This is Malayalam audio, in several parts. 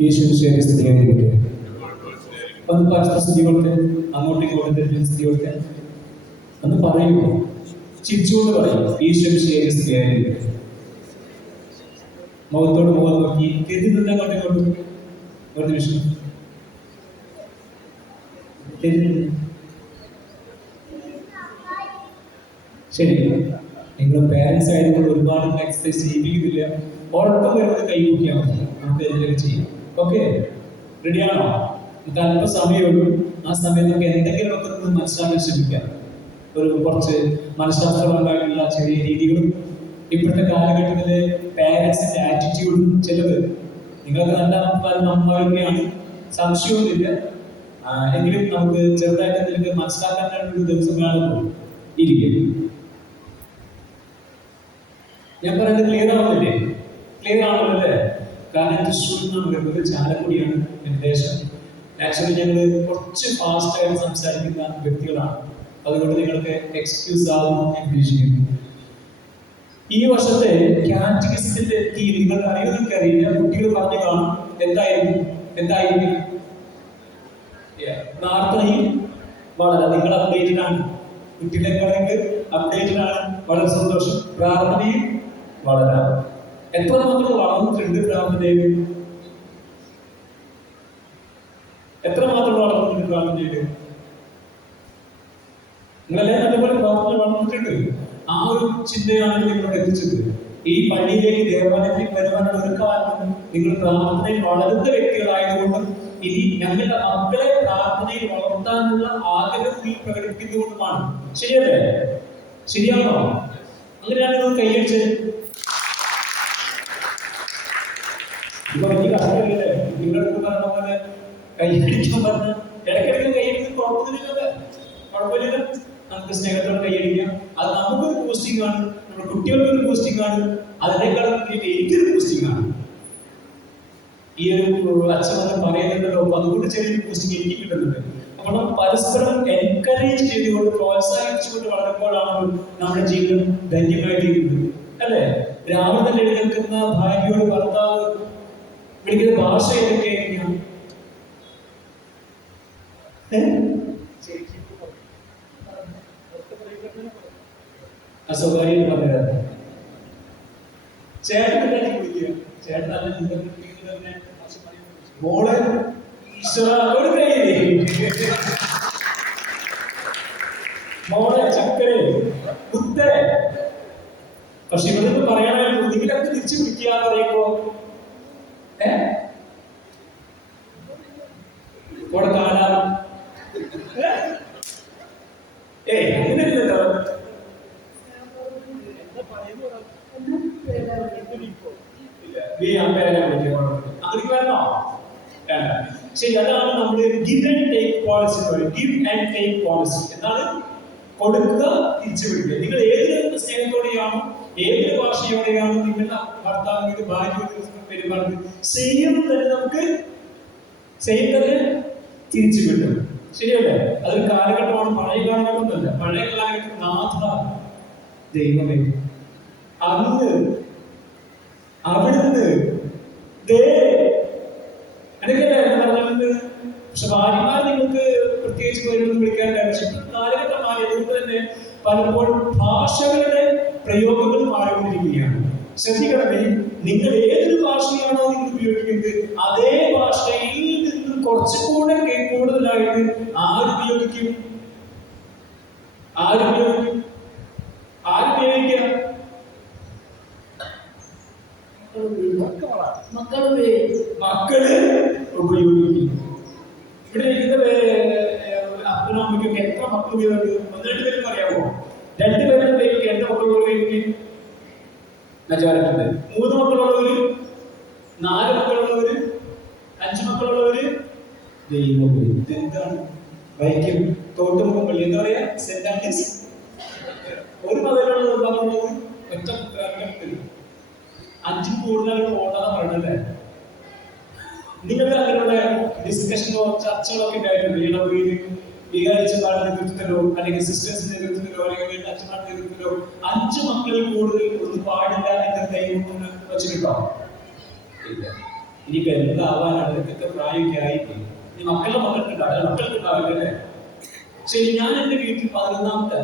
യേശുവിനെ സ്തുതിയായിരിക്കട്ടെ. ഒന്ന് പരസ്പര സ്തുതി കൊടുത്ത്, അങ്ങോട്ടും ഇങ്ങോട്ടും തിരിഞ്ഞ സ്തുതി കൊടുത്ത് ഒന്ന് പറയുമോ? ചിരിച്ചുകൊണ്ട് പറയും, യേശുവിനെ സ്തുതിയായിരിക്കട്ടെ. മുഖത്തോട് മുഖം നോക്കി തിരിഞ്ഞിട്ട് അങ്ങോട്ടും ഇങ്ങോട്ടും ഒരു നിമിഷം ശരി. നിങ്ങൾ പേരൻസ് ആയതുകൊണ്ട് ഒരുപാട് എക്സസൈസ് ചെയ്യിപ്പിക്കുന്നില്ല. ഉറക്കം വരുന്നത് കൈ നോക്കിയാൽ മതി, നമുക്ക് എന്തെങ്കിലും ചെയ്യാം. ഓക്കെ, റെഡിയാണോ? നമുക്ക് അല്പ സമയമുള്ളൂ. ആ സമയത്ത് നമുക്ക് എന്തെങ്കിലുമൊക്കെ ഒന്ന് മനസ്സിലാക്കാൻ ശ്രമിക്കാം. കുറച്ച് മനഃശാസ്ത്രപരമായിട്ടുള്ള ചെറിയ രീതികളും ഇപ്പോഴത്തെ കാലഘട്ടത്തിലെ പേരൻസിന്റെ ആറ്റിറ്റ്യൂഡും ചിലത് നിങ്ങൾക്ക് നല്ല അമ്മമാരും അമ്മമാരൊക്കെയാണ്, സംശയമൊന്നുമില്ല. എങ്കിലും നമുക്ക് ചെറുതായിട്ട് എന്തെങ്കിലും മനസ്സിലാക്കാനായിട്ടൊരു ദിവസം കാണുമ്പോൾ ഇരിക്കും. ഞാൻ പറയുന്നത് ക്ലിയർ ആവുന്നില്ലേ? ക്ലിയർ ആണല്ലോ അല്ലേ? കാരണം തൃശ്ശൂരിൽ നിന്നാണ് വരുന്നത്, ചാലക്കുടിയാണ് എൻ്റെ ദേശം. ആക്ച്വലി ഞങ്ങൾ കുറച്ച് ഫാസ്റ്റായിട്ട് സംസാരിക്കുന്ന വ്യക്തികളാണ്. അതുകൊണ്ട് നിങ്ങൾക്ക് എക്സ്ക്യൂസ് ആവുമെന്ന് ഞാൻ പ്രതീക്ഷിക്കുന്നു. ഈ വർഷത്തെ കാറ്റഗിസത്തിന്റെ തീം നിങ്ങൾക്ക് അറിയുന്നവർക്കറിയില്ല. കുട്ടികൾ പറഞ്ഞു കാണും. എന്തായിരിക്കും? പ്രാർത്ഥനയും വളരെ നിങ്ങൾ അപ്ഡേറ്റഡ് ആണ്. കുട്ടികളെക്കാളെങ്കിൽ അപ്ഡേറ്റഡ് ആണ്. വളരെ സന്തോഷം. പ്രാർത്ഥനയും വളരെ എത്രമാത്രം വളർന്നിട്ടുണ്ട് പ്രാർത്ഥനയിൽ? എത്രമാത്രം വളർന്നിട്ടുണ്ട് പ്രാർത്ഥനയിൽ? നിങ്ങളെല്ലാം അതുപോലെ പ്രാർത്ഥന വളർന്നിട്ടുണ്ട്. ആ ഒരു ചിന്തയാണ് നിങ്ങളോട് എത്തിച്ചത്. ഈ പള്ളിയിലേക്ക് ദേവാലയത്തിലേക്ക് വരുവാനുള്ള ഒരു കാരണം നിങ്ങൾ പ്രാർത്ഥനയിൽ വളരുന്ന വ്യക്തികളായതുകൊണ്ടും ഇനി ഞങ്ങളുടെ മക്കളെ പ്രാർത്ഥനയിൽ വളർത്താനുള്ള ആഗ്രഹം പ്രകടിപ്പിക്കുന്നതുകൊണ്ടുമാണ്. ശരിയല്ലേ? ശരിയാണോ? അങ്ങനെയാണ് നിങ്ങൾ കൈയടിച്ച് ഇപ്പൊ വലിയ കഷ്ടമില്ലേ? നിങ്ങളുടെ പറഞ്ഞ പോലെ കൈയടിക്കാൻ പറഞ്ഞ് ഇടയ്ക്കിടയ്ക്ക് കൈയടിക്കാൻ കുഴപ്പമില്ല. നമുക്ക് സ്നേഹത്തോടെ കൈയടിക്കാം. അത് നമുക്കൊരു പോസ്റ്റിംഗ് ആണ്, നമ്മുടെ കുട്ടികൾക്കൊരു പോസ്റ്റിംഗ് ആണ്, അതിനേക്കാളും എനിക്കൊരു പോസ്റ്റിംഗ് ആണ്. ഈ ഒരു അച്ഛൻ പറയുന്നുണ്ടല്ലോ, അപ്പൊ അതുകൊണ്ട് ചെറിയൊരു പോസ്റ്റിംഗ് എനിക്ക് കിട്ടുന്നുണ്ട്. അപ്പോൾ പരസ്പരം എൻകറേജ് ചെയ്തുകൊണ്ട് പ്രോത്സാഹിപ്പിച്ചുകൊണ്ട് വളരുമ്പോഴാണ് നമ്മുടെ ജീവിതം ധന്യമായിത്തീരുന്നത്, അല്ലേ? രാവിലെ തന്നെ എഴുന്നേൽക്കുന്ന ഭാര്യയോട് ഭർത്താവ് വിളിക്കുന്ന ഭാഷ ഏതൊക്കെയായിരിക്കും? അസ്വകാര്യം പറയാതെ ചേട്ടൻ വിളിക്കുക. ചേട്ടൻ നല്ല മോളെ മോളെ ചക്കരെ കുത്തേ. പക്ഷെ ഇവർക്ക് പറയാനായിരുന്നു നിങ്ങളൊക്കെ തിരിച്ചു വിളിക്കുക പറയുമ്പോ ഇവിടെ കാണാം. അങ്ങനെയല്ലോ. അങ്ങനെ വേണോ? ശരി, അതാണ് നമ്മുടെ give and take policy. Give and take policy എന്താണ്? കൊടുക്കുക, തിരിച്ചു വിടുക. നിങ്ങൾ ഏതൊരു സ്നേഹത്തോടെയാണോ, ഏതൊരു ഭാഷയോടെയാണോ നിങ്ങളുടെ ഭർത്താവിനോട് ഭാര്യയോട് പെരുമാറുന്നത്, സെയിം തന്നെ നമുക്ക് സെയിം തന്നെ തിരിച്ചു കിട്ടും. ശരിയല്ലേ? അതൊരു കാലഘട്ടമാണ്, പഴയ കാലഘട്ടമൊന്നുമല്ല. പഴയ കാലഘട്ടം നാഥ ദൈവമേ, അങ്ങ് അവിടുന്ന് പക്ഷെ ഭാര്യമാർ നിങ്ങൾക്ക് പ്രത്യേകിച്ച് പേരൊന്നും വിളിക്കാനില്ല. പക്ഷെ കാലഘട്ടം മാറി. അതുകൊണ്ട് തന്നെ പലപ്പോഴും ഭാഷകളുടെ പ്രയോഗങ്ങൾ മാറിക്കൊണ്ടിരിക്കുകയാണ്. ശ്രദ്ധിക്കണമേ, നിങ്ങൾ ഏതൊരു ഭാഷയാണോ നിങ്ങൾ ഉപയോഗിക്കുന്നത് അതേ ഭാഷയിൽ നിന്നും കുറച്ചുകൂടെ കൂടുതലായിട്ട് ആരുപയോഗിക്കും? ആരുപയോഗിക്കുക? മക്കള് ഉപയോഗിക്കും. ഇവിടെ ഇരിക്കുന്ന അപ്പനും അമ്മയ്ക്കൊക്കെ എത്ര മക്കൾ ഉപയോഗിക്കും? 12 പേരും പറയാമോ? 2 പേരും ഉപയോഗിക്കും. എന്റെ മക്കളുള്ളവർക്ക് മെജോറിറ്റി. 3 മക്കളുള്ളവര്, 4 മക്കളുള്ളവര്, 5 മക്കളുള്ളവര് ദൈവം. എന്താണ് വൈക്കം തോട്ടുമുഖം പള്ളി എന്താ പറയാ? Saint Andreas. ഒരു മകനുള്ളത് ഒറ്റ 5 കൂടുതൽ പോകണമെന്ന് പറഞ്ഞല്ലേ? നിങ്ങൾക്ക് അങ്ങനെയുള്ള ഡിസ്കഷനോ ചർച്ചകളോ ഒക്കെ ഉണ്ടായിട്ടുണ്ട്? വികാരിച്ചമാരുടെ നേതൃത്വത്തിലോ അല്ലെങ്കിൽ സിസ്റ്റേഴ്സിന്റെ നേതൃത്വത്തിലോ അല്ലെങ്കിൽ അച്ഛന്മാരുടെ നേതൃത്വത്തിലോ 5 മക്കളിൽ കൂടുതൽ ഒന്നും പാടില്ല എന്ന ദൈവം ഒന്ന് വെച്ചിട്ടുണ്ടോ? ഇല്ല. ഇനിയിപ്പോ എന്താവാനാണ്? എന്തൊക്കെ പ്രായമൊക്കെ ആയി ഇനി മക്കൾക്കുണ്ടാവില്ല അല്ലേ? ശരി, ഞാൻ എന്റെ വീട്ടിൽ 10ാമത്തെ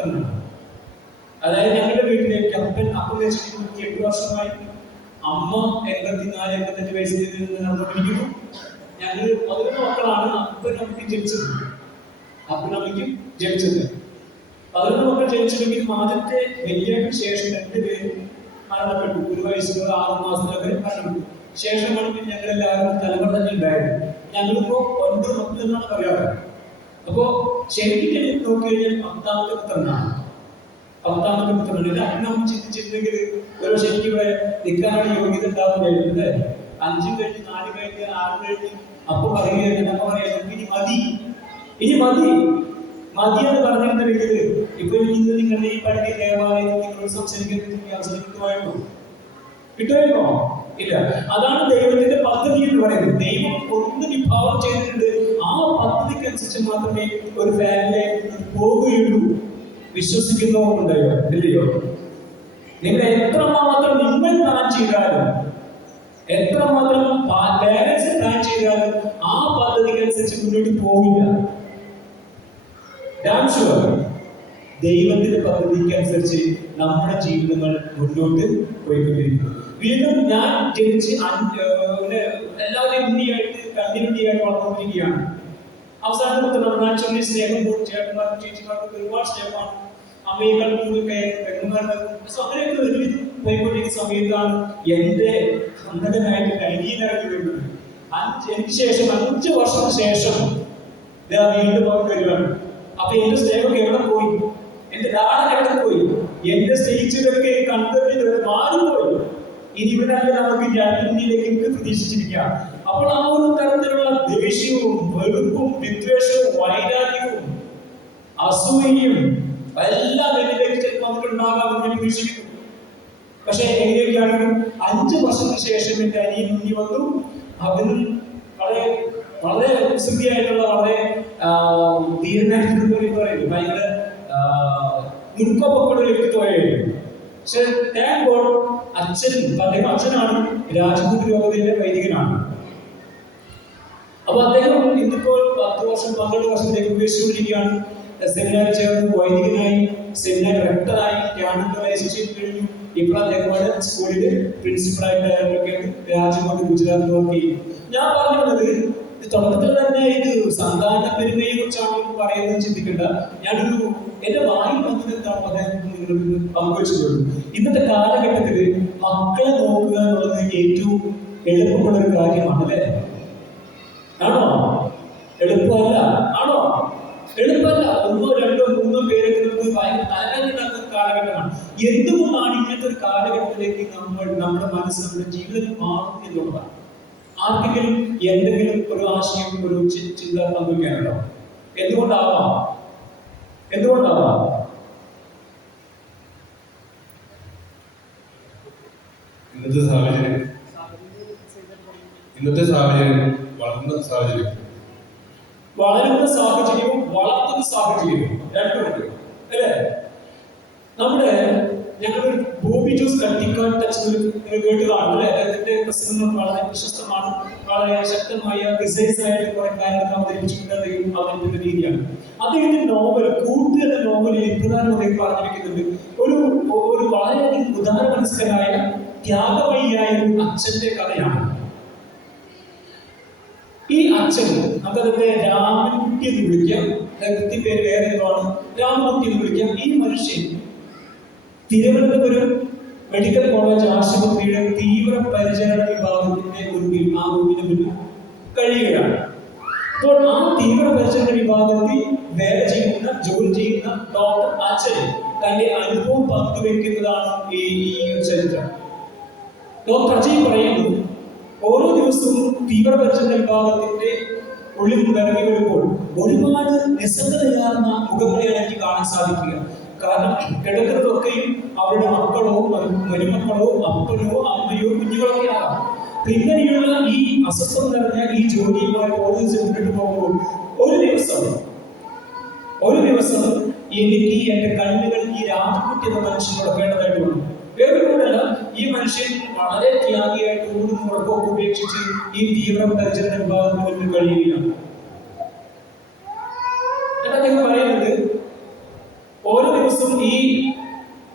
തന്നെയാണ്. അതായത് ഞങ്ങളുടെ വീട്ടിലേക്ക് അപ്പം വെച്ചിട്ട് 8 വർഷമായി. അമ്മ 84-85 വയസ്സിൽ നടന്നുകൊണ്ടിരിക്കുന്നു. ഞങ്ങൾ 11 മക്കളാണ് അപ്പനമ്മയ്ക്ക് ജനിച്ചത്. 11 മക്കൾ ജനിച്ചിട്ടുണ്ടെങ്കിൽ ആദ്യത്തെ വലിയക്ക് ശേഷം 2 പേരും മരണപ്പെട്ടു. 1 വയസ്സിലോ 6 മാസത്തിലൊക്കെ മരണപ്പെട്ടു. ശേഷമാണ് പിന്നെ ഞങ്ങളെല്ലാവരും തലമുറ തന്നെ ഉണ്ടായത്. ഞങ്ങളിപ്പോ 9 മക്കൾ എന്നാണ് പറയാറ്. അപ്പോ ശരിക്കും നോക്കി കഴിഞ്ഞാൽ 10ാമത്തെ പുത്രനാണ്. ഇത് അന്നം ചിന്തിച്ചിട്ടുണ്ടെങ്കിൽ ഒരു ശരിക്കും ഇവിടെ നിൽക്കാനാണ് യോഗ്യത ഉണ്ടാവുകയായിരുന്നു അല്ലേ? 5 കഴിഞ്ഞ് 4 കഴിഞ്ഞ് 6 കഴിഞ്ഞ് അപ്പൊ പറയുകയാണ്, നമ്മ പറയാം ഇനി മതി എന്ന് പറഞ്ഞിരുന്നെങ്കിൽ ഇപ്പൊ ഇന്ന് നിങ്ങളുടെ ഈ പള്ളി ദേവാലയത്തിൽ നിങ്ങളോട് സംസാരിക്കുന്ന അവസരം കിട്ടുമായിരുന്നോ? ഇല്ല. അതാണ് ദൈവത്തിന്റെ പദ്ധതി എന്ന് പറയുന്നത്. ദൈവം ഒന്ന് വിഭാവം ചെയ്തിട്ടുണ്ട്. ആ പദ്ധതിക്കനുസരിച്ച് മാത്രമേ ഒരു ഫാമിലി പോവുകയുള്ളൂ. വിശ്വസിക്കുന്നവരുണ്ടല്ലോ ഇല്ലയോ? നിങ്ങൾ എത്രമാത്രം നിങ്ങൾ പ്ലാൻ ചെയ്താലും, എത്രമാത്രം പാരൻസ് പ്ലാൻ ചെയ്താലും ആ പദ്ധതിക്കനുസരിച്ച് മുന്നോട്ട് പോവില്ല. ദൈവത്തിന്റെ പദ്ധതിക്ക് അനുസരിച്ച് നമ്മുടെ ജീവിതങ്ങൾ മുന്നോട്ട് പോയിക്കൊണ്ടിരിക്കുന്നു. വീണ്ടും ഞാൻ ജനിച്ച് എല്ലാവരും കണ്ടിന്യൂട്ടിയായിട്ട് വളർന്നുകൊണ്ടിരിക്കുകയാണ്. അവസാനത്തെ ഞാൻ ചൊല്ലി സ്നേഹം ചേട്ടന്മാർക്കും ചേച്ചിമാർക്കും ഒരുപാട് സ്നേഹമാണ്. അമ്മയേക്കാൾ കൂടുതൽ പെങ്ങന്മാരുടെ അങ്ങനെയൊക്കെ ഒരുവിധം പോയിക്കൊണ്ടിരിക്കുന്ന സമയത്താണ് എന്റെ അന്ധകനായിട്ട് അനിയനായിട്ട് വരുന്നത്. എനിക്ക് ശേഷം 5 വർഷത്തിന് ശേഷം വീണ്ടും വരികയാണ്. അപ്പൊ എന്റെ സ്നേഹമൊക്കെ എവിടെ പോയി? എന്റെ ധാരണ എവിടെ പോയി? എന്റെ സ്നേഹിച്ചതൊക്കെ കണ്ടതിൽ മാറിപ്പോയി. ഇനി ഇവിടെ നമുക്ക് 2 പ്രതീക്ഷിച്ചിരിക്കാം. അപ്പോൾ ആ ഒരു തരത്തിലുള്ള ദേഷ്യവും വെറുപ്പും വിദ്വേഷവും വൈരാഗ്യവും അസൂയയും എല്ലാം എന്നിലേക്ക് ചിലപ്പോൾ വന്നിട്ടുണ്ടാകാമെന്ന് ഞാൻ പ്രതീക്ഷിക്കുന്നു. പക്ഷെ എങ്ങനെയൊക്കെയാണെങ്കിലും 5 വർഷത്തിന് ശേഷം എന്റെ അനിയൻ മുന്നിൽ വന്നു. അവനും വളരെ വളരെ വിശുദ്ധിയായിട്ടുള്ള വളരെ ധീരനായിട്ടുള്ള പറയുന്നു, ഭയങ്കര മുൻകോപ്പൊക്കെ വ്യക്തിത്വമായിരുന്നു. പക്ഷെ താങ്ക് ഗോഡ് അച്ഛനാണ് രാജകൂട്ട് യോഗത്തിന്റെ വൈദികനാണ്. അപ്പൊ അദ്ദേഹം ഇന്നിപ്പോൾ 10 വർഷം 12 വർഷത്തേക്ക് ഉപേക്ഷിച്ചുകൊണ്ടിരിക്കുകയാണ്. സെമിനാറിൽ ചേർന്ന് വൈദികനായി, സെമിനാർ റെക്ടറായി, ക്യാമ്പ് രജിസ്ട്രേഷൻ കഴിഞ്ഞു. ഇപ്പോൾ അദ്ദേഹം സ്കൂളിൽ പ്രിൻസിപ്പളായിട്ട് രാജകോട്ട് ഗുജറാത്ത് വർക്ക് ചെയ്യും. ഞാൻ പറഞ്ഞത് തുടക്കത്തിൽ തന്നെ ഇത് സന്താന പെരുമയെ കുറിച്ചാണ് പറയുന്നത് ചിന്തിക്കേണ്ട. ഞാനൊരു എന്റെ വായിൽ വന്നത് എന്താണ് അദ്ദേഹം നിങ്ങൾക്ക് പങ്കുവെച്ചിട്ടുള്ളൂ. ഇന്നത്തെ കാലഘട്ടത്തിൽ മക്കളെ നോക്കുക എന്നുള്ളത് ഏറ്റവും എളുപ്പമുള്ള ഒരു കാര്യമാണ് അല്ലേ? ആണോ? എളുപ്പമല്ല. ആണോ? എളുപ്പമല്ല. 1, 2, 3 പേരൊക്കെ നമുക്ക് ഭയങ്കര തലവേദന കാലഘട്ടമാണ്. എന്തുകൊണ്ടാണ് ഇങ്ങനത്തെ ഒരു കാലഘട്ടത്തിലേക്ക് നമ്മുടെ മനസ്സ്, നമ്മുടെ ജീവിതം മാറും എന്നുള്ളതാണ്. ആർക്കെങ്കിലും എന്തെങ്കിലും ഒരു ആശയം, ഒരു ചിന്ത പങ്കുവയ്ക്കാനുണ്ടോ? എന്തുകൊണ്ടാവാം? ഇന്നത്തെ സാഹചര്യം വളരുന്ന സാഹചര്യവും വളർത്തുന്ന സാഹചര്യവും രണ്ടുമുണ്ട് അല്ലേ? ഞങ്ങളൊരു ബോബി ജോസ് കട്ടിക്കാട് ടച്ച് കേട്ട് കാണും അല്ലെ? അദ്ദേഹത്തിന്റെ പ്രസംഗങ്ങൾ വളരെ പ്രശസ്തമാണ്. വളരെ ശക്തമായ പ്രിസൈസ് ആയിട്ട് കുറെ കാര്യങ്ങൾ അവതരിപ്പിച്ചുകൊണ്ട് അദ്ദേഹം അവതരിപ്പിക്കുന്ന രീതിയാണ്. അദ്ദേഹത്തിന്റെ നോവൽ കൂട്ട് എന്ന നോവലിൽ പ്രധാനമന്ത്രി പറഞ്ഞിരിക്കുന്നുണ്ട് ഒരു വളരെയധികം ഉദാരമനസ്കനായ ത്യാഗമയിയായ ഒരു അച്ഛന്റെ കഥയാണ്. ഈ അച്ഛൻ നമുക്കതിന്റെ രാമൻകുട്ടി എന്ന് വിളിക്കാം, അദ്ദേഹത്തിന്റെ പേര് വേറെ എന്താണ്, രാമൻകുട്ടി എന്ന് വിളിക്കാം. ഈ മനുഷ്യൻ തിരുവനന്തപുരം മെഡിക്കൽ കോളേജ് ആശുപത്രിയുടെ തീവ്ര പരിചരണ വിഭാഗത്തിന്റെ മുൻപിൽ ആ റൂമിന് മുന്നിൽ കഴിയുകയാണ്. അപ്പോൾ ആ തീവ്ര പരിചരണ വിഭാഗത്തിൽ ജോലി ചെയ്യുന്ന ഡോക്ടർ അച്ഛൻ തന്റെ അനുഭവം പങ്കുവെക്കുന്നതാണ് ഈ ചരിത്രം. ഡോക്ടർ അജയ് പറയുന്നു, ഓരോ ദിവസവും തീവ്രപരിചരണ വിഭാഗത്തിന്റെ ഉള്ളിൽ ഇറങ്ങി വരുമ്പോൾ ഒരുപാട് നിസ്സംഗതയാർന്ന മുഖങ്ങളെയാണ് എനിക്ക് കാണാൻ സാധിക്കുക. കാരണം കിടക്കുന്നതൊക്കെയും അവരുടെ മക്കളോ മരുമക്കളോ അപ്പനോ അമ്മയോ കുഞ്ഞുങ്ങളൊക്കെ ആകാം. ഇങ്ങനെയുള്ള ഈ അസ്വസ്ഥത നിറഞ്ഞ ഈ ജോലിയുമായി ഓരോ ദിവസം മുന്നോട്ട് പോകുമ്പോൾ ഒരു ദിവസം എനിക്ക് എന്റെ കണ്ണുകൾ ഈ രാമൻകുട്ടി എന്ന മനുഷ്യനോട് വേണ്ടതായിട്ട് വന്നു. വേറൊന്നുമല്ല, ഈ മനുഷ്യൻ വളരെ ത്യാഗിയായിട്ട് ഊടും മുടക്കമൊക്കെ ഉപേക്ഷിച്ച് ഈ തീവ്ര പരിചരണ വിഭാഗത്തിന് മുന്നിൽ കഴിയുകയാണ്. അദ്ദേഹം പറയുന്നത്, ഓരോ ദിവസവും ഈ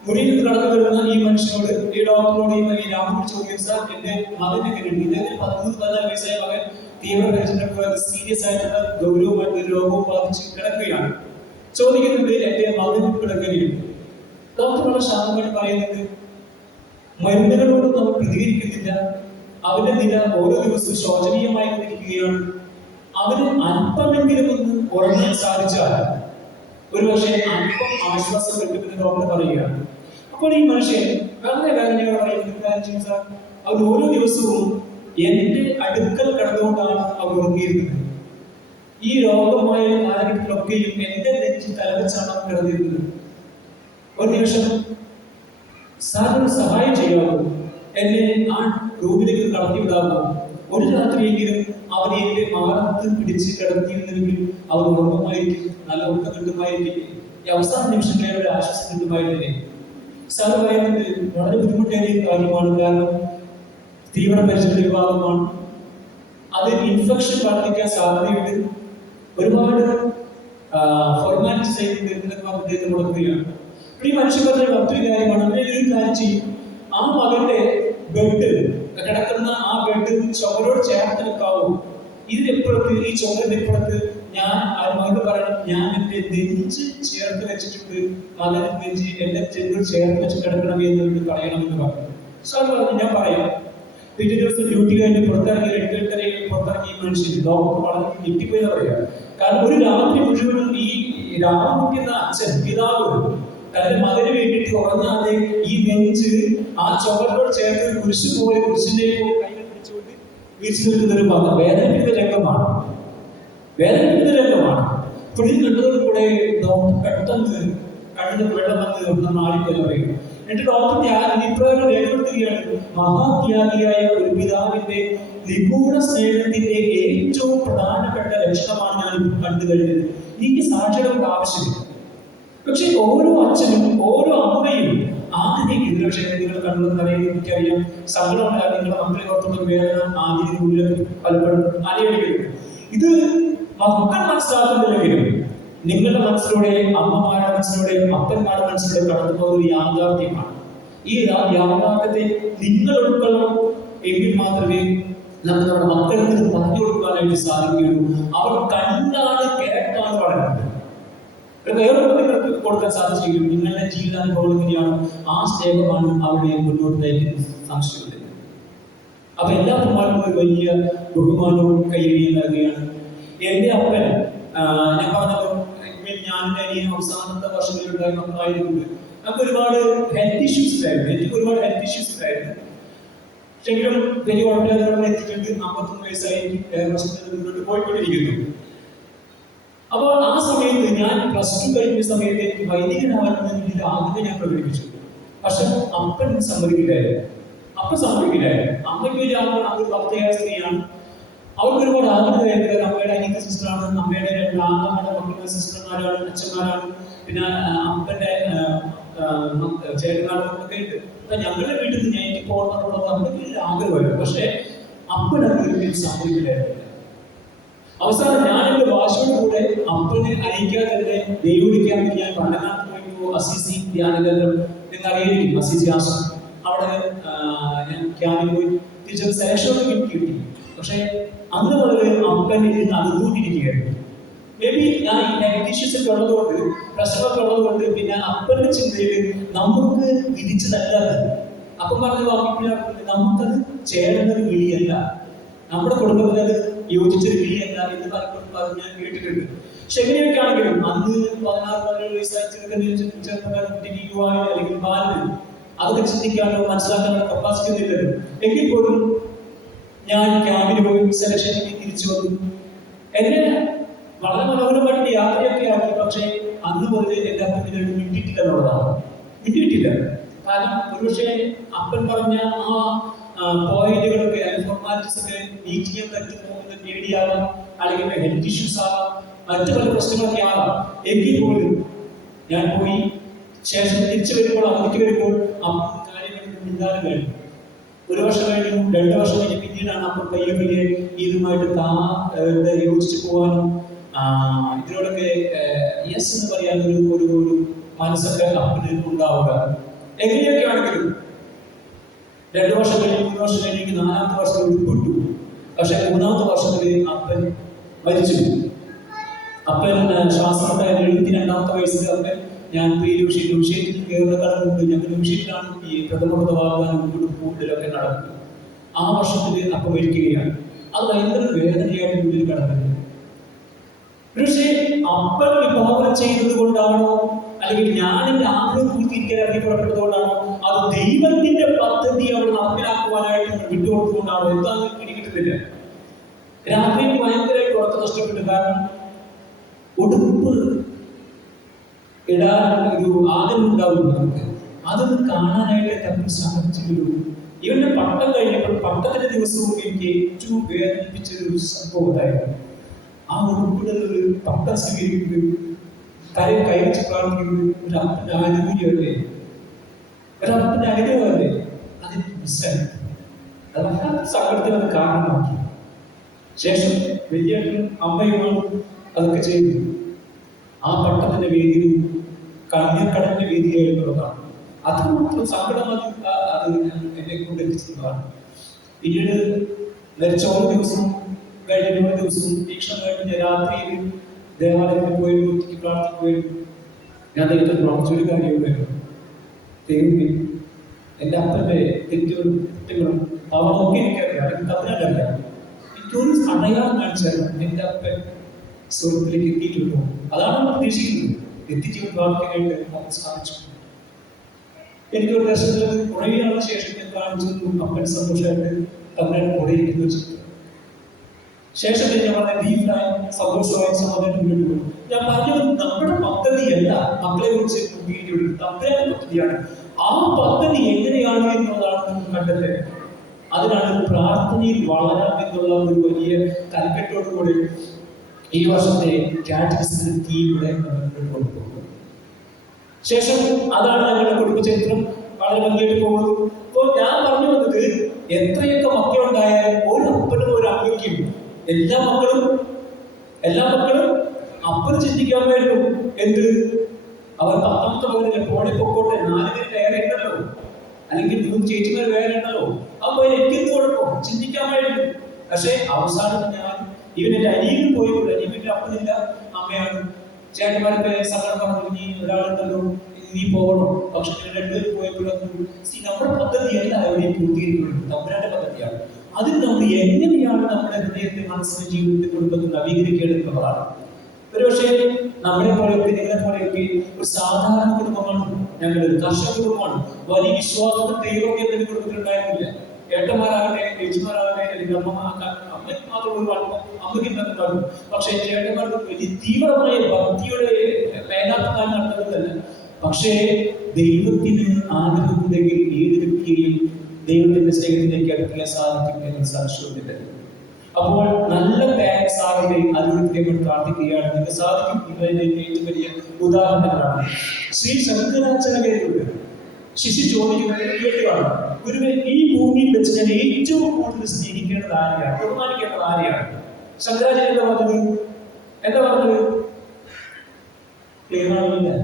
മുറിയിൽ നിന്ന് കടന്നു വരുന്ന ഈ മനുഷ്യനോട്, ഈ ഡോക്ടറോട് ഈ രാമൻ ചോദിക്കും, സാർ എന്റെ മകൻ എങ്ങനെയുണ്ട്? ഇദ്ദേഹത്തിന് 13-14 വയസ്സായ മകൻ തീവ്ര പരിചരണ സീരിയസ് ആയിട്ടുള്ള ഗൗരവമായിട്ടുള്ള രോഗവും ബാധിച്ച് കിടക്കുകയാണ്. ചോദിക്കുന്നുണ്ട്, എന്റെ മകൻ കിടക്കുകയുണ്ട്. ഡോക്ടർ വളരെ ശാന്തമായിട്ട് പറയുന്നത്, മരുന്നുകളോട് നമ്മൾ പ്രതികരിക്കുന്നില്ല, അവന്റെ നില ഓരോ ദിവസവും ശോചനീയമായി കൊണ്ടിരിക്കുകയാണ്. അവന് അല്പമെങ്കിലും ഒന്ന് ഉറങ്ങാൻ സാധിച്ചാൽ ഒരുപക്ഷെ അല്പം ആശ്വാസം കിട്ടുമെന്ന് ഡോക്ടർ പറയുകയാണ്. അപ്പോൾ ഈ മനുഷ്യൻ വളരെ കാര്യങ്ങൾ പറയുന്നത്, അവർ ഓരോ ദിവസവും എന്റെ അടുക്കൽ കടന്നുകൊണ്ടാണ് അവർ ഉറങ്ങിയിരുന്നത്. ഈ രോഗമായ കാലഘട്ടത്തിലൊക്കെയും എന്റെ നെഞ്ചിൽ തലവെച്ചാണ് അവർ കിടന്നിരുന്നത്. ഒരു നിമിഷം സാറിന് സഹായം ചെയ്യാമോ, എന്നെ ആ റൂമിലേക്ക് കടത്തി വിടാമോ? ഒരു രാത്രിയെങ്കിലും അവൻ എന്റെ മാറത്ത് പിടിച്ച് കിടത്തിയിരുന്നെങ്കിൽ അവർ ഉറങ്ങുമായിരിക്കും, നല്ല ഉറക്കം കിട്ടുമായിരിക്കും, ഈ അവസാന നിമിഷങ്ങളിൽ ഒരു ആശ്വാസം കിട്ടുമായിരുന്നില്ലേ? സാർ പറയുന്നത് വളരെ ബുദ്ധിമുട്ടേറിയ കാര്യമാണ്. കാരണം തീവ്ര പരിചരണ വിഭാഗമാണ്, അത് ഇൻഫെക്ഷൻ വർദ്ധിക്കാൻ സാധ്യതയുണ്ട്. ഒരുപാട് ഫോർമാലിറ്റീസ് ആയിട്ട് അദ്ദേഹത്തെ മുടക്കുകയാണ്. ഈ മനുഷ്യൻ പറഞ്ഞ മറ്റൊരു കാര്യമാണ്, ഒരു കാര്യം ചെയ്യും, ആ മകന്റെ ബെഡ് കിടക്കുന്ന ആ ബെഡ് ചുമരോട് ചേർത്ത് വെക്കാവൂ. ഇതിനെപ്പുറത്ത്, ഈ ചുമരിന്റെ ഇപ്പുറത്ത് ഞാൻ മകനോട് പറയണം, ഞാൻ എന്റെ നെഞ്ച് ചേർത്ത് വെച്ചിട്ടുണ്ട്, മകന്റെ നെഞ്ച് എന്റെ ചെന്നോട് ചേർത്ത് വെച്ച് കിടക്കണം എന്ന് പറയണമെന്ന് പറഞ്ഞു. സാർ പറഞ്ഞു, ഞാൻ പറയാം. പിറ്റേ ദിവസം ഡ്യൂട്ടി കഴിഞ്ഞ് പുറത്തിറങ്ങി 8:30 പുറത്തിറങ്ങി ഈ മനുഷ്യൻ ഡോക്ടർ വളരെ ഞെട്ടിപ്പോയി പറയാം. കാരണം ഒരു രാത്രി മുഴുവനും ഈ രാമൻകുട്ടി എന്ന അച്ഛൻ പിതാവ് തന്റെ മകന് വേണ്ടിയിട്ട് ഉറങ്ങാതെ ഈ നെഞ്ച് ആ ചുമരിനോട് ചേർത്ത് കുരിശ് പോലെ കുരിശിന്റെ കൈകൾ പിടിച്ചുകൊണ്ട് വീഴ്ച നിൽക്കുന്ന ഒരു മകൻ വേദനിപ്പിക്കുന്ന രംഗമാണ്. അപ്പോൾ ഇത് കണ്ടതോട് കൂടെ ഡോക്ടർ പെട്ടെന്ന് കണ്ണിന് വെള്ളം വന്ന് മാറിപ്പോയി പറയും. എന്നിട്ട് ഡോക്ടർ ഇപ്രകാരം രേഖപ്പെടുത്തുകയാണ്, മഹാത്യാഗിയായ ഒരു പിതാവിന്റെ നിഗൂഢ സ്നേഹത്തിന്റെ ഏറ്റവും പ്രധാനപ്പെട്ട ലക്ഷണമാണ് ഞാൻ കണ്ടു കഴിഞ്ഞത്. എനിക്ക് സാക്ഷികളുടെ ആവശ്യമില്ല. പക്ഷെ ഓരോ അച്ഛനും ഓരോ അമ്മയും ആഗ്രഹിക്കുന്നു. പക്ഷേ നിങ്ങൾ കണ്ടതെന്ന് അറിയാൻ എനിക്കറിയാം, സങ്കടമുണ്ടായാൽ നിങ്ങളുടെ മക്കളെ ഓർത്തുന്ന വേദന ആഗ്രഹിക്കുന്നില്ല, പലപ്പോഴും അലയടിക്കുന്നു. ഇത് മക്കൾ മനസ്സിലാക്കുന്നില്ലെങ്കിലും നിങ്ങളുടെ മനസ്സിലൂടെ, അമ്മമാരുടെ മനസ്സിലൂടെ, അപ്പന്മാരുടെ മനസ്സിലൂടെ കടന്നു പോകുന്ന ഒരു യാഥാർത്ഥ്യമാണ്. ഈ യാഥാർത്ഥ്യത്തെ നിങ്ങൾ ഉൾക്കൊള്ളണം. എങ്കിൽ മാത്രമേ നമുക്ക് നമ്മുടെ മക്കൾക്ക് ഇത് പറഞ്ഞു കൊടുക്കാനായിട്ട് സാധിക്കുകയുള്ളൂ. അവർ കണ്ടാണ് കേട്ടാണ് പറയുന്നത്. വേറൊരു നിങ്ങൾക്ക് കൊടുക്കാൻ സാധിച്ചെങ്കിലും നിങ്ങളുടെ ജീവിതാനുഭവം എങ്ങനെയാണ്, ആ സ്നേഹമാണ് അവരുടെ മുന്നോട്ട് നയിക്കുന്ന സംശയമില്ല. അപ്പൊ എല്ലാ അപ്പന്മാർക്കും ഒരു വലിയ ബഹുമാനവും കൈയടിയും നൽകുകയാണ്. എന്റെ അപ്പൻ, ഞാൻ പറഞ്ഞപ്പോൾ ഞാൻ അവസാനത്തെ വർഷങ്ങളിലുണ്ടായ മക്കളായതുകൊണ്ട് നമുക്ക് ഒരുപാട് ഹെൽത്ത് ഇഷ്യൂസ് ഉണ്ടായിരുന്നു. എനിക്ക് ഒരുപാട് ഹെൽത്ത് ഇഷ്യൂസ് ഉണ്ടായിരുന്നു. പക്ഷെങ്കിലും വലിയ കുഴപ്പമില്ലാതെ എത്തിയിട്ടുണ്ട്. 51 വയസ്സായി മുന്നോട്ട് പോയിക്കൊണ്ടിരിക്കുന്നു. അപ്പോൾ ആ സമയത്ത് ഞാൻ +2 കഴിഞ്ഞ സമയത്ത് എനിക്ക് വൈദികനാവാൻ എനിക്ക് ആഗ്രഹം ഞാൻ പ്രകടിപ്പിച്ചു. പക്ഷെ അപ്പൻ സമ്മതിക്കില്ലായിരുന്നു. അമ്മയ്ക്ക് വലിയ ആഗ്രഹം, അവർ ഭക്തയായ സ്ത്രീയാണ്. അവർക്ക് ഒരുപാട് ആഗ്രഹമായിരുന്നു. അമ്മയുടെ അനിയത്തെ സിസ്റ്ററാണ്, അമ്മയുടെ 2 ആങ്ങളുടെ മക്കളുടെ സിസ്റ്റർമാരാണ്, അച്ഛന്മാരാണ്, പിന്നെ അപ്പന്റെ ചേട്ടന്മാരൊക്കെ ഉണ്ട്. അപ്പൊ ഞങ്ങളുടെ വീട്ടിൽ നിന്ന് ഞാൻ എനിക്ക് പോകുന്നതോടൊപ്പം അമ്മയ്ക്ക് വലിയ ആഗ്രഹമായിരുന്നു. പക്ഷെ അപ്പനൊരിക്കലും സമ്മതിക്കില്ലായിരുന്നു. അവസാനം ഞാൻ എന്റെ ഭാഷയോട് കൂടെ അപ്പനെ അറിയിക്കാതെ തന്നെ ദൈവവിളിക്കാൻ വേണ്ടി ഞാൻ പഠനത്തിന് പോയപ്പോൾ അസിസി ധ്യാന കേന്ദ്രം നിങ്ങൾ അറിയായിരിക്കും, അസിസി ആശ്രമം. അവിടെ ഞാൻ ക്യാമ്പിൽ പോയി തിരിച്ചൊരു സെലക്ഷനൊക്കെ കിട്ടി. പക്ഷെ അന്ന് മുതൽ അപ്പൻ ഇരുന്ന് അതുകൊണ്ടിരിക്കുകയായിരുന്നു. മേ ബി ഞാൻ ഈ നെഗറ്റീഷ്യസ് ഒക്കെ ഉള്ളതുകൊണ്ട്, പ്രശ്നമൊക്കെ ഉള്ളതുകൊണ്ട്, പിന്നെ അപ്പന്റെ ചിന്തയിൽ നമുക്ക് വിധിച്ചതല്ലാതെ അപ്പം പറഞ്ഞ വാക്കിപ്പിഴ നമുക്കത് ചേരുന്നൊരു വിളിയല്ല, നമ്മുടെ കുടുംബത്തിന് അത് യോജിച്ചൊരു വിളിയല്ല എന്ന് പലപ്പോഴും ഞാൻ കേട്ടിട്ടുണ്ട്. പക്ഷെ എങ്ങനെയൊക്കെ ആണെങ്കിലും അന്ന് 16-17 വയസ്സായി ചെറുപ്പക്കാരൻ യുവാനോ അല്ലെങ്കിൽ ബാലന് അതൊക്കെ ചിന്തിക്കാനോ മനസ്സിലാക്കാനോ കപ്പാസിറ്റി ഒന്നുമില്ലല്ലോ. എങ്കിൽ പോലും ഞാൻ ക്യാമ്പിന് പോയി സെലക്ഷൻ തിരിച്ചു വന്നു. എന്നെ വളരെ മനോഹരമായിട്ട് യാത്രയൊക്കെ ആക്കി. പക്ഷേ അന്ന് മുതൽ എന്റെ അപ്പൻ ഇതിനോട് മിണ്ടിയിട്ടില്ല എന്നുള്ളതാണ്. മിണ്ടിയിട്ടില്ല. കാരണം ഒരുപക്ഷെ അപ്പൻ പറഞ്ഞ ആ പോയിന്റുകളൊക്കെ ഫോർമാലിറ്റീസ് ഒക്കെ മീറ്റ് ചെയ്യാൻ പറ്റുമോ എന്ന് പേടിയാകാം, അല്ലെങ്കിൽ ഹെൽത്ത് ഇഷ്യൂസ് ആകാം, മറ്റു പല പ്രശ്നങ്ങളൊക്കെ ആകാം. എങ്കിൽ പോലും ഞാൻ പോയി ശേഷം തിരിച്ചു വരുമ്പോൾ, അവധിക്ക് വരുമ്പോൾ അപ്പൻ കാര്യങ്ങൾ മിണ്ടാതെ കഴിഞ്ഞു. 1 വർഷം കഴിഞ്ഞു, 2 വർഷം കഴിഞ്ഞ് പിന്നീടാണ് അപ്പൻ പയ്യെ ഇതുമായിട്ട് യോജിച്ചു പോകാനും ഇതിനോടൊക്കെ യെസ് എന്ന് പറയാൻ ഒരു മനസ്സൊക്കെ അപ്പന് ഉണ്ടാവുക. എങ്ങനെയൊക്കെ ആണെങ്കിലും 2 വർഷം കഴിഞ്ഞ്, 3 വർഷം കഴിഞ്ഞ്, 4ാമത്തെ വർഷം ഉൾപ്പെട്ടു. പക്ഷെ 3ാമത്തെ വർഷത്തിൽ അപ്പൻ മരിച്ചു. അപ്പൻ ശ്വാസമുണ്ടായ 72ാമത്തെ വയസ്സിൽ അപ്പൻ ഞാൻ വിഷയത്തിൽ കയറുന്ന കടന്നുണ്ട്. ഞങ്ങളുടെ വിഷയത്തിലാണ് ഈ പ്രഥമ വാഗ്ദാനം കൂടുതലൊക്കെ നടക്കുന്നത്. ആ വർഷത്തിൽ അപ്പൻ മരിക്കുകയാണ്. അത് ഭയങ്കര വേദനയായിട്ട് മുന്നിൽ കടന്നത്. പക്ഷേ അപ്പൻ വിഭാവനം ചെയ്യുന്നത് കൊണ്ടാണോ, അല്ലെങ്കിൽ ഞാൻ എന്റെ ആഗ്രഹം പൂർത്തീകരിക്കാൻ അറിയപ്പെടപ്പെട്ടത് കൊണ്ടാണോ, അത് ദൈവത്തിന്റെ പദ്ധതി അവിടെ നടപ്പിലാക്കുവാനായിട്ട് വിട്ടുകൊടുത്തുകൊണ്ടാണോ എന്താണെന്ന് പിടികിട്ടുന്നില്ല. രാത്രി ഭയങ്കരമായിട്ട് ഉറക്കം നഷ്ടപ്പെട്ടു. കാരണം ഉടുപ്പ് ഇടാൻ ഒരു ആഗ്രഹം ഉണ്ടാവുന്നു നമുക്ക്. അതൊന്ന് കാണാനായിട്ട് തമ്മിൽ സാധിച്ചൊരു ഇവന്റെ പട്ടം കഴിഞ്ഞപ്പോൾ പട്ടത്തിന്റെ ദിവസവും എനിക്ക് ഏറ്റവും വേദനിപ്പിച്ചൊരു സംഭവം ഉണ്ടായിരുന്നു. ആ ഉടുപ്പിടൽ ഒരു പട്ടം സ്വീകരിക്കുന്നത്, കൈവച്ച് പ്രാർത്ഥിക്കുന്നത് ഒരു അപ്പന്റെ ആനുകൂല്യമല്ലേ, ഒരപ്പന്റെ അനുഗ്രഹമല്ലേ. അതിന് മിസ്സായി. അത് വല്ലാത്ത സങ്കടത്തിന് അത് കാരണമാക്കി. ശേഷം വലിയ അമ്മയുമാണ് അതൊക്കെ ചെയ്തു. ആ പട്ടത്തിന്റെ വേദിയിൽ കന്യാക്കടലിന്റെ വേദിയായിട്ടുള്ളതാണ്. അതുമാത്രം സങ്കടം അത് എന്നെ കൊണ്ടെത്തിച്ചതാണ്. പിന്നീട് മരിച്ച ഓരോ ദിവസവും കഴിഞ്ഞ ഓരോ ദിവസവും തീക്ഷണമായിട്ട് രാത്രിയിൽ ദേവാലയത്തിൽ പോയി ഒറ്റയ്ക്ക് പ്രാർത്ഥിക്കുകയും ഞാൻ ദൈവത്തിൽ പ്രാർത്ഥിച്ചൊരു കാര്യമുണ്ടായിരുന്നു. ദൈവമേ, എൻ്റെ അപ്പൻ്റെ തെറ്റുകളും കുറ്റങ്ങളും പാവമൊക്കെ എനിക്കറിയാം, എനിക്ക് തമ്മിലറിയാം. എനിക്കൊരു അടയാളം കാണിച്ചാലും എൻ്റെ അപ്പൻ സ്വർഗത്തിലേക്ക് എത്തിയിട്ടുണ്ടോ, അതാണ് നമ്മൾ പ്രതീക്ഷിക്കുന്നത്. എത്തിച്ചു പ്രാർത്ഥിക്കാനായിട്ട് നമുക്ക് സാധിച്ചു. എനിക്കൊരു ദർശനത്തിൽ കുറേ നാളിന് ശേഷം ഞാൻ കാണിച്ചു അപ്പൻ സന്തോഷമായിട്ട് തമ്മിലാണ് കുറേയിരിക്കുന്ന ചിത്രം. ശേഷം ഞാൻ വളരെ ഡീപ്പായി സന്തോഷമായി സഹോദരൻ മുന്നോട്ട് പോകും. ഞാൻ പറഞ്ഞത് നമ്മുടെ പദ്ധതിയല്ല മക്കളെ കുറിച്ച് വീഡിയോ തമ്മിലാണ് പദ്ധതിയാണ്. ആ പദ്ധതി എങ്ങനെയാണ് എന്നുള്ളതാണ് നമ്മൾ കണ്ടെത്തുന്നത്. അതിനാണ് പ്രാർത്ഥനയിൽ വളരാം എന്നുള്ള ഒരു വലിയ തലക്കെട്ടോടുകൂടി ഈ വർഷത്തെ കാറ്റഗറിസിന്റെ തീമിലൂടെ നമ്മൾ കൊണ്ടുപോകും. ശേഷം അതാണ് ഞങ്ങളുടെ കുടുംബചരിത്രം വളരെ ഭംഗിയായിട്ട് പോകുന്നത്. അപ്പോൾ ഞാൻ പറഞ്ഞു വന്നത്, എത്രയൊക്കെ മക്കളുണ്ടായാലും ഒരു അപ്പനും ഒരു അമ്മയ്ക്കും എല്ലാ മക്കളും അപ്പന് ചിന്തിക്കാൻ വേണ്ടും എന്ത്, അവർ 10ാമത്തെ മകനിലെ പോണെ പൊക്കോട്ടെ, 4 പേര് വേറെ ഉണ്ടല്ലോ, അല്ലെങ്കിൽ 3 ചേച്ചിമാർ വേറെ ഉണ്ടല്ലോ, അപ്പൊ എനിക്കെന്ത് കുഴപ്പം ചിന്തിക്കാൻ വേണ്ടും. പക്ഷെ അവസാനം ഞാൻ ഇവനെന്റെ അനിയനും പോയപ്പോൾ, അനിയന്റെ അപ്പനില്ല, അമ്മയാണ്. ചേട്ടന്മാരൊക്കെ സങ്കടം പറഞ്ഞു, നീ ഒരാളുണ്ടല്ലോ, നീ പോകണം. പക്ഷെ 2 പേര് പോയപ്പോഴൊന്നും നമ്മുടെ പദ്ധതിയല്ല എവിടെയും പൂർത്തീകരിക്കുന്നത്, തമ്പുരാന്റെ പദ്ധതിയാണ്. അതിൽ നമ്മൾ എങ്ങനെയാണ് നമ്മുടെ ഹൃദയത്തെ, മനസ്സിനെ, ജീവിതത്തെ, കുടുംബത്തെ നവീകരിക്കേണ്ടതെന്നുള്ളതാണ്. ഒരുപക്ഷെ നമ്മളെ പോലെയൊക്കെ നിങ്ങളെ പോലെയൊക്കെ ഒരു സാധാരണ കുടുംബമാണ്, ഞങ്ങളുടെ കർഷക കുടുംബമാണ്. വലിയ വിശ്വാസത്തിൽ ദൈവം എന്നൊരു കുടുംബത്തിലുണ്ടായിരുന്നില്ല. ഏട്ടന്മാരാകട്ടെ, ചേച്ചിമാരാകട്ടെ, അല്ലെങ്കിൽ അമ്മയ്ക്ക് മാത്രം ഒരു അമ്മയ്ക്ക് ഉണ്ടാകും. പക്ഷെ ചേട്ടന്മാർക്ക് വലിയ തീവ്രമായ ഭക്തിയുടെ മേലാത്തമായി നടത്തുന്നതല്ല. പക്ഷേ ദൈവത്തിന് ആഗ്രഹമുണ്ടെങ്കിൽ ഏത് വ്യക്തിയെയും ദൈവത്തിന്റെ സ്നേഹത്തിലേക്ക് അടുപ്പിക്കാൻ സാധിക്കും എന്ന് സംശയമില്ല. അപ്പോൾ നല്ല പാരൻസ് ആകട്ടെ, അതിലൂടെ പ്രാർത്ഥിക്കുകയാണ്, നിങ്ങൾക്ക് സാധിക്കും. ഇവരുടെ ഏറ്റവും വലിയ ഉദാഹരണങ്ങളാണ് ശ്രീ ശങ്കരാചാര്യരുടെ ശിശു ചോദിക്കുന്നത് കേട്ടുകാണ്. ഗുരുവെ ഈ ഭൂമിയിൽ വെച്ച് ഞാൻ ഏറ്റവും കൂടുതൽ സ്നേഹിക്കേണ്ടത് ആരെയാണ്, ബഹുമാനിക്കേണ്ടത് ആരെയാണ്? ശങ്കരാചാര്യ എന്താ പറഞ്ഞത്? എന്താ പറഞ്ഞത്? ക്ലിയർ ആണല്ലേ?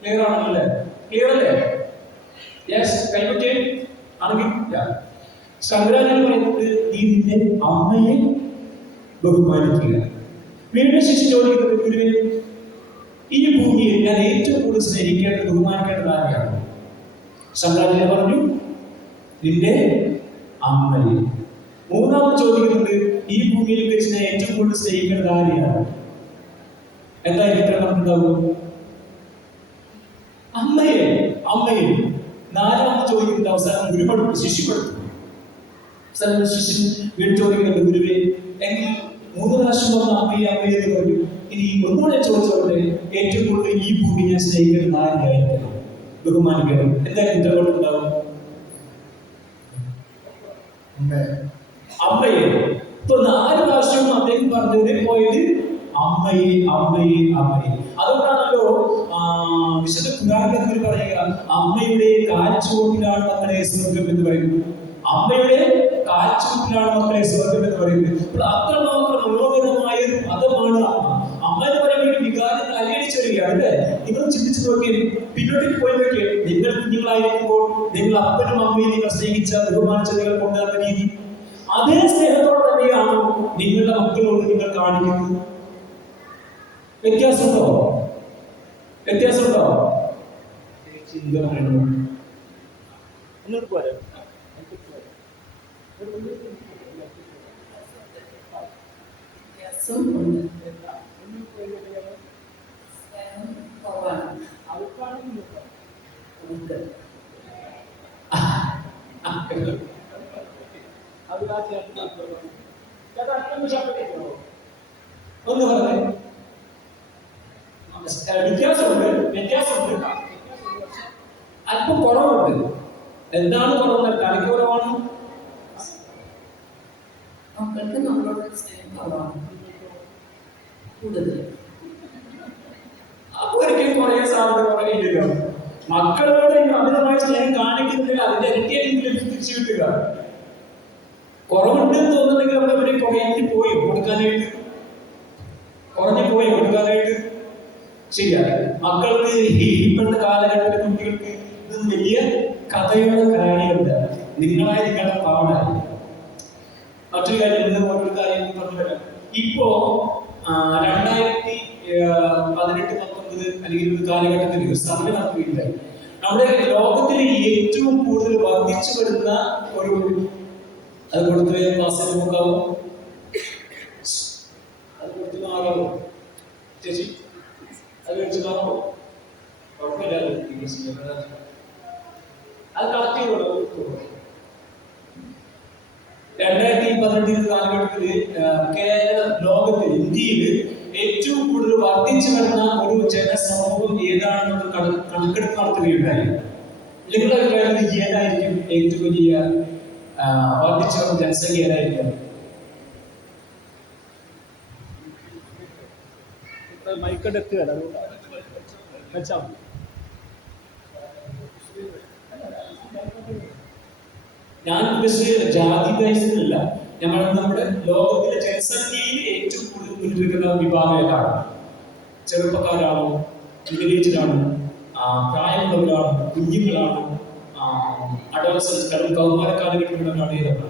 ക്ലിയർ ആണല്ലേ? ക്ലിയർ അല്ലേ? യെസ്, കൈപറ്റേ ആണെങ്കിൽ ശങ്കരാചാര്യ പറയുന്നത് നീ നിന്റെ അമ്മയെ ബഹുമാനിക്കുക. വീണ്ടും ശിശു ചോദിക്കുന്നത് ഗുരുവേ ഈ ഭൂമിയിൽ ഞാൻ ഏറ്റവും കൂടുതൽ സ്നേഹിക്കേണ്ടത് ബഹുമാനിക്കേണ്ടത് ആരെയാണ്? ശങ്കരാചാര്യ പറഞ്ഞു നിന്റെ അമ്മയെ. മൂന്നാമത് ചോദിക്കുന്നത് ഈ ഭൂമിയിൽ വെച്ച് ഞാൻ ഏറ്റവും കൂടുതൽ സ്നേഹിക്കേണ്ടത് ആരെയാണ്? എന്തായാലും ഇത്ര കണ്ടിട്ടുണ്ടാവും? അമ്മയെ. അമ്മയെ. നാലാമത് ചോദിക്കുന്നത് അവസാനം ഗുരുപ്പെടുത്തു, ശിശുപ്പെടുത്തു. ശിശു വീണ്ടും ചോദിക്കുന്നുണ്ട് ഗുരുവേ എങ്കിൽ 3 പ്രാവശ്യം വന്ന അമ്മയെ അമ്മയെ എന്ന് പറഞ്ഞു. ഇനി ഒന്നുകൂടെ ചോദിച്ചോട്ടെ, ഏറ്റവും കൂടുതൽ ഈ ഭൂമി ഞാൻ സ്നേഹിക്കുന്നത് ആരെയായിരിക്കണം, ബഹുമാനിക്കണം? എന്തായാലും ഇത്ര കൊണ്ടുണ്ടാവും? അമ്മയെ. ഇപ്പൊ 4 പ്രാവശ്യം അദ്ദേഹം പറഞ്ഞത് പോയത് അമ്മയെ അമ്മയെ അമ്മയെ. അതുകൊണ്ടാണല്ലോ വിശുദ്ധ ഖുർആനിൽ പറയുക അമ്മയുടെ കാൽച്ചുവട്ടിലാണ് മക്കളെ സ്വർഗം എന്ന് പറയുന്നത്. അമ്മയുടെ കാൽച്ചുവട്ടിലാണ് മക്കളെ സ്വർഗം എന്ന് പറയുന്നത്. അപ്പോൾ അത്രമാത്രം മനോഹരമായ ഒരു പദമാണ് അമ്മ. അമ്മ എന്ന് പറയുമ്പോൾ വികാരങ്ങൾ അലയടിച്ചെറിയുകയാണ് അല്ലേ? നിങ്ങൾ ചിന്തിച്ചു നോക്കിയേ, പിന്നോട്ടേക്ക് പോയി നോക്കിയേ. നിങ്ങൾ കുഞ്ഞുങ്ങളായിരിക്കുമ്പോൾ നിങ്ങൾ അപ്പനും അമ്മയും നിങ്ങൾ സ്നേഹിച്ച ബഹുമാനിച്ച നിങ്ങൾ കൊണ്ടുവന്ന രീതി, അതേ സ്നേഹത്തോടെ തന്നെയാണ് നിങ്ങളുടെ മക്കളോട് നിങ്ങൾ കാണിക്കുന്നത്. വ്യത്യാസമുണ്ടോ? വ്യത്യാസമുണ്ടോ? ചിന്ത പറയുന്നു. ഒന്ന് പറഞ്ഞേ. വ്യത്യാസമുണ്ട്. അല്പം കുറവുണ്ട്. എന്താണ് കുറവ്? തലയ്ക്ക് കുറവാണ്. മക്കൾക്ക് നമ്മളോട് സ്നേഹം കുറവാണ് കൂടുതൽ. അപ്പൊ ഒരിക്കലും കുറേ സാധ്യത കുറയില്ലല്ലോ. മക്കളോട് അമിതമായ സ്നേഹം കാണിക്കുന്നില്ല, അതിന്റെ ഇരട്ടിയെങ്കിലും തിരിച്ചു കിട്ടുക. കുറവുണ്ടെന്ന് തോന്നുന്നെങ്കിൽ അവിടെ അവരെ കുറഞ്ഞു പോയോ കൊടുക്കാനായിട്ട്? കുറഞ്ഞു പോയോ കൊടുക്കാനായിട്ട്? ശരിയാണ്. മക്കൾക്ക് ഇപ്പോഴത്തെ കാലഘട്ടത്തിലെ കുട്ടികൾക്ക് ഇത് വലിയ കഥയുടെ കാര്യമുണ്ട്. നിങ്ങളായി നിങ്ങളുടെ പാടായി. മറ്റൊരു കാര്യം ഒരു കാര്യം പറഞ്ഞുതരാം. ഇപ്പോ 2018-19 അല്ലെങ്കിൽ ഒരു കാലഘട്ടത്തിൽ ഒരു സർവേ നടത്തുകയുണ്ടായി. നമ്മുടെ ലോകത്തിൽ ഏറ്റവും കൂടുതൽ വർദ്ധിച്ചു വരുന്ന ഒരു അത് കൊടുത്ത് പാസ് നോക്കാവോ? അത് കൊടുത്ത് മാറാവോ ചേച്ചി? അത് വെച്ച് മാറോ? കുഴപ്പമില്ല, അത് കളക്ട് ചെയ്തോളൂ. 2018 കാലഘട്ടത്തിൽ ലോകത്തിൽ ഇന്ത്യയിൽ ഏറ്റവും കൂടുതൽ വർദ്ധിച്ചു വരുന്ന ഒരു ജനസമൂഹം ഏതാണെന്ന് കണക്കെടുപ്പ് നടത്തുകയുണ്ടായി. നിങ്ങളുടെ അഭിപ്രായത്തിൽ ഏതായിരിക്കും ഏറ്റവും വലിയ വർദ്ധിച്ചു വരുന്ന ജനസംഖ്യ ഏതായിരിക്കും? ഞാൻ ഉദ്ദേശിച്ച ജാതി ബേസിലല്ല. നമ്മുടെ ലോകത്തിലെ ജനസംഖ്യയിൽ ഏറ്റവും കൂടുതൽ മുന്നിട്ടിരിക്കുന്ന വിഭാഗം ഏതാണ്? ചെറുപ്പക്കാരാണോ, മിഡിലേജിലാണോ, പ്രായമുള്ളവരാണോ, കുഞ്ഞുങ്ങളാണോ, അഡോളസൻസ് കൗമാര കാലഘട്ടത്തിലുള്ളവരാണ്? ഏതാണ്?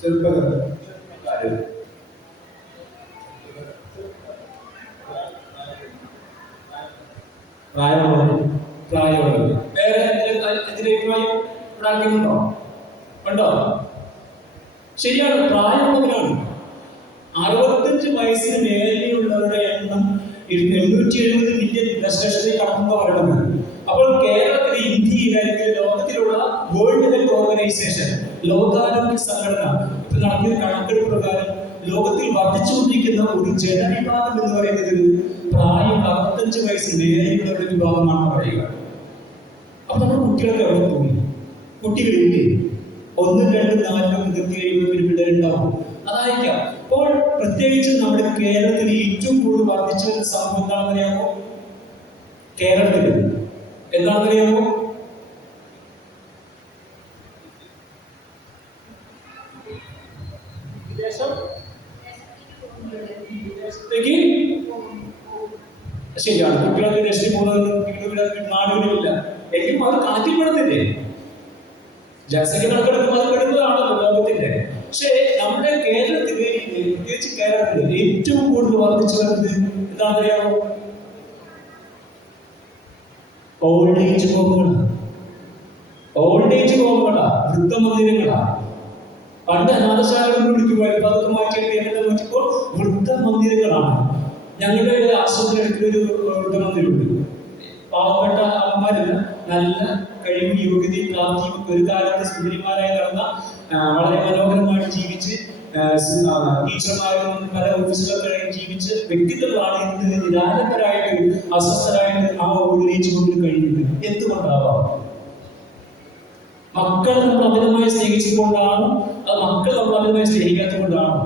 ചെറുപ്പക്കാർ. പ്രായമുള്ളവർ. വേറെ അഭിപ്രായം ഉണ്ടാക്കുന്നുണ്ടോ? ഉണ്ടോ? ശരിയാണ്, പ്രായമുള്ളവരാണ്. 65 വയസ്സിന് മേലെയുള്ളവരുടെ എണ്ണം 870 മില്യൺ ദശലക്ഷത്തിൽ കടന്നു പറയുന്നത്. അപ്പോൾ കേരളത്തിലെ, ഇന്ത്യയിലായിരിക്കും ലോകത്തിലുള്ള വേൾഡ് ഹെൽത്ത് ഓർഗനൈസേഷൻ, ലോകാരോഗ്യ സംഘടന ഇപ്പൊ നടത്തിയ കണക്കെടുപ്പ് പ്രകാരം ലോകത്തിൽ വർദ്ധിച്ചുകൊണ്ടിരിക്കുന്ന ഒരു ജനവിഭാഗം എന്ന് പറയുന്നത് പ്രായം 65 വയസ്സിന് മേലെയുള്ളവരുടെ വിഭാഗമാണെന്ന് പറയുക. അപ്പൊ നമ്മുടെ കുട്ടികളൊക്കെ എവിടെ പോയി? കുട്ടികളില്ലേ? 1, 2, 4, 7 പിള്ളേരുണ്ടാവും. അതായിരിക്കാം. അപ്പോൾ പ്രത്യേകിച്ച് നമ്മുടെ കേരളത്തിൽ ഏറ്റവും കൂടുതൽ വർദ്ധിച്ചു വരുന്ന സംഭവം എന്താണെന്നറിയാമോ? കേരളത്തിൽ എന്താണെന്നറിയാമോ? വിദേശത്തേക്ക് ശരിയാണ്, കുട്ടികൾക്ക് വിദേശത്തിൽ പോകുന്നത് നാടുകളിലില്ല, എങ്കിലും അത് കണക്കിൽപ്പെടുന്നില്ലേ? ജനസംഖ്യ കണക്കെടുക്കുമ്പോൾ അത് പെടുന്നതാണല്ലോ ലോകത്തിന്റെ. പക്ഷേ നമ്മുടെ കേരളത്തില്, പ്രത്യേകിച്ച് കേരളത്തില് ഏറ്റവും കൂടുതൽ വർദ്ധിച്ചു വരുന്നത് എന്താണെന്നറിയാമോ? ഓൾഡ് ഏജ് ഹോമുകളാണ്. ഓൾഡ് ഏജ് ഹോമുകളാ, വൃദ്ധമന്ദിരങ്ങളാ. പണ്ട് അനാഥശാലകൾ വിളിക്കുമായിരുന്നു, അതൊക്കെ മാറ്റിയിട്ട് എന്നെ നോക്കിയപ്പോൾ വൃദ്ധമന്ദിരങ്ങളാണ്. ഞങ്ങളുടെ ആശ്രമത്തിനടുത്ത് ഒരു വൃദ്ധമന്ദിരമുണ്ട്. പാവപ്പെട്ട അമ്മമാരിൽ നല്ല കഴിവും യോഗ്യതയും പ്രാപ്തിയും ഒരു കാലത്ത് സുന്ദരിമാരായി നടന്ന, വളരെ മനോഹരമായിട്ട് ജീവിച്ച് ടീച്ചർമാരും പല ഓഫീസുകളൊക്കെ ജീവിച്ച് വ്യക്തിത്വങ്ങളാണ് ഇന്ന് നിരാലംബരായിട്ട് അസ്വസ്ഥരായിട്ട് ആ ഓൾഡ് കൊണ്ട് കഴിയുന്നത്. എന്തുകൊണ്ടാവാം? മക്കളെ നമ്മൾ അമിതമായി സ്നേഹിച്ചുകൊണ്ടാണ്, അത് മക്കൾ നമ്മൾ അമിതമായി സ്നേഹിക്കാത്തത് കൊണ്ടാണ്.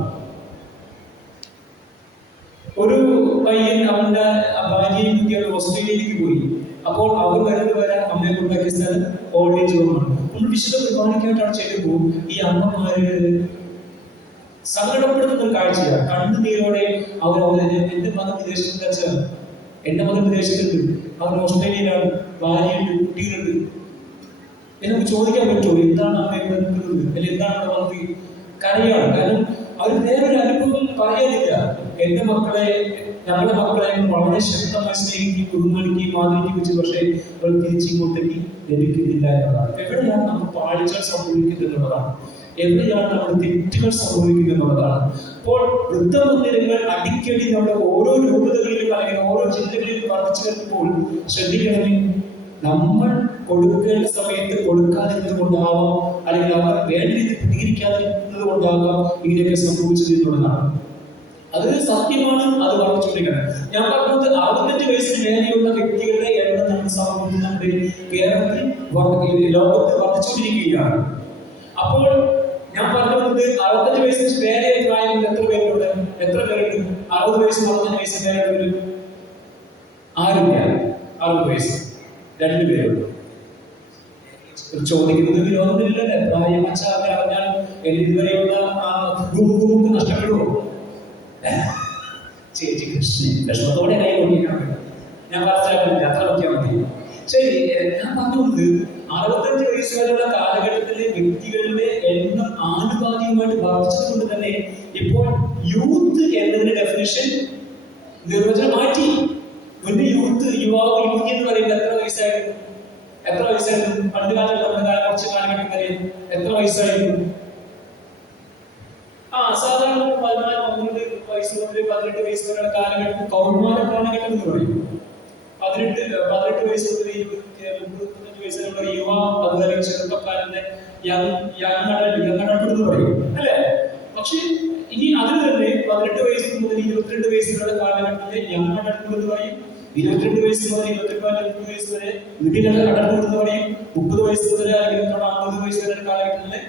ഒരു പയ്യൻ അവന്റെ ഭാര്യയും കുട്ടികളും ഓസ്ട്രേലിയയിലേക്ക് പോയി. അപ്പോൾ അവർ വരുന്നത് വരെ അമ്മയെ കൊണ്ടാക്കിയ സ്ഥലം ഓൾഡ് ഏജ് ഹോമാണ്. നമ്മൾ വിശുദ്ധ കുർബാനയ്ക്കായിട്ടാണ് ചെല്ലുമ്പോൾ ഈ അമ്മമാര് സങ്കടപ്പെടുന്ന ഒരു കാഴ്ചയാണ്. കണ്ണുനീരോടെ അവർ എന്റെ മതം വിദേശത്ത് വെച്ചാൽ, എന്റെ മതം വിദേശത്തുണ്ട്, അവർ ഓസ്ട്രേലിയയിലാണ്, ഭാര്യയുണ്ട്, കുട്ടികളുണ്ട്. നമുക്ക് ചോദിക്കാൻ പറ്റുമോ എന്താണ് അമ്മയെ ബന്ധപ്പെടുന്നത്, അല്ലെങ്കിൽ എന്താണ് നമുക്ക് കരയാണ്? കാരണം അവർ വേറൊരു അനുഭവം പറയാനില്ല. എന്റെ മക്കളെ, ഞങ്ങളുടെ മക്കളെ വളരെ ശക്തമായി സ്നേഹിക്കുകയും ബഹുമാനിക്കുകയും ആദരിക്കുകയും, പക്ഷേ അവർ തിരിച്ചിങ്ങോട്ടേക്ക് ലഭിക്കുന്നില്ല എന്നതാണ്. എവിടെയാണ് നമുക്ക് പാളിച്ചകൾ സംഭവിക്കുന്നത് എന്നുള്ളതാണ്, എവിടെയാണ് നമ്മുടെ തെറ്റുകൾ സംഭവിക്കുന്നത് എന്നുള്ളതാണ്. അപ്പോൾ വൃദ്ധമന്ദിരങ്ങൾ അടിക്കടി നമ്മുടെ ഓരോ രൂപതകളിലും അല്ലെങ്കിൽ ഓരോ ജില്ലകളിലും വർദ്ധിച്ചു വരുമ്പോൾ ശ്രദ്ധിക്കണമേ, നമ്മൾ കൊടുക്കേണ്ട സമയത്ത് കൊടുക്കാതിരുന്നത് കൊണ്ടാവാം, അല്ലെങ്കിൽ അവർ വേണ്ട രീതിയിൽ പ്രതികരിക്കാതിരുന്നത് കൊണ്ടാവാം ഇങ്ങനെയൊക്കെ സംഭവിച്ചത് എന്നുള്ളതാണ്. അത് സത്യമാണ്, അത് വർദ്ധിച്ചുകൊണ്ടിരിക്കണം. ഞാൻ പറഞ്ഞത് 65 വയസ്സിന് മേലെയുള്ള വ്യക്തികളുടെ എണ്ണം നമ്മുടെ സമൂഹത്തിൽ, നമ്മുടെ കേരളത്തിൽ, ലോകത്ത് വർദ്ധിച്ചുകൊണ്ടിരിക്കുകയാണ്. അപ്പോൾ ഞാൻ പറഞ്ഞത് 65 വയസ്സിന് മേലെ പ്രായമുള്ള എത്ര പേരുണ്ട്? എത്ര പേരുണ്ട്? 60 വയസ്സ് 65 വയസ്സിന് മേലെ ആരുമില്ല. 60 വയസ്സ് 2 പേരുണ്ട്. ചോദിക്കുന്നത് വിരോധമില്ലല്ലേ? പ്രായം വെച്ചാൽ അറിഞ്ഞാൽ ഇതുവരെയുള്ള ഭൂമുഖം നഷ്ടപ്പെടുമോ? ചേച്ചി കൃഷ്ണൻ വിഷമത്തോടെ കൈ കൊണ്ടിരിക്കണം. ഞാൻ മനസ്സിലാക്കുന്നില്ല, അത്ര നോക്കിയാൽ മതി. ശരി, ഞാൻ പറഞ്ഞത് 65 വയസ്സ് വരെയുള്ള കാലഘട്ടത്തിലെ വ്യക്തികളുടെ എണ്ണം ആനുപാതികമായിട്ട് വർദ്ധിച്ചത് കൊണ്ട് തന്നെ ഇപ്പോൾ യൂത്ത് എന്നതിന്റെ ഡെഫിനിഷൻ നിർവചനം മാറ്റി. മുന്നേ യൂത്ത്, യുവാവ്, യുവതി എന്ന് പറയുമ്പോൾ എത്ര വയസ്സായിരുന്നു? എത്ര വയസ്സായിരുന്നു? പണ്ട് കാലത്ത് കുറച്ച് കാലഘട്ടം വരെ എത്ര വയസ്സായിരുന്നു? സാധാരണ 14-15 വയസ്സ് മുതൽ 18 വയസ്സ് വരെയുള്ള കാലഘട്ടം കൗമാര കാലഘട്ടം എന്ന് പറയും. 18 വയസ്സ് മുതൽ 25 വയസ്സ് വരെയുള്ള യുവ, അതുവരെ ചെറുപ്പക്കാരന്റെ യങ് അഡൾട്ട് എന്ന് പറയും, അല്ലേ? പക്ഷെ ഇനി അതിൽ തന്നെ 18 വയസ്സ് മുതൽ 22 വയസ്സ് വരെയുള്ള കാലഘട്ടത്തിലെ യങ് അഡൾട്ട് എന്ന് പറയും. 22 വയസ്സ് മുതൽ 24 വയസ്സ് വരെ മിഡിൽ അഡൾട്ട് എന്ന് പറയും. 30 വയസ്സ് മുതൽ അല്ലെങ്കിൽ 50 വയസ്സ് വരെ കാലഘട്ടത്തിലെ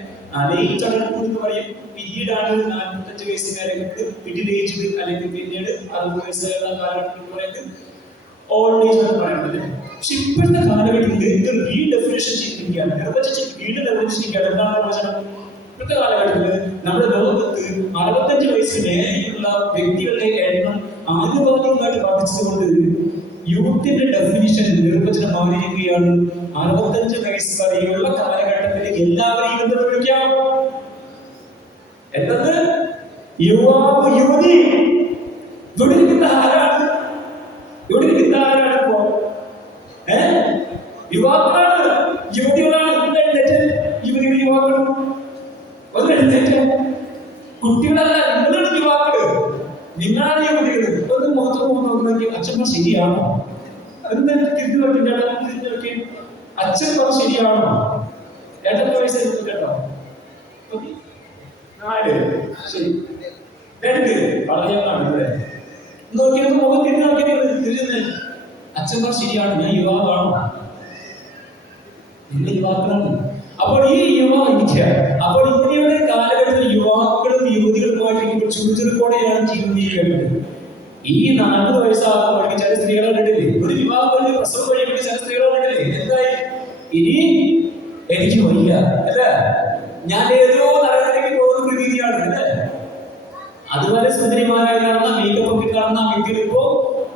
ലേറ്റ് അഡൾട്ട് എന്ന് പറയും. പിന്നീടാണ് 45 വയസ്സുകാർക്ക് മിഡിൽ ഏജ്, അല്ലെങ്കിൽ പിന്നീട് 60 വയസ്സുകാരുടെ കാലഘട്ടം എന്ന് പറയുന്നത് ഓൾഡ് ഏജ് എന്ന് പറയുന്നത്. പക്ഷെ ഇപ്പോഴത്തെ കാലഘട്ടത്തിൽ ഇത് റീഡെഫിനേഷൻ ചെയ്തിരിക്കുകയാണ്, നിർവചിച്ചിരിക്കുകയാണ്. എന്താണ് നിർവചനം? ഇപ്പോഴത്തെ കാലഘട്ടത്തിൽ നമ്മുടെ ലോകത്ത് 65 വയസ്സിന് മേലെയുള്ള വ്യക്തികളുടെ എണ്ണം ആനുപാതികമായിട്ട് വർദ്ധിച്ചതുകൊണ്ട് യൂത്തിന്റെ ഡെഫിനിഷൻ, നിർവചനം മാറിയിരിക്കുകയാണ്. 65 വയസ്സ് വരെയുള്ള കാലഘട്ടത്തിൽ എല്ലാവരെയും എന്തെന്ന് വിളിക്കാം? എന്നത് യുവാവ്, യുവതി. ഇവിടെ ഇരിക്കുന്ന ആരാണ്? ഇവിടെ ഇരിക്കുന്ന ആരാണ്? ഇപ്പോ യുവാക്കളാണ്, യുവതികളാണ്. യുവതികൾ, യുവാക്കളും കുട്ടികളല്ല, നിങ്ങളാണ് യുവാക്കള്, നിങ്ങളാണ് യുവതികൾ. ഒന്ന് മുഖത്ത് നോക്കി അച്ഛൻ ശരിയാണോ? അതെന്താ തിരിഞ്ഞു നോക്കി അച്ഛൻ പറഞ്ഞ ശരിയാണോ? 2 വയസ്സ് കേട്ടോ, 4 ശരി, 2 വളരെയാണ് ഇവിടെ നോക്കിയത്. മുഖം തിരിഞ്ഞു നോക്കിയത് അച്ഛൻ പറഞ്ഞ ശരിയാണ്, ഞാൻ യുവാവാണോ? നിങ്ങൾ യുവാക്കളാണ്. അപ്പോൾ ഈ യുവാവിരിക്കുക. അപ്പോൾ ഇങ്ങനെയുള്ള കാലഘട്ടത്തിൽ യുവാക്കളും യുവതികളുമായിട്ട് ചുറുചുറുക്കോടെയാണ് ജീവിതം ചെയ്യേണ്ടത്. ഈ 40 വയസ്സാകുമ്പോഴേക്ക് ചില സ്ത്രീകളെ കണ്ടില്ലേ, ഒരു വിവാഹം പ്രസവം കഴിയുമ്പോൾ ചില സ്ത്രീകളെ കണ്ടില്ലേ, എന്തായി? ഇനി എനിക്ക് വയ്യ, അല്ലേ? ഞാൻ ഏതോ നരകത്തിലേക്ക് പോകുന്ന പ്രതീതിയാണ്, അല്ലേ? അതുപോലെ സുന്ദരിമാരായി കാണുന്ന മേക്കപ്പ് ഒക്കെ കാണുന്ന വ്യക്തികൾ ഇപ്പോ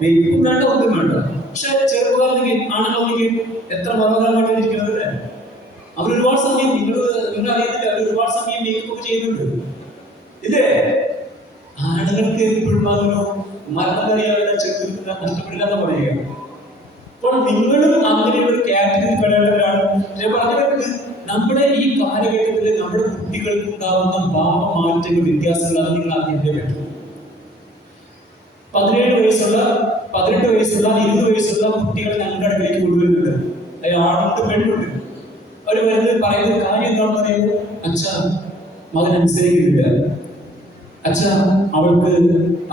മേക്കപ്പും വേണ്ട ഒന്നും വേണ്ട. പക്ഷെ ചെറുപ്പക്കാരനെങ്കിൽ ആണുങ്ങളെങ്കിൽ എത്ര മനോഹരമായിട്ടാണ് ഇരിക്കുന്നത് അല്ലേ? അവർ ഒരുപാട് സമയം നിങ്ങൾ അറിയത്തില്ല, അവർ ഒരുപാട് സമയം മേക്കപ്പ് ഒക്കെ ചെയ്യുന്നുണ്ട് ഇല്ലേ? ആണുങ്ങൾക്ക് എപ്പോഴും അതൊരു മരണം അറിയാതെ ചെറുക്കുന്ന നഷ്ടപ്പെടില്ലാന്ന് പറയുക. അപ്പോൾ നിങ്ങളും അങ്ങനെ ഒരു കാറ്റഗറി പെടേണ്ടവരാണ്. ഞാൻ പറഞ്ഞത് നമ്മുടെ ഈ കാലഘട്ടത്തിൽ നമ്മുടെ കുട്ടികൾക്ക് ഉണ്ടാകുന്ന ഭാവമാറ്റങ്ങൾ, വ്യത്യാസങ്ങൾ അത് നിങ്ങൾ അറിഞ്ഞേ പറ്റും. 17 വയസ്സുള്ള 18 വയസ്സുള്ള 20 വയസ്സുള്ള കുട്ടികൾ ഞങ്ങളുടെ അടുത്തേക്ക് കൊണ്ടുവരുന്നുണ്ട്. അതിൽ ആണുണ്ട് പെണ്ണുണ്ട്. അവർ വരുന്നത് പറയുന്ന കാര്യം എന്താണെന്ന് പറയുമ്പോൾ, അച്ഛാ മകൻ അനുസരിക്കുന്നില്ല, അച്ഛാ അവൾക്ക്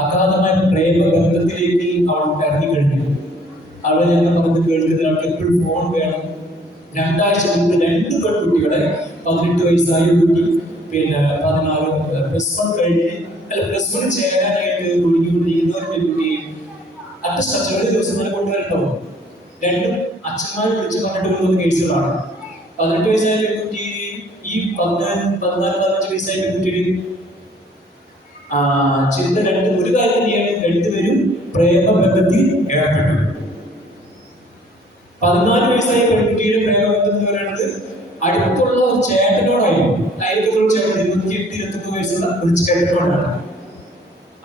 അഗാധമായ പ്രേമബന്ധത്തിലേക്ക് അവൾ ഇറങ്ങിക്കഴിഞ്ഞു, അവളെ ഞങ്ങൾ പറഞ്ഞ് കേൾക്കുന്ന അവൾക്ക് എപ്പോഴും ഫോൺ വേണം. 2 ആഴ്ച മുമ്പ് 2 പെൺകുട്ടികളെ 18 വയസ്സായ കുട്ടി, പിന്നെ 16 +1 കഴിഞ്ഞ് +1 ചേരാനായിട്ട് ഒഴുകിക്കൊണ്ടിരിക്കുന്ന ഒരു പെൺകുട്ടിയെ അറ്റസ്റ്റ് ഒരു ദിവസം തന്നെ കൊണ്ടുവരണ്ടാവും. 2 അച്ഛന്മാരെ വിളിച്ച് പറഞ്ഞിട്ട് കൊണ്ടുവന്ന കേസുകളാണ്. 18 വയസ്സായ പെൺകുട്ടി ഈ 14-15 വയസ്സായ പെൺകുട്ടിയുടെ ചിന്ത ഒരു കാര്യം ചെയ്യാണ്, 2 പേരും പ്രേമബന്ധത്തിൽ ഏർപ്പെട്ടു. 14 വയസ്സായ പെൺകുട്ടിയുടെ പ്രേമബന്ധം എന്ന് പറയുന്നത് അടുത്തുള്ള ഒരു ചേട്ടനോടായിരുന്നു. അയൽക്കത്തുള്ള ചേട്ടൻ 28-29 വയസ്സുള്ള ഒരു ചേട്ടനോടാണ്.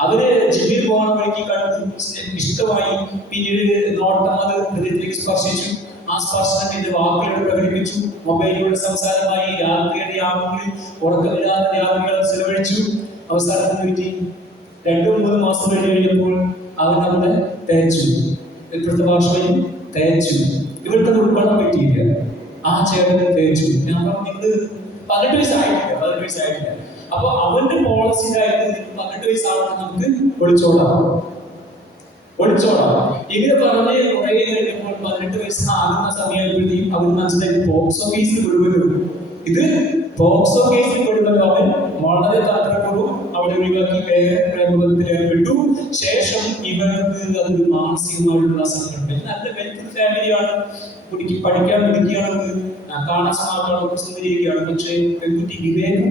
അവര് ജിമ്മിൽ പോകാൻ വഴിക്ക് കണ്ടു, ഇഷ്ടമായി. പിന്നീട് നോട്ടം അത് ഹൃദയത്തിലേക്ക് സ്പർശിച്ചു. ആ സ്പർശനം എന്റെ വാക്കുകളോട് പ്രകടിപ്പിച്ചു. മൊബൈലിലൂടെ സംസാരമായി. രാത്രിയുടെ യാമങ്ങളിൽ ഉറക്കമില്ലാത്ത രാത്രികൾ ചെലവഴിച്ചു. അവസാനം പറ്റി 2-3 മാസം കഴിഞ്ഞപ്പോൾ അവൻ അവിടെ തേച്ചു. ഇപ്പോഴത്തെ ഭാഷയിൽ തേച്ചു. ഇവർക്ക് അത് ഉൾക്കൊള്ളാൻ പറ്റിയില്ല. ആ ചേട്ടന് തേച്ചു. ഞാൻ പറഞ്ഞു 18 വയസ്സായിട്ടില്ല. അപ്പൊ അവന്റെ പോളിസി ആയിട്ട് 18 വയസ്സാവണം, നമുക്ക് ഒളിച്ചോടാം. ഇങ്ങനെ പറഞ്ഞ് കുറെ കഴിഞ്ഞപ്പോൾ 18 വയസ്സാകുന്ന സമയമായപ്പോഴത്തേക്കും അവൻ മനസ്സിലാക്കി പോക്സോ കേസിൽ പെടുവരും. ഇത് പോക്സോ കേസിൽ പെടുന്നത് അവൻ വളരെ താല്പര്യപൂർവ്വം അവിടെ ഒഴിവാക്കി വേറെ പ്രേമബന്ധത്തിൽ ഏർപ്പെട്ടു. ശേഷം ഇവർക്ക് അതൊരു മാനസികമായിട്ടുള്ള സംഘടന. നല്ല വെൽത്ത് ഫാമിലിയാണ്, കുട്ടിക്ക് പഠിക്കാൻ പഠിക്കുകയാണ്, കാണാൻ സ്മാർട്ടാണ്, സുന്ദരിയൊക്കെയാണ്. പക്ഷേ പെൺകുട്ടി വിവേകം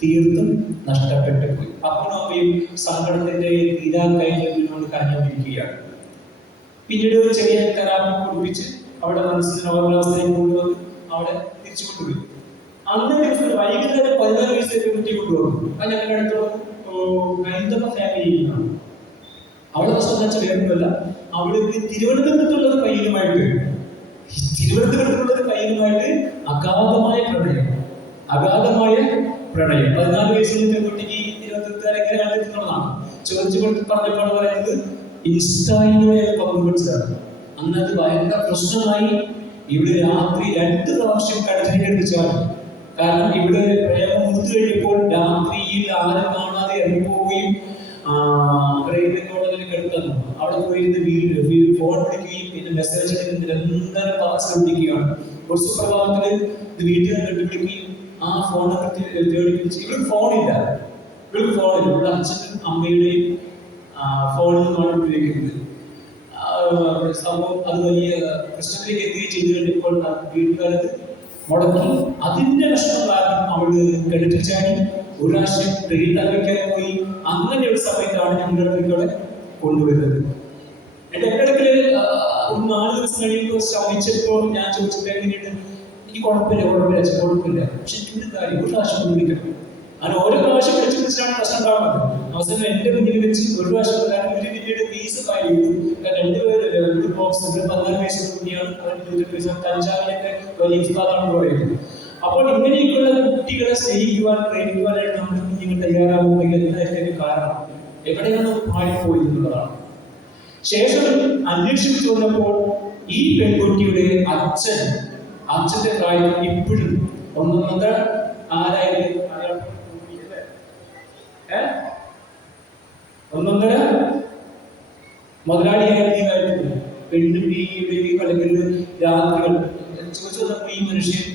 തീർത്തും നഷ്ടപ്പെട്ടു പോയി. അപ്പനും അമ്മയും സങ്കടത്തിന്റെ തീരാക്കൈകൊണ്ട് കരഞ്ഞുകൊണ്ടിരിക്കുകയാണ്. പിന്നീട് ഒരു ചെറിയ കരാറിൽ കുടിപ്പിച്ച് അവിടെ മനസ്സിന് നോർമലാവസ്ഥയിൽ കൊണ്ടുവന്ന് അവിടെ തിരിച്ചു കൊണ്ടുപോയി. അന്ന് ദിവസം വൈകുന്നേരം 14 വയസ്സൊക്കെ കുട്ടി കൊണ്ടുപോകും. അത് ഞങ്ങളുടെ അടുത്തുള്ള ഹൈന്ദവ ഫാമിലിയിലാണ്. അവിടെ പ്രശ്നം എന്ന് വെച്ചാൽ വേറൊന്നുമല്ല, അവിടേക്ക് തിരുവനന്തപുരത്തുള്ള ഒരു പയ്യനുമായിട്ട് അഗാധമായ പ്രണയം 14 വയസ്സിൽ പെൺകുട്ടിക്ക് തിരുവനന്തപുരത്തുകാരെ എങ്ങനെ കണ്ടെത്തുന്നതാണ് ചോദിച്ചു പറഞ്ഞപ്പോൾ പറയുന്നത് ഇൻസ്റ്റയിലൂടെ പങ്കുവെച്ചതാണ്. അന്നത് ഭയങ്കര പ്രശ്നമായി. ഇവിടെ രാത്രി 2 പ്രാവശ്യം കടത്തിനെടുപ്പിച്ചാണ്. കാരണം ഇവിടെ പ്രേമം മുറിച്ചു കഴിഞ്ഞപ്പോൾ രാത്രിയിൽ ആരും കാണാതെ ഇറങ്ങിപ്പോവുകയും റെയിൽവേ കോളേജിൽ കിടക്കുന്നു. അവിടെ പോയിരുന്ന് ഫോൺ വിളിക്കുകയും പിന്നെ മെസ്സേജ് നിരന്തരം ശ്രദ്ധിക്കുകയാണ്. ഒരു സുപ്രഭാതത്തില് ഇത് വീട്ടിൽ കണ്ടുപിടിക്കുകയും ആ ഫോൺ തേടിപ്പിടിച്ച് ഇവർക്ക് ഫോണില്ല. ഇവിടെ അച്ഛനും അമ്മയുടെയും ഫോണിൽ നിന്നാണ് ഉപയോഗിക്കുന്നത്. സംഭവം അത് വലിയ പ്രശ്നത്തിലേക്ക് എത്തുകയും ചെയ്തു കഴിഞ്ഞപ്പോൾ വീട്ടുകാരത് മുടക്കി. അതിന്റെ പ്രശ്നം കാരണം അവള് കിണറ്റിൽ ചാടി ഒരു പ്രാവശ്യം ട്രെയിൻ തലവയ്ക്കാൻ പോയി. അങ്ങനെ ഒരു സമയത്താണ് ഞങ്ങളുടെ അടുത്തേക്ക് കൊണ്ടുവരുന്നത്. എന്റെ ഇടയ്ക്കിടയ്ക്ക് ഒരു 4 ദിവസം കഴിയുമ്പോൾ ശ്രമിച്ചപ്പോൾ ഞാൻ ചോദിച്ചപ്പോൾ എങ്ങനെയുണ്ട്, എനിക്ക് കുഴപ്പമില്ല. പക്ഷെ എന്ത് കാര്യം ഒരു പ്രാവശ്യം വിളിക്കണം. അങ്ങനെ ഓരോ പ്രാവശ്യം വിളിച്ചാണ് പ്രശ്നം ഉണ്ടാവുന്നത്. അവസാനം എന്റെ മുന്നിൽ വെച്ച് ഒരു പ്രാവശ്യം പിന്നീട് ഫീസ് ഫയൽ ചെയ്തു. 2 പേര് 14 വയസ്സുള്ള കുട്ടിയാണ്. കഞ്ചാവിനൊക്കെ വലിയ ഉസ്താദാണെന്ന് പറയുന്നത്. അപ്പോൾ ഇങ്ങനെയൊക്കെയുള്ള കുട്ടികളെ സ്നേഹിക്കുവാൻ പ്രേമിക്കുവാനായിട്ട് നമ്മുടെ കുഞ്ഞുങ്ങൾ തയ്യാറാകുമ്പോൾ എന്തായിരിക്കും കാരണം? എവിടെയാണ് പാടിപ്പോയി എന്നുള്ളതാണ്. ശേഷം അന്വേഷിച്ചു വന്നപ്പോൾ ഈ പെൺകുട്ടിയുടെ അച്ഛന്റെ പ്രായം ഇപ്പോഴും ഒന്നൊന്നര മുതലാളിയായിട്ട് പെണ്ണുപിടിയുടെ അല്ലെങ്കിൽ രാത്രികൾ ചോദിച്ചു വന്നപ്പോൾ ഈ മനുഷ്യൻ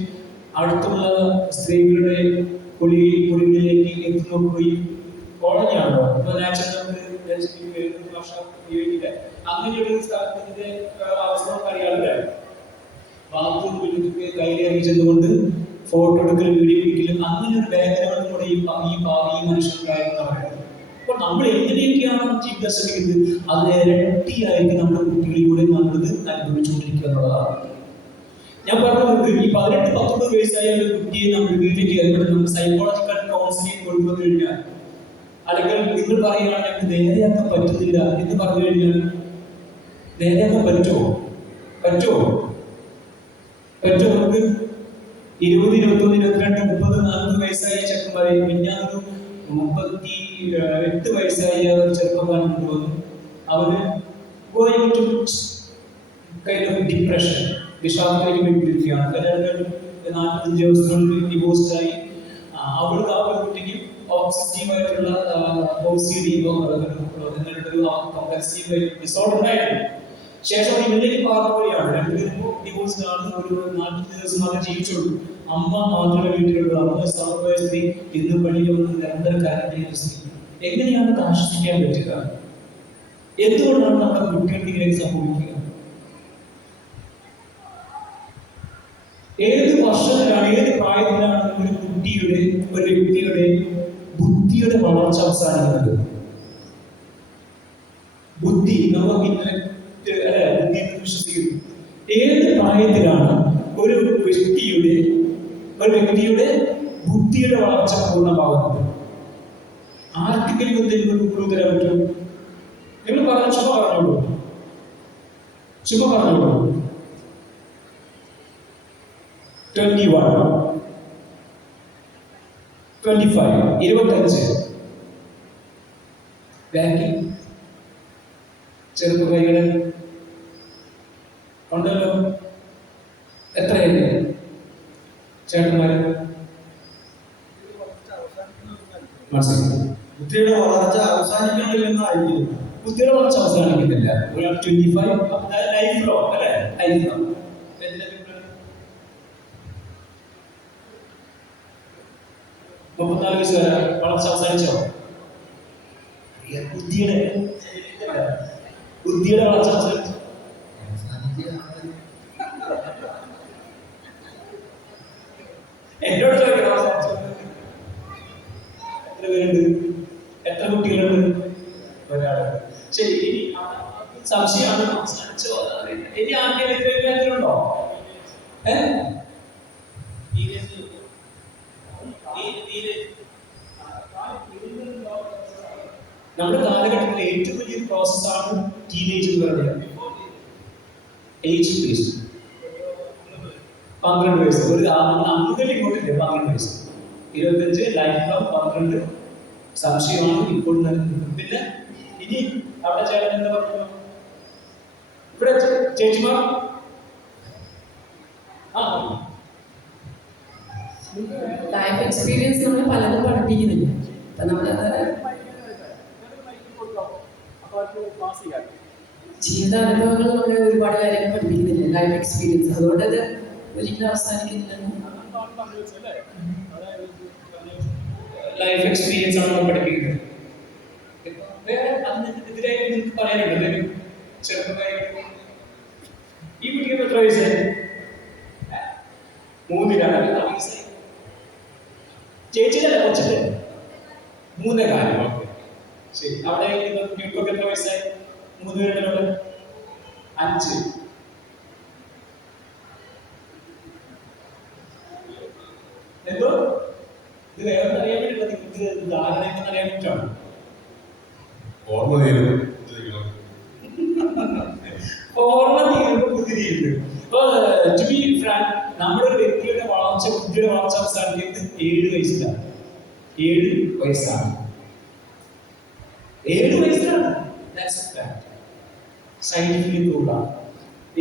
അടുത്തുള്ള സ്ത്രീകളുടെ കുളികളിലേക്ക് എത്തുന്നോടുകൂടി കോളനിയാണല്ലോ. ഇപ്പൊ ഭാഷ ഉപയോഗിക്കില്ല. അങ്ങനെയൊരു സ്ഥലത്തിന്റെ അവസ്ഥ അറിയാറില്ല. ബാത്റൂമിലേക്ക് കയ്യിലിറങ്ങി ചെന്നുകൊണ്ട് ഫോട്ടോ എടുക്കലും വീഡിയോ പിടിക്കലും അങ്ങനെ ഒരു വേദനകളും കൂടെ ഈ മനുഷ്യനുണ്ടായിരുന്നവരാണ്. നമ്മൾ എങ്ങനെയൊക്കെയാണ് ജീവിക്കാൻ ശ്രമിക്കുന്നത് അതിന് ഇരട്ടിയായിരിക്കും നമ്മുടെ കുട്ടികളിലൂടെ നമ്മളിത് അനുഭവിച്ചുകൊണ്ടിരിക്കുക എന്നുള്ളതാണ്. ഞാൻ പറഞ്ഞത് ഈ 18-19 വയസ്സായ ഒരു കുട്ടിയെ നമ്മൾ വീട്ടിലേക്ക് നമ്മൾ സൈക്കോളജിക്കൽ കൗൺസിലിംഗ് കൊണ്ടുവന്നു കഴിഞ്ഞാൽ, അല്ലെങ്കിൽ നിങ്ങൾ പറയുകയാണെങ്കിൽ നേരെയാക്കാൻ പറ്റുന്നില്ല എന്ന് പറഞ്ഞു കഴിഞ്ഞാൽ നേരെയാക്കാൻ പറ്റുമോ? നമുക്ക് 20, 21, 22, 30, 40 വയസ്സായ ചെക്കന്മാരെ, ഞാനൊരു 38 വയസ്സായ ഒരു ചെറുപ്പക്കാരൻ കൊണ്ടുവന്നു. അവന് going to kind of depression, വിഷാദത്തിലേക്ക് വേണ്ടിയിരിക്കുകയാണ്. കല്യാണം 45 ദിവസത്തിനുള്ളിൽ ഡിവോഴ്സായി. അവൾക്ക് ആ ഒരു കുട്ടിക്ക് ഓബ്സസീവായിട്ടുള്ള OCD കമ്പൽസീവ് ഡിസോർഡർ ഉണ്ടായിരുന്നു. ശേഷം ഇവരിലേക്ക് പാർക്കുകയാണ്. രണ്ടുപേരും ഡിവോഴ്സിലാണ്. ഒരു 40 ദിവസം മാത്രമേ ജീവിച്ചുള്ളൂ. അമ്മ മാത്രമേ വീട്ടിലുള്ളൂ. അമ്മ സമവയസ്ത്രീ, ഇന്ന് പണിയൊന്നും നിരന്തരം കാര്യം സ്ത്രീ. എങ്ങനെയാണ് ഇത് ആശ്വസിക്കാൻ പറ്റുക? എന്തുകൊണ്ടാണ് നമ്മുടെ കുട്ടികൾക്ക് ഇങ്ങനെ സംഭവിക്കുക? ഏത് വർഷത്തിലാണ്, ഏത് പ്രായത്തിലാണ് ഒരു കുട്ടിയുടെ, ഒരു വ്യക്തിയുടെ ബുദ്ധിയുടെ വളർച്ച അവസാനിക്കുന്നത്? ബുദ്ധി നമുക്ക് ബുദ്ധി വിശ്വസിക്കുന്നു. ഏത് പ്രായത്തിലാണ് ഒരു വ്യക്തിയുടെ ബുദ്ധിയുടെ വളർച്ച പൂർണ്ണമാകുന്നത്? ആർക്കെങ്കിലും എന്തെങ്കിലും ക്ലൂ തരാൻ പറ്റും? നിങ്ങൾ പറഞ്ഞ ചുമ പറഞ്ഞോളൂ. 21, 25, 25. ബാങ്കിങ് ചെറുപ്പക്കാരികളെ ഉണ്ടല്ലോ. എത്രയല്ലേ ചേട്ടന്മാര്? ബുദ്ധിയുടെ വളർച്ച അവസാനിക്കുന്നില്ലെന്നായിരിക്കും. ബുദ്ധിയുടെ വളർച്ച അവസാനിക്കുന്നില്ല. 25 ലൈഫ് ലോ അല്ലെ? ലൈഫ് ലോ 34 വയസ്സ് വരെ വളർച്ച അവസാനിച്ചോ? ബുദ്ധിയുടെ വളർച്ച അവസാനിച്ചു. എന്നോട് ചോദിക്കണം, എത്ര പേരുണ്ട്? എത്ര കുട്ടികളുണ്ട്? ഒരാള്. ശരി, ഇനി സംശയമാണ്. അവസാനിച്ചോ? ഇനി ആർക്കെങ്കിലും ഉണ്ടോ? നമ്മുടെ കാലഘട്ടത്തിൽ ഏറ്റവും വലിയ പ്രോസസ്സാണ് ടീനേജ് എന്ന് പറയുന്നത്. ഏജ് പ്ലീസ് 12 വയസ്സ്. ഒരു അമുതൽ ഇങ്ങോട്ടില്ല. 12 വയസ്സ്, 25 ലൈഫ് ലോ, 12 സംശയമാണ് ഇപ്പോൾ നൽകുന്നത്. പിന്നെ ഇനി അവിടെ ചേട്ടൻ എന്താ പറഞ്ഞു? ഇവിടെ ചേച്ചിമാർ ലൈഫ് എക്സ്പീരിയൻസ് നമ്മൾ പലതും പഠിപ്പിക്കുന്നില്ല. അപ്പൊ നമ്മളത് ജീവിതാനുഭവങ്ങൾ നമ്മളെ ഒരുപാട് കാര്യങ്ങൾ പഠിപ്പിക്കുന്നില്ല. ലൈഫ് എക്സ്പീരിയൻസ് അതുകൊണ്ട് അത് ഒരിക്കലും അവസാനിക്കുന്നില്ലെന്ന് ലൈഫ് എക്സ്പീരിയൻസ് ആണ് നമ്മൾ പഠിപ്പിക്കുന്നത്. വേറെ അതിനെതിരായി നിങ്ങൾക്ക് പറയാനുണ്ട്? ചെറുപ്പക്കാരി ഈ കുട്ടിക്ക് എത്ര വയസ്സായി? 3 ചേച്ചിയുടെ കൊച്ചിട്ട് 3 ശരി. അവിടെ കുട്ടികൾക്ക് എത്ര വയസ്സായി? 3 പേരുടെ 5. എന്തോ ഇത് വേറെ അറിയാൻ വേണ്ടിയില്ല. നിങ്ങൾക്ക് ധാരണയൊക്കെ അറിയാൻ പറ്റാണ്. ഓർമ്മ തീരുന്നു. ഓർമ്മ തീരുമ്പോൾ ബുദ്ധിമുട്ടുണ്ട്. ടു ബി ഫ്രാങ്ക്, നമ്മുടെ ഒരു വ്യക്തിയുടെ വളർച്ച, ബുദ്ധിയുടെ വളർച്ച അവസാനിക്കുന്നത് 7 വയസ്സിലാണ്. 7 വയസ്സാണ്. 7 വയസ്സിലാണ്. സയന്റിഫിക്കലി പ്രൂവ്ഡാണ്.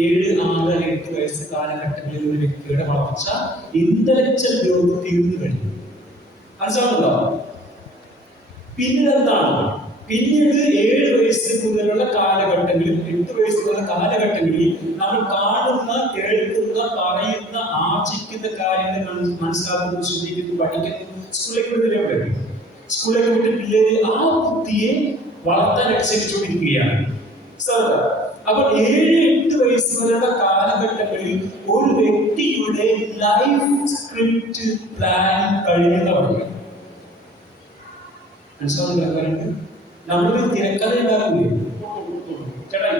7, 6, 8 വയസ്സ് കാലഘട്ടങ്ങളിൽ ഒരു വ്യക്തിയുടെ വളർച്ച, ഇന്റലക്ച്വൽ ഗ്രോത്ത് തീർന്നു കഴിഞ്ഞു. മനസ്സിലാവുന്നുണ്ടോ? പിന്നീട് എന്താണ്? പിന്നീട് 7 വയസ്സ് മുതലുള്ള കാലഘട്ടങ്ങളിൽ, 8 വയസ്സ് മുതലുള്ള കാലഘട്ടങ്ങളിൽ നമ്മൾ കാണുന്ന, കേൾക്കുന്ന, പറയുന്ന, ആർജിക്കുന്ന കാര്യങ്ങൾ മനസ്സിലാക്കുന്നു, ശ്രദ്ധിക്കുന്നു, പഠിക്കുന്നു. സ്കൂളിലേക്ക് വിടുന്നില്ലേ? സ്കൂളിലേക്ക് വിട്ട് പിള്ളേര് ആ ബുദ്ധിയെ വളർത്താൻ ശ്രമിച്ചുകൊണ്ടിരിക്കുകയാണ്. അപ്പൊ 7-8 വയസ്സ് വരെയുള്ള കാലഘട്ടങ്ങളിൽ ഒരു വ്യക്തിയുടെ ലൈഫ് സ്ക്രിപ്റ്റ് പ്ലാൻ കഴിഞ്ഞു. മനസ്സിലാവുന്നുണ്ട്? നമ്മളൊരു തിരക്കഥ ഉണ്ടാക്കില്ലേ ചേട്ടായി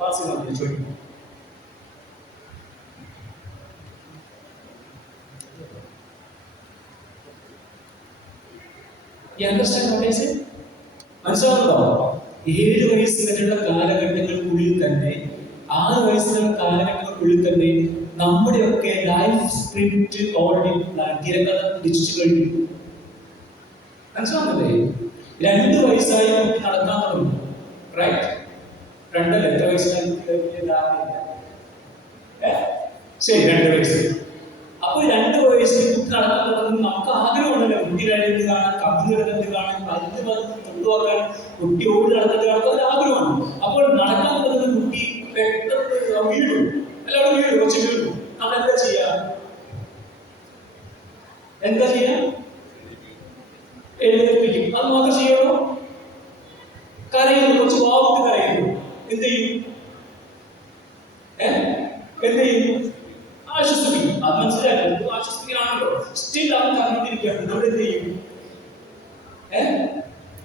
പാസ് ചോദിക്കും. മനസ്സിലാവുന്നുണ്ടോ? 7 വയസ്സ് വരെയുള്ള കാലഘട്ടങ്ങൾക്കുള്ളിൽ തന്നെ 6 വയസ്സുള്ള കാലഘട്ടങ്ങൾക്കുള്ളിൽ തന്നെ നമ്മുടെയൊക്കെ ലൈഫ് സ്ക്രിപ്റ്റ് ഓൾറെഡി തിരക്കഥ രചിച്ചു കഴിഞ്ഞു. മനസ്സിലാവുന്നില്ലേ? 2 വയസ്സായി നടക്കാൻ തുടങ്ങും. റൈറ്റ്? 2 അല്ല, എത്ര വയസ്സായി? ശരി, 2 വയസ്സ്. അപ്പൊ 2 വയസ്സിൽ കുട്ടി നടക്കാൻ തുടങ്ങുമ്പോൾ നമുക്ക് ആഗ്രഹമുണ്ടല്ലോ കുട്ടി കഴിയുന്നത് കാണാൻ, കമ്പനി കിടക്കുന്നത് കാണാൻ, അതിന് കൊണ്ടുപോകാൻ, കുട്ടി ഓടി നടക്കുന്നത് കാണാൻ ഒരു ആഗ്രഹമാണ്. അപ്പോൾ നടക്കാൻ തുടങ്ങുന്ന കുട്ടി പെട്ടെന്ന് വീഴും, എല്ലാവരും വീഴും, കുറച്ച് വീഴും. നമ്മൾ എന്താ ചെയ്യാ? എഴുന്നേൽപ്പിക്കും. അത് മാത്രം ചെയ്യണോ? കരയുന്നു, കുറച്ച് വാവിട്ട് കരയുന്നു. എന്ത് ചെയ്യും? ആശ്വസിപ്പിക്കും. അത് മനസ്സിലാക്കും, ആശ്വസിപ്പിക്കാനാണല്ലോ. സ്റ്റിൽ അവൻ കരഞ്ഞിരിക്കുകയാണ്. നമ്മൾ എന്ത് ചെയ്യും?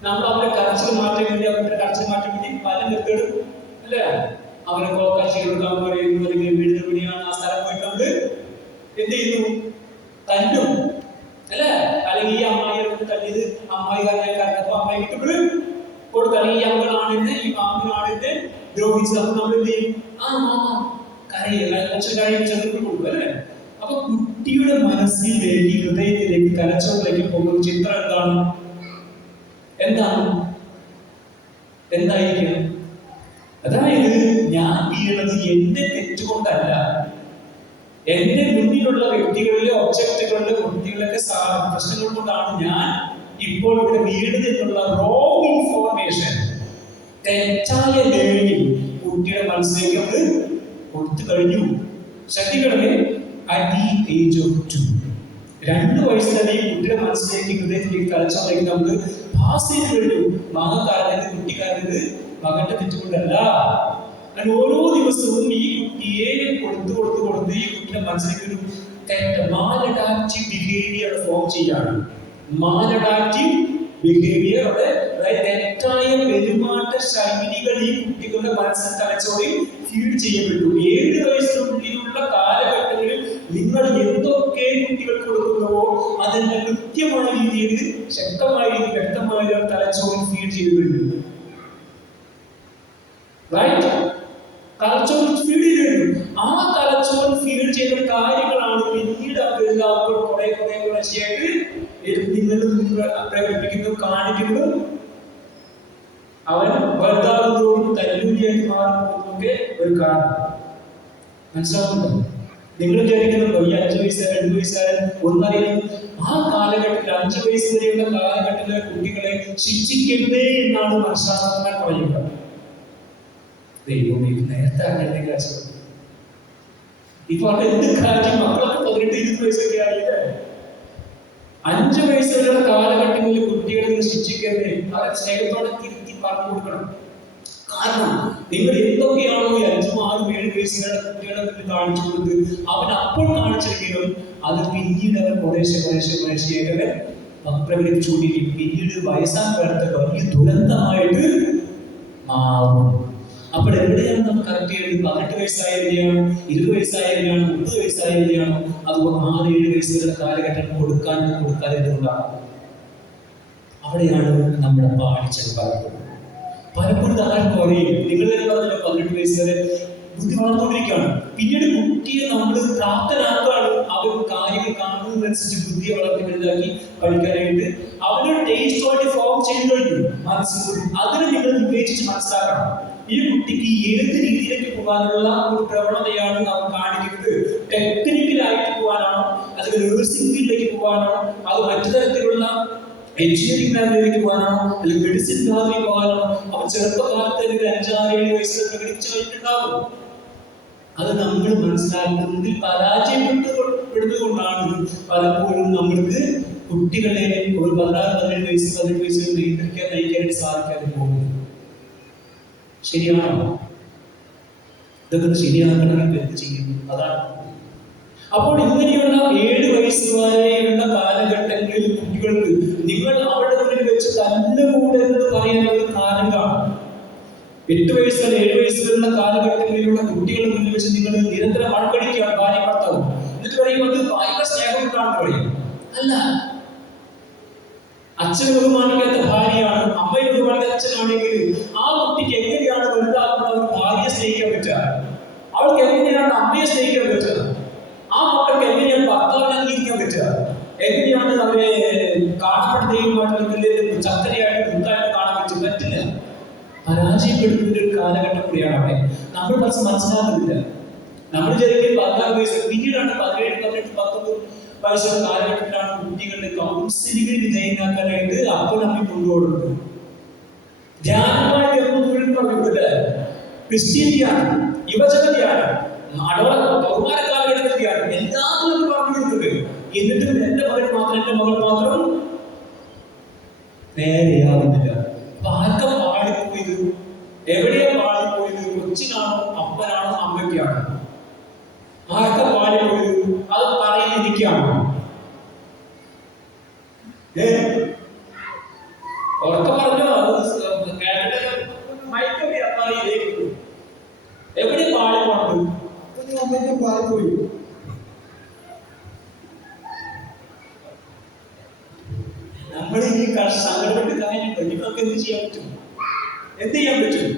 നമ്മൾ അവന്റെ കരച്ചിൽ മാറ്റാൻ വേണ്ടി, അവന്റെ കരച്ചിൽ മാറ്റാൻ വേണ്ടി പല മെത്തേഡും അല്ലേ? അവനെ കോക്കാശി കൊടുക്കാൻ പറയുന്നു, അല്ലെങ്കിൽ വീടിന് പിടിയാണ് ആ സ്ഥലം പോയിട്ടുണ്ട് എന്ത് ചെയ്യുന്നു? തല്ലും അല്ലേ? അല്ലെങ്കിൽ ഈ അമ്മായി തല്ലിയത് അമ്മായി കരഞ്ഞപ്പോ അമ്മായി കിട്ടുമ്പോൾ കൊടുക്കുക. അല്ലെങ്കിൽ ഈ അമ്മകളാണെന്ന്, ഈ പാമ്പിനാണെന്ന് ദ്രോഹിച്ചത്. അപ്പൊ നമ്മൾ എന്ത് ചെയ്യും? കരയുക കൊടുക്കുക അല്ലേ? അപ്പൊ കുട്ടിയുടെ മനസ്സിലേക്ക്, ഹൃദയത്തിലേക്ക്, തലച്ചോറിലേക്ക് പോകുന്ന ചിത്രം എന്തായിരിക്കും? അതായത് ഞാൻ വീണത് എന്റെ തെറ്റുകൊണ്ടല്ല, എന്റെ മുന്നിലുള്ള വ്യക്തികളിലെ ഒബ്ജക്റ്റുകളിലെ കുട്ടികളൊക്കെ പ്രശ്നങ്ങൾ കൊണ്ടാണ് ഞാൻ ഇപ്പോൾ ഇവിടെ വീണത് എന്നുള്ള റോങ് ഇൻഫോർമേഷൻ, തെറ്റായ ലേണിംഗ് കുട്ടിയുടെ മനസ്സിലേക്ക് അത് കൊടുത്തു കഴിഞ്ഞു. ശ്രദ്ധിക്കണമേ, അറ്റ് ദി ഏജ് ഓഫ് 2 വയസ്സിലെ ഈ കുട്ടിയുടെ മനസ്സിലേക്ക്, ഹൃദയത്തിലേക്ക്, തലച്ചോറിലേക്ക് നമ്മൾ പാസ് ചെയ്ത് കഴിഞ്ഞു. മകക്കാരനത്, കുട്ടിക്കാരനത് മകന്റെ തെറ്റുകൊണ്ടല്ല. അങ്ങനെ ഓരോ ദിവസവും ഈ കുട്ടിയെ കൊടുത്ത് ഈ കുട്ടിയുടെ മനസ്സിലേക്ക് ഒരു മാലഡാക്റ്റീവ് ബിഹേവിയർ ഫോം ചെയ്യാണ്. മാലഡാക്റ്റീവ് ബിഹേവിയർ, അതായത് തെറ്റായ പെരുമാറ്റ ശൈലികൾ ഈ കുട്ടികളുടെ മനസ്സിൽ, തലച്ചോറിൽ ഫീഡ് ചെയ്യപ്പെട്ടു. 7 വയസ്സിനുള്ളിലുള്ള കാലഘട്ടങ്ങളിൽ നിങ്ങൾ എന്തൊക്കെ കുട്ടികൾക്ക് കൊടുക്കുന്നുവോ അതെല്ലാം കൃത്യമായ രീതിയിൽ, ശക്തമായ രീതിയിൽ, വ്യക്തമായ തലച്ചോറിൽ ഫീഡ് ചെയ്തു കഴിഞ്ഞു. റൈറ്റ്? തലച്ചോറിൽ ഫീഡ് ചെയ്ത് കഴിഞ്ഞു. ആ തലച്ചോറിൽ ഫീഡ് ചെയ്ത കാര്യങ്ങളാണ് പിന്നീട് എല്ലാവർക്കും കുറെ ശരിയായിട്ട് നിങ്ങൾ പ്രകടിപ്പിക്കുന്നതും കാണിക്കുന്നതും അവൻ വലുതാകുന്നതോടും തല്ലൂരിയായിട്ട് മാറുന്നതൊക്കെ ഒരു കാരണം. മനസ്സിലാവുന്നുണ്ടോ? നിങ്ങൾ വിചാരിക്കുന്നുണ്ടോ ഈ 5 വയസ്സുകാരൻ, 2 വയസ്സുകാരൻ ഒന്നറിയാം? ആ കാലഘട്ടത്തിൽ 5 വയസ്സ് വരെയുള്ള കാലഘട്ടത്തിലെ കുട്ടികളെ ശിക്ഷിക്കരുതേ എന്നാണ് മനഃശാസ്ത്രജ്ഞർ പറയുക. ദൈവമേ, നേരത്തെ അങ്ങനെ കാശ് ഇപ്പൊ അവിടെ എന്ത് കാര്യം? മക്കളൊക്കെ 18-20 വയസ്സൊക്കെ ആയില്ലേ? 5 വയസ്സ് വരെയുള്ള കാലഘട്ടങ്ങളിൽ കുട്ടികളെ ശിക്ഷിക്കരുതേ, അവരെ സ്നേഹത്തോടെ തിരുത്തി പറഞ്ഞു കൊടുക്കണം. കാരണം നിങ്ങൾ എന്തൊക്കെയാണോ ഈ 5, 6, 7 വയസ്സുകളുടെ കുട്ടികളെ കാണിച്ചു കൊടുത്ത് അവൻ അപ്പോൾ കാണിച്ചെങ്കിലും അത് പിന്നീട് അവർ കുറേശ്ശെ പ്രകടിപ്പിച്ചുകൊണ്ടിരിക്കും. പിന്നീട് വയസ്സാൻ കാലത്ത് വലിയ ദുരന്തമായിട്ട് മാറും. അപ്പോൾ എവിടെയാണ് നമ്മൾ കറക്റ്റ് ചെയ്യേണ്ടത്? 18 വയസ്സായവരെയാണോ, 20 വയസ്സായവരെയാണോ, 30 വയസ്സായവരെയാണോ, അതുപോലെ 6-7 വയസ്സുകളുടെ കാലഘട്ടം കൊടുക്കാതിരുന്നുണ്ടാകും. അവിടെയാണ് നമ്മുടെ പാടിച്ചത് പറയുന്നത്. പലപ്പോഴും ആർക്കും അറിയും. നിങ്ങൾ തന്നെ പറഞ്ഞല്ലോ 18 വയസ്സ് വരെ ബുദ്ധി വളർന്നുകൊണ്ടിരിക്കുകയാണ്. പിന്നീട് കുട്ടിയെ നമ്മൾ പ്രാപ്തനാക്കുകയാണ്. അവർ കാര്യങ്ങൾ കാണുന്നതനുസരിച്ച് ബുദ്ധിയെ വളർത്തി വലുതാക്കി പഠിക്കാനായിട്ട് അവരുടെ ടേസ്റ്റ് ഓൾറെഡി ഫോം ചെയ്ത് കഴിഞ്ഞു മനസ്സിൽ. അതിനെ നിങ്ങൾ വിവേചിച്ച് മനസ്സിലാക്കണം. ഈ കുട്ടിക്ക് ഏത് രീതിയിലേക്ക് പോകാനുള്ള ഒരു പ്രവണതയാണ് നാം കാണിക്കുന്നത്. ടെക്നിക്കലായിട്ട് പോകാനാണോ, അല്ലെങ്കിൽ നഴ്സിംഗ് ഫീൽഡിലേക്ക് പോകാനാണോ, അത് മറ്റു തരത്തിലുള്ള എഞ്ചിനീയറിംഗ് മേഖലയിലേക്ക് പോകാനാണോ, അല്ലെങ്കിൽ മെഡിസിൻ മേഖലയിൽ പോകാനാണോ? അവൻ ചെറുപ്പകാലത്ത് അല്ലെങ്കിൽ 5-6-7 വയസ്സിൽ പ്രകടിപ്പിച്ചു കഴിഞ്ഞിട്ടുണ്ടാവും. അത് നമ്മൾ മനസ്സിലാക്കുന്നതിൽ പരാജയപ്പെടുന്നതുകൊണ്ടാണ് പലപ്പോഴും നമ്മൾക്ക് കുട്ടികളെ ഒരു 16-17 വയസ്സ് 18 വയസ്സിൽ നിയന്ത്രിക്കാൻ നയിക്കാനായിട്ട് സാധിക്കാതെ പോകുന്നത്. ശരിയാണോ? ഇതൊക്കെ ശരിയാക്കണമെങ്കിൽ എന്ത് ചെയ്യുന്നു? അതാണ്. അപ്പോൾ ഇങ്ങനെയുള്ള 7 വയസ്സ് വരെയുള്ള കാലഘട്ടങ്ങളിൽ കുട്ടികൾക്ക് നിങ്ങൾ അവരുടെ മുന്നിൽ വെച്ച് പറയാനുള്ള ഒരു കാലം കാണും. 8 വയസ്സ് 7 വയസ്സിലുള്ള കാലഘട്ടങ്ങളിലുള്ള കുട്ടികളെ മുന്നിൽ വെച്ച് നിങ്ങൾ നിരന്തരം വഴക്കടിക്കുകയാണ് ഭാര്യ ഭർത്താവും. എന്നിട്ട് പറയും അത് ഭയങ്കര സ്നേഹം കൊണ്ടാണെന്ന് പറയും. അല്ല, അച്ഛനെ ബഹുമാനിക്കാത്ത ഭാര്യയാണ്, അമ്മയെ ബഹുമാനിക്കാത്ത അച്ഛനാണെങ്കിൽ ആ കുട്ടിക്ക് എങ്ങനെയാണ് വലുതാകുമ്പോൾ അവർ ഭാര്യയെ സ്നേഹിക്കാൻ പറ്റുക? അവൾക്ക് എങ്ങനെയാണ് അമ്മയെ സ്നേഹിക്കാൻ പറ്റുക? ആ മക്കൾക്ക് എങ്ങനെയാണ് ഭർത്താവിനെ അംഗീകരിക്കാൻ പറ്റുക? എങ്ങനെയാണ് അവരെ കാണപ്പെടുന്നതുമായിട്ട് ചക്കരയായിട്ട് മുത്തായിട്ട് കാണാൻ പറ്റും? പറ്റില്ല. പരാജയപ്പെടുത്തുന്ന ഒരു കാലഘട്ടം കൂടിയാണ് അവിടെ. നമ്മൾ പക്ഷെ മനസ്സിലാക്കുന്നില്ല. നമ്മൾ ശരിക്കും 16 വയസ്സ് പിന്നീടാണ് 17, 18, 19 വയസ്സുള്ള കാലഘട്ടത്തിലാണ് കുട്ടികളുടെ കൗൺസിലിംഗിന് വിധേയനാക്കാനായിട്ട് അപ്പോൾ നമ്മൾ കൊണ്ടുപോകുന്നത്. ധ്യാനമായിട്ട് എന്നും പറഞ്ഞിട്ടില്ല. ക്രിസ്ത്യൻ ധ്യാനം, യുവജന ധ്യാനം, ബഹുമാന കാലഘട്ടത്തിൽ ധ്യാനം, എല്ലാത്തിനും പറഞ്ഞു കൊടുക്കുന്നത്. എന്നിട്ടും എന്റെ മകൻ മാത്രം, എന്റെ മകൾ മാത്രം നേരെയാവുന്നില്ല. അപ്പൊ ആർക്കാ പാളിപ്പോയത്? എവിടെയാ പാളിപ്പോയത്? കൊച്ചിനാണോ, അപ്പനാണോ, അമ്മയ്ക്കാണോ? ആർക്കാ പാളിപ്പോയത്? അത് പറയുന്നിരിക്കാണോ? ഉറക്കെ പറഞ്ഞോ, എവിടെ പാളിപ്പോണത്? അമ്മയ്ക്ക് പാളിപ്പോയി. നമ്മൾ ഈ സങ്കടപ്പെട്ട് കാര്യമുണ്ടോ? നിങ്ങൾക്ക് എന്ത് ചെയ്യാൻ പറ്റും? എന്ത് ചെയ്യാൻ പറ്റും?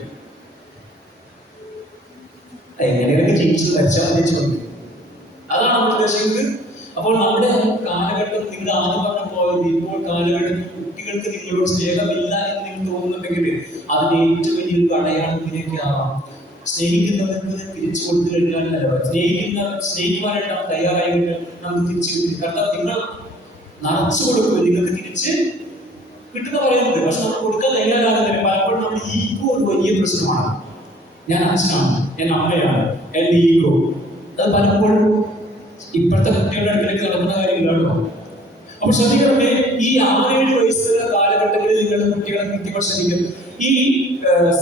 എങ്ങനെയൊക്കെ ജീവിച്ചു മരിച്ചാൽ മതി. അതാണ് നമ്മൾ ഉദ്ദേശിക്കുന്നത്. അപ്പോൾ നമ്മുടെ കാലഘട്ടം, നിങ്ങൾ ആദ്യം പറഞ്ഞ പോയത്, ഇപ്പോൾ കാലഘട്ടത്തിൽ കുട്ടികൾക്ക് നിങ്ങളോട് സ്നേഹമില്ല എന്ന് നിങ്ങൾക്ക് തോന്നുന്നുണ്ടെങ്കിൽ അതിന് ഏറ്റവും വലിയൊരു അടയാളം ഇതിലേക്ക് ആവാം. സ്നേഹിക്കുന്നവർക്ക് തിരിച്ചു കൊടുത്തു കഴിഞ്ഞാൽ സ്നേഹിക്കുവാനായിട്ട് നമ്മൾ തയ്യാറായി കഴിഞ്ഞാൽ നമുക്ക് തിരിച്ചു കിട്ടും. കാരണം നിങ്ങൾ നിറച്ചു കൊടുക്കും, നിങ്ങൾക്ക് തിരിച്ച് കിട്ടുന്ന പറയുന്നത്. പക്ഷെ നമ്മൾ കൊടുക്കാൻ തയ്യാറാകുന്നില്ല. പലപ്പോഴും നമ്മുടെ ഈഗോ ഒരു വലിയ പ്രശ്നമാണ്. ഞാൻ അച്ഛനാണ്, ഞാൻ അമ്മയാണ്, എൻ്റെ ഈഗോ. അത് പലപ്പോഴും ഇപ്പോഴത്തെ കുട്ടികളുടെ അടുത്തേക്ക് നടക്കുന്ന കാര്യമില്ലാണോ? അപ്പൊ ശ്രദ്ധിക്കണമേ, ഈ 6-7 വയസ്സുള്ള കാലഘട്ടങ്ങളിൽ നിങ്ങളുടെ കുട്ടികളെ കൃത്യമായി ശ്രദ്ധിക്കും. ഈ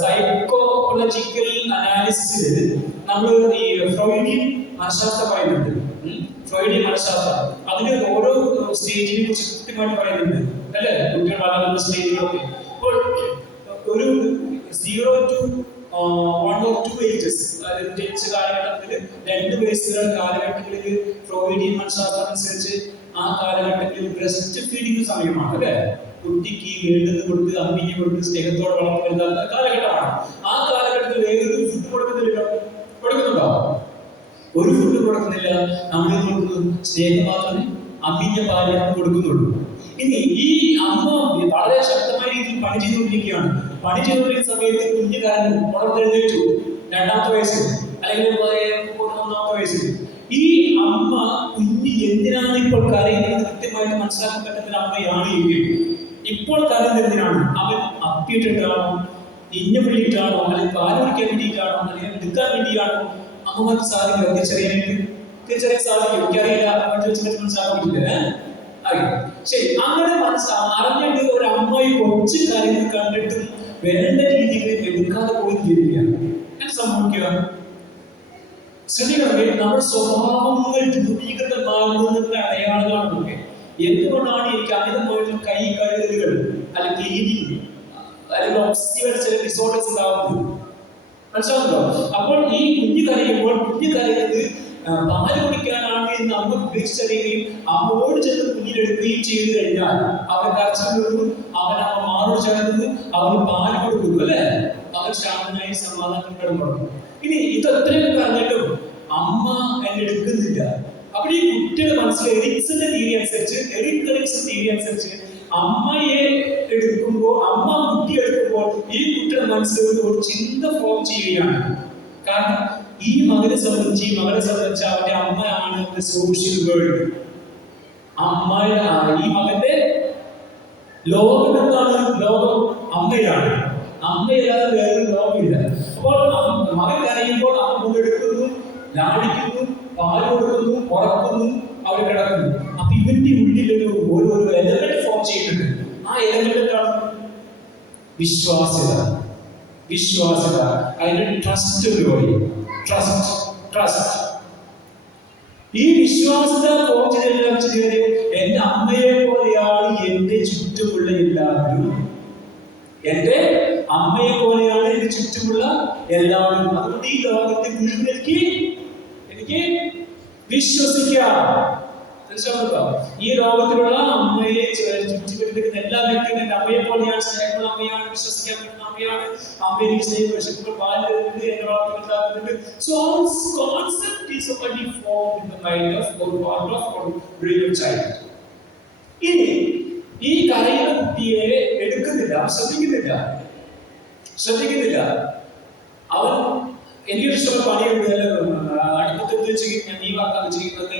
സൈക്കോളജിക്കൽ അനാലിസിസിൽ നമ്മൾ ഈ ഫ്രോയിഡിയൻ മനഃശാസ്ത്രം പറയുന്നുണ്ട്. ഫ്രോയിഡിയൻ മനഃശാസ്ത്രം അതിന് ഓരോ സ്റ്റേജിനെ കുറിച്ച് കൃത്യമായിട്ട് പറയുന്നുണ്ട്, അല്ലെ? കുട്ടികൾ വളരുന്ന സ്റ്റേജുകളൊക്കെ. അപ്പോൾ ഒരു 0 to 1 or 2 ഏജസ്, അതായത് ജനിച്ച കാലഘട്ടത്തിൽ 2 വയസ്സുള്ള കാലഘട്ടങ്ങളിൽ ഫ്രോയിഡിയൻ മനഃശാസ്ത്രം അനുസരിച്ച് ആ കാലഘട്ടത്തിൽ ബ്രസ്റ്റ് ഫീഡിങ് സമയമാണ്, അല്ലെ? കുട്ടിക്ക് വേണ്ടുന്നത് കൊടുത്ത് അമ്മിഞ്ഞ് കൊടുത്ത് സ്നേഹത്തോടെ വളർന്നു വരുന്ന കാലഘട്ടമാണ്. ആ കാലഘട്ടത്തിൽ വേറൊരു ഫുഡ് കൊടുക്കുന്നില്ല. കൊടുക്കുന്നുണ്ടോ? ഒരു ഫുഡ് കൊടുക്കുന്നില്ല. നമ്മൾ കൊടുക്കുന്നത് സ്നേഹം മാത്രമേ, അമ്മിഞ്ഞ പാലാണ് കൊടുക്കുന്നുള്ളൂ. ഇനി ഈ അമ്മ വളരെ ശക്തമായ രീതിയിൽ പണി ചെയ്തുകൊണ്ടിരിക്കുകയാണ്. പണി ചെയ്തുകൊണ്ടിരിക്കുന്ന സമയത്ത് കുഞ്ഞു കാരണം ഉണർന്നെഴുന്നേറ്റു 2ാമത്തെ വയസ്സിൽ അല്ലെങ്കിൽ 1ാമത്തെ വയസ്സിൽ. ഈ അമ്മ കുഞ്ഞ് എന്തിനാണ് ഇപ്പോൾ കരയുന്നത് കൃത്യമായിട്ട് മനസ്സിലാക്കാൻ പറ്റുന്ന അമ്മയാണ് എങ്കിൽ ഇപ്പോൾ കരയുന്നത് എന്തിനാണ്? അവൻ അപ്പിയിട്ടിട്ടാണോ, ഇഞ്ഞ വേണ്ടിയിട്ടാണോ, അല്ലെങ്കിൽ പാല് കുടിക്കാൻ വേണ്ടിയിട്ടാണോ, അല്ലെങ്കിൽ എടുക്കാൻ വേണ്ടിയാണോ? അമ്മമാർക്ക് സാധിക്കും തിരിച്ചറിയാൻ സാധിക്കും. എനിക്കറിയില്ല, മനസ്സിലാക്കാൻ പറ്റില്ല. ശരി, അങ്ങനെ അറിഞ്ഞിട്ട് ഒരു അമ്മയെ കൊച്ചു കാര്യങ്ങൾ കണ്ടിട്ടും വേണ്ട രീതിയിൽ എടുക്കാതെ പോയി ജീവിക്കുകയാണ്. എന്ത് സംഭവിക്കുക? ശ്രദ്ധിക്കണമേ, നമ്മുടെ സ്വഭാവങ്ങൾ രൂപീകൃതമാകുന്നതിന്റെ അടയാളങ്ങളാണ്. എന്തുകൊണ്ടാണ് എനിക്ക് അമിതമായിട്ടുള്ള കൈ കഴുകലുകൾ അല്ലെങ്കിൽ ക്ലീനിങ് അല്ലെങ്കിൽ ഒബ്സസീവ് ചില ഡിസോർഡേഴ്സ് ഉണ്ടാവുന്നത്? മനസ്സിലാവുന്നുണ്ടോ? അപ്പോൾ ഈ കുഞ്ഞു കരയുന്നത് പാല് കുടിക്കാനാണ് എന്ന് അമ്മ ഉപേക്ഷിച്ചറിയുകയും അമ്മോട് ചെന്ന് കുഞ്ഞിനെടുക്കുകയും ചെയ്തു കഴിഞ്ഞാൽ അവൻ കരച്ചിൽ, അവൻ അമ്മമാരോട് ചേർന്ന് അവന് പാല് കൊടുക്കുന്നു, അല്ലെ? അവൻ ശാന്തനായി സമാധാനം കിടന്നു. ഇനി ഇതെത്രയും പറഞ്ഞിട്ടും അമ്മ എന്നെ എടുക്കുന്നില്ല. അപ്പോൾ ഈ കുട്ടിയുടെ മനസ്സിൽ എറിക്സന്റെ തീയതി അനുസരിച്ച് അമ്മയെ എടുക്കുമ്പോൾ, അമ്മ കുട്ടിയെ എടുക്കുമ്പോൾ ഈ കുട്ടിയുടെ മനസ്സിൽ ഒരു ചിന്ത ഫോം ചെയ്യുകയാണ്. കാരണം ഈ മകനെ സംബന്ധിച്ച് അവന്റെ അമ്മയാണ് സോഷ്യൽ വേൾഡ്. ഈ മകന്റെ ലോകം എന്താണ്? ലോകം അമ്മയാണ്. അമ്മയില്ലാതെ വേറൊരു ലോകമില്ല. അപ്പോൾ മകൻ കരയുമ്പോൾ അമ്മ മുന്നെടുക്കുന്നു, ലാളിക്കുന്നു, പാല് കൊടുക്കുന്നു, ഉറക്കുന്നു, അവർ കിടക്കുന്നു. അപ്പൊ ഇവന്റെ ഉള്ളിൽ ഒരു എലമെന്റ് ഫോം ചെയ്യുന്നുണ്ട്. ആ എലമെന്റ് എന്താണ്? വിശ്വാസ്യത. അതിന്റെ ട്രസ്റ്റ് പരിപാടി. ട്രസ്റ്റ്. ഈ വിശ്വാസത ഫോം ചെയ്ത് എന്റെ അമ്മയെ പോലെയാണ് എന്റെ ചുറ്റുമുള്ള എല്ലാവരും എന്റെ അമ്മയെ പോലെയാണ് എന്റെ ചുറ്റുമുള്ള എല്ലാവരും. അതുകൊണ്ട് ഈ ലോകത്തെ മുഴുവൻ എനിക്ക് വിശ്വസിക്കാം. മനസ്സിലാവുന്നുണ്ടോ? ഈ ലോകത്തിലുള്ള അമ്മയെ ചുറ്റിപ്പറ്റിക്കുന്ന എല്ലാ വ്യക്തികളും എന്റെ അമ്മയെ പോലെയാണ്, സ്നേഹമുള്ള അമ്മയാണ്, വിശ്വസിക്കാൻ പറ്റുന്ന അമ്മയാണ്, അമ്മയെ സ്നേഹിക്കുമ്പോൾ പാലുണ്ട്, എന്നെ വളർത്തുന്നുണ്ട്. So all concept is already formed in the mind of or part of or brain of child. ഇനി ഈ കരയുന്ന കുട്ടിയെ എടുക്കുന്നില്ല, ശ്രദ്ധിക്കുന്നില്ല. അവൻ എനിക്കൊരു ഇഷ്ടമുള്ള പണിയുണ്ട്, അടുപ്പത്തെടുത്ത് വെച്ച് ഞാൻ ഈ വാക്കാണ് ചെയ്യുന്നത്,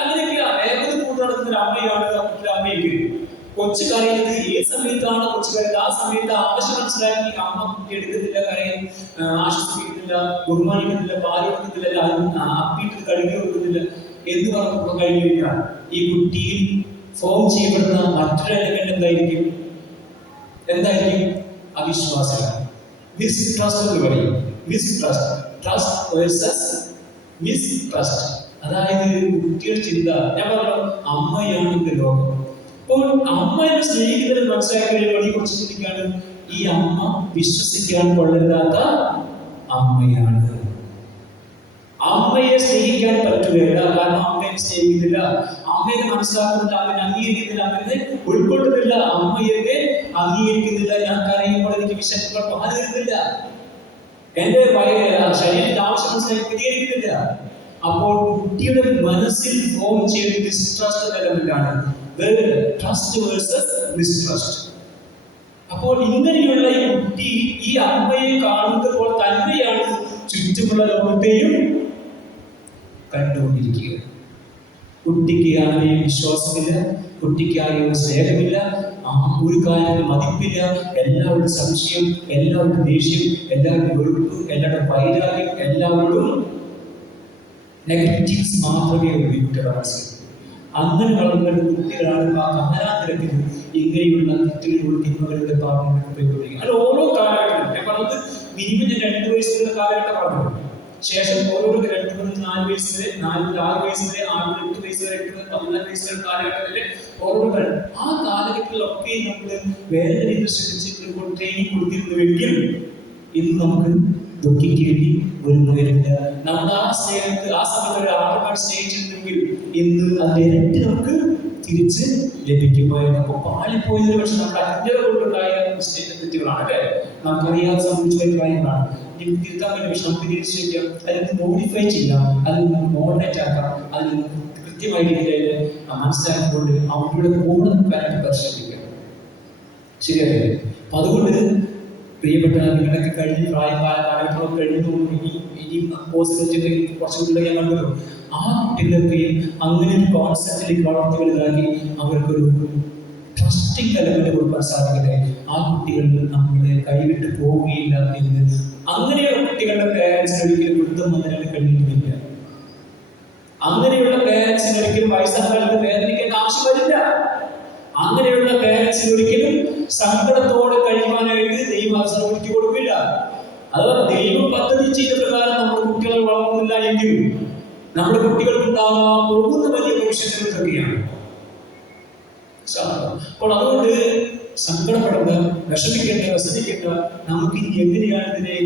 അങ്ങനെയൊക്കെയാ വേഗത്തിൽ കൂട്ട് നടക്കുന്ന അമ്മയാണ് അമ്മയ്ക്ക്. കൊച്ചു കരയുന്നത് ഏത് സമയത്താണ് കൊച്ചു കരയുന്നത്, ആ സമയത്ത് ആവശ്യം മനസ്സിലാക്കി അമ്മ കുട്ടി എടുക്കുന്നില്ല, കരയും ആശ്വസിപ്പിക്കുന്നില്ല, ബഹുമാനിക്കുന്നില്ല, പാല് കൊടുക്കുന്നില്ല, അപ്പിയിട്ട് കഴുകി കൊടുക്കുന്നില്ല എന്ന് പറഞ്ഞപ്പോൾ കഴിഞ്ഞില്ല. ഈ കുട്ടിയിൽ ഫോം ചെയ്യപ്പെടുന്ന മറ്റൊരു എലമെന്റ് എന്തായിരിക്കും? അവിശ്വാസം, മിസ്ട്രസ്റ്റ് എന്ന് പറയും. Trust versus mistrust. അതായത് കുട്ടിയുടെ ചിന്ത, ഞാൻ പറഞ്ഞു അമ്മയാണ് എന്റെ ലോകം. അപ്പോൾ അമ്മയുടെ സ്നേഹിതരെ മനസ്സിലാക്കി കഴിയുമ്പോൾ ഈ കുറച്ച് ചിന്തിക്കാണ്, ഈ അമ്മ വിശ്വസിക്കാൻ കൊള്ളരുതാത്ത അമ്മയാണ്. അമ്മയെ സ്നേഹിക്കാൻ പറ്റുകയില്ല, കാരണം അമ്മയെ സ്നേഹിക്കുന്നില്ല, അമ്മയെ മനസ്സിലാക്കുന്നില്ല, അമ്മയെ അംഗീകരിക്കുന്നില്ല, അമ്മയെ ഉൾക്കൊള്ളുന്നില്ല, അമ്മയെ അംഗീകരിക്കുന്നില്ല. ഞാൻ കരയുമ്പോൾ എനിക്ക് വിശക്കുമ്പോൾ പാല് തരുന്നില്ല, എന്റെ ശരീരത്തിന്റെ ആവശ്യം മനസ്സിലാക്കി പ്രതികരിക്കുന്നില്ല. അപ്പോൾ കുട്ടിയുടെ മനസ്സിൽ ഫോം ചെയ്ത ഡിസ്ട്രസ്റ്റ് എലമെന്റാണ് ട്രസ്റ്റ് വേഴ്സസ് മിസ്ട്രസ്റ്റ്. അപ്പോൾ ഇങ്ങനെയുള്ള ഈ കുട്ടി ഈ അമ്മയെ കാണുമ്പോൾ തന്നെയാണ് ചുറ്റുമുള്ള ലോകത്തെയും കണ്ടുകൊണ്ടിരിക്കുക. കുട്ടിക്ക് ആരെയും വിശ്വാസമില്ല, കുട്ടിക്ക് ആരെയും സ്നേഹമില്ല, ഒരു കാര്യത്തിൽ മതിപ്പില്ല, എല്ലാവരുടെ സംശയം, എല്ലാവരുടെ ദേഷ്യം, എല്ലാവരുടെ വെറുപ്പ്, എല്ലാവരുടെ വൈരാഗ്യം, എല്ലാവരോടും നെഗറ്റീവ്സ് മാത്രമേ ഉപയോഗിക്കാറ്. അങ്ങനെ വളർന്ന കുട്ടികളാണ് ആ കാലാന്തരത്തിൽ ഇങ്ങനെയുള്ള കുട്ടികളോട് തിന്മകളുടെ പാപങ്ങൾ ഉപയോഗിക്കുന്നത്. അത് ഓരോ കാലഘട്ടത്തിലും ഞാൻ പറഞ്ഞത് മിനിമം ഞാൻ 2 വയസ്സിലുള്ള കാലഘട്ടം പറഞ്ഞു. ശേഷം ഓരോ 2 മുതൽ 4 വയസ്സ് വരെ, 4 മുതൽ 6 വയസ്സ് വരെ, 6 മുതൽ 8 വയസ്സ് വരെ, 8 മുതൽ 14 വയസ്സ് വരെ കാലഘട്ടത്തിലെ ഓരോ ആ കാലഘട്ടത്തിലൊക്കെ നമ്മൾ വേറെ രീതിയിൽ ശ്രദ്ധിച്ചിട്ട് ട്രെയിനിങ് കൊടുത്തിരുന്നുവെങ്കിൽ ഇന്ന് നമുക്ക് ദുഃഖിക്കേണ്ടി വരുന്നില്ല. നമ്മൾ ആ സ്നേഹത്തെ ആ സമയത്ത് ഒരു ആളുകൾ സ്നേഹിച്ചിരുന്നെങ്കിൽ ഇന്ന് അതിന്റെ ഇരട്ടി നമുക്ക് തിരിച്ച് ലഭിക്കുമായിരുന്നു. അപ്പൊ പാളിപ്പോയതിന് പക്ഷെ നമ്മുടെ അജ്ഞത കൊണ്ടുണ്ടായ തെറ്റുകളാണ് അല്ലെ, നമുക്കറിയാതെ സംഭവിച്ച കാര്യങ്ങളാണ്. തിരുത്താൻ പറ്റും, പക്ഷെ നമുക്ക് തിരിച്ചു വയ്ക്കാം, അതിന് മോഡിഫൈ ചെയ്യാം, അതിൽ നിന്ന് മോഡറേറ്റ് ആക്കാം, അതിൽ നിന്ന് കൃത്യമായ രീതിയിൽ മനസ്സിലാക്കിക്കൊണ്ട് അവരുടെ കൂടെ നിൽക്കാനായിട്ട് പരിശ്രമിക്കാം. ശരിയല്ലേ? അപ്പൊ അതുകൊണ്ട് പ്രിയപ്പെട്ട നിങ്ങളൊക്കെ കഴിഞ്ഞ് കാലഘട്ടമൊക്കെ കഴിഞ്ഞു, ഇനി പോസിബിലിറ്റി കുറച്ചുകൂടെ ഞാൻ കണ്ടല്ലോ. ആ കുട്ടികളൊക്കെ അങ്ങനെ ഒരു കോൺസെപ്റ്റിലേക്ക് വളർത്തി വലുതാക്കി അവർക്കൊരു ട്രസ്റ്റിംഗ് എലമെന്റ് കൊടുക്കാൻ സാധിക്കട്ടെ. ആ കുട്ടികൾ നമ്മളെ കൈവിട്ട് പോവുകയില്ല എന്ന്. അങ്ങനെയുള്ള കുട്ടികളുടെ പേരൻസിന് ഒരിക്കലും വൃദ്ധം വന്നതിന് കഴിയുന്നില്ല. അങ്ങനെയുള്ള പേരൻസിന് ഒരിക്കലും വയസ്സാകാലത്ത് വേദനിക്കേണ്ട ആവശ്യം വരില്ല. അങ്ങനെയുള്ള പേരൻസിന് ഒരിക്കലും സങ്കടത്തോടെ കഴിയുവാനായിട്ട് ദൈവം അവസരം ഒരുക്കി കൊടുക്കില്ല. അതുപോലെ ദൈവം പദ്ധതി ചെയ്ത പ്രകാരം നമ്മുടെ കുട്ടികളെ വളർന്നില്ല എങ്കിലും നമ്മുടെ കുട്ടികൾക്ക് ഉണ്ടാകാൻ പോകുന്ന വലിയ ഭവിഷ്യത്തുകൾ ഇതൊക്കെയാണ്. അപ്പോൾ അതുകൊണ്ട് സങ്കടപ്പെടേണ്ട, വിഷമിക്കേണ്ട, വ്യസനിക്കേണ്ട. നമുക്ക് ഇനി എങ്ങനെയാണ് ഇതിനെ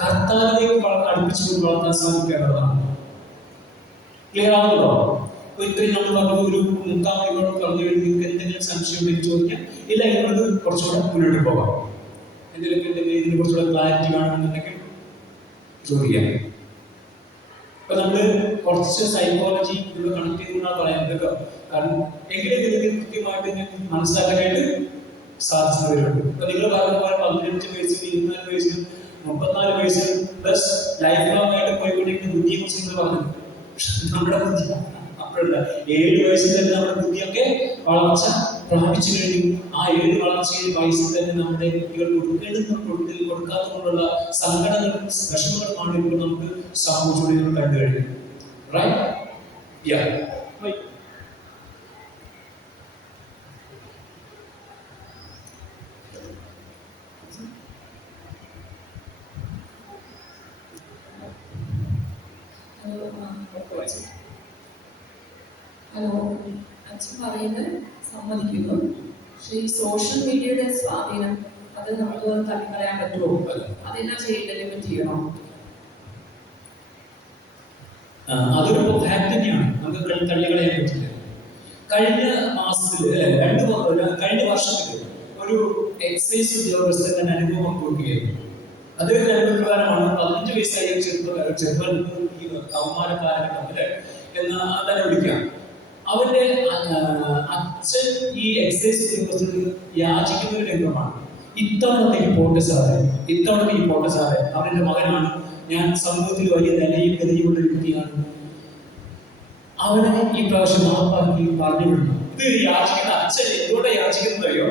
കർത്താവിലേക്ക് അടുപ്പിച്ചുകൊണ്ട് വളർത്താൻ സാധിക്കേണ്ടതാണ്. ക്ലിയർ ആണല്ലോ? ഒരിക്കലും നമ്മൾ പറഞ്ഞു ഒരു 3 മണിക്കൂർ പറഞ്ഞു കഴിഞ്ഞ് നിങ്ങൾക്ക് എന്തെങ്കിലും സംശയം ഉണ്ടെങ്കിൽ ചോദിക്കാം. ഇല്ല, ഇന്നത് കുറച്ചുകൂടെ മുന്നോട്ട് പോകാം, എന്തെങ്കിലും ഉണ്ടെങ്കിൽ ഇതിന് കുറച്ചുകൂടെ ക്ലാരിറ്റി വേണമെന്നുണ്ടെങ്കിൽ ചോദിക്കാം. അപ്പൊ നമ്മള് കുറച്ച് സൈക്കോളജി ഇവിടെ കണക്ട് ചെയ്തുകൊണ്ടാണ് പറയുന്നത് കേട്ടോ. കാരണം എങ്കിലും ഇതിന് കൃത്യമായിട്ട് മനസ്സിലാക്കാനായിട്ട് സാധിച്ചവരുണ്ട്. അപ്പൊ നിങ്ങൾ പറഞ്ഞ പോലെ 15 വയസ്സിൽ 24 വയസ്സിൽ 34 വയസ്സിൽ പ്ലസ് ലൈഫ് ലോങ് ആയിട്ട് പോയിക്കൊണ്ടിരിക്കുന്ന ബുദ്ധിയെ കുറിച്ച് നിങ്ങൾ പറഞ്ഞു. നമ്മുടെ ബുദ്ധി അപ്പോഴല്ല, 7 വയസ്സിൽ തന്നെ നമ്മുടെ ബുദ്ധിയൊക്കെ വളർച്ച പ്രാപിച്ചു കഴിഞ്ഞു. ആ 7 വളർച്ചയിൽ വയസ്സിൽ തന്നെ നമ്മുടെ കുട്ടികൾ കൊടുക്കാത്തതുകൊണ്ടുള്ള സങ്കടങ്ങളും വിഷമങ്ങളുമാണ് ഇപ്പോൾ നമുക്ക് സമൂഹത്തിൽ കണ്ടു കഴിഞ്ഞു. റൈറ്റ്? യാ. ഹലോ, അച്ഛൻ പറയുന്നത് സമ്മതിക്കുന്നു. പക്ഷേ ഈ സോഷ്യൽ മീഡിയയുടെ സ്വാധീനം അത് നമുക്ക് തള്ളിക്കളയാൻ പറ്റുമോ? അതെന്നാ ചെയ്യേണ്ടത്? പറ്റി ചെയ്യണം. അതൊരു ഫാക്ട് തന്നെയാണ്, നമുക്ക് തള്ളിക്കളയാൻ പറ്റില്ല. കഴിഞ്ഞ മാസത്തിൽ കഴിഞ്ഞ വർഷത്തിൽ ഒരു എക്സൈസ് ഉദ്യോഗസ്ഥൻ അനുഭവം കൊടുക്കുകയായിരുന്നു. അദ്ദേഹത്തിന്റെ അനുഭവപ്രകാരമാണ് 15 വയസ്സായ ചെറുപ്പൻ കൗമാരക്കാരൻ എന്ന് തന്നെ വിളിക്കാം. അവന്റെ അച്ഛൻ ഈ എക്സൈസ് ഉദ്യോഗസ്ഥർക്ക് യാചിക്കുന്ന ഒരു രംഗമാണ്. ഇത്തവണത്തേക്ക് പോട്ടെ സാറേ, അവന്റെ മകനാണ്, ഞാൻ സമൂഹത്തിൽ വലിയ നിലയും ഗതിയുള്ള വ്യക്തിയാണ്, അവനെ ഈ പ്രാവശ്യം മാപ്പാക്കി പറഞ്ഞു വിടുന്നു. ഇത് യാചിക്കുന്ന അച്ഛൻ എന്തുകൊണ്ട് യാചിക്കുന്നതയോ,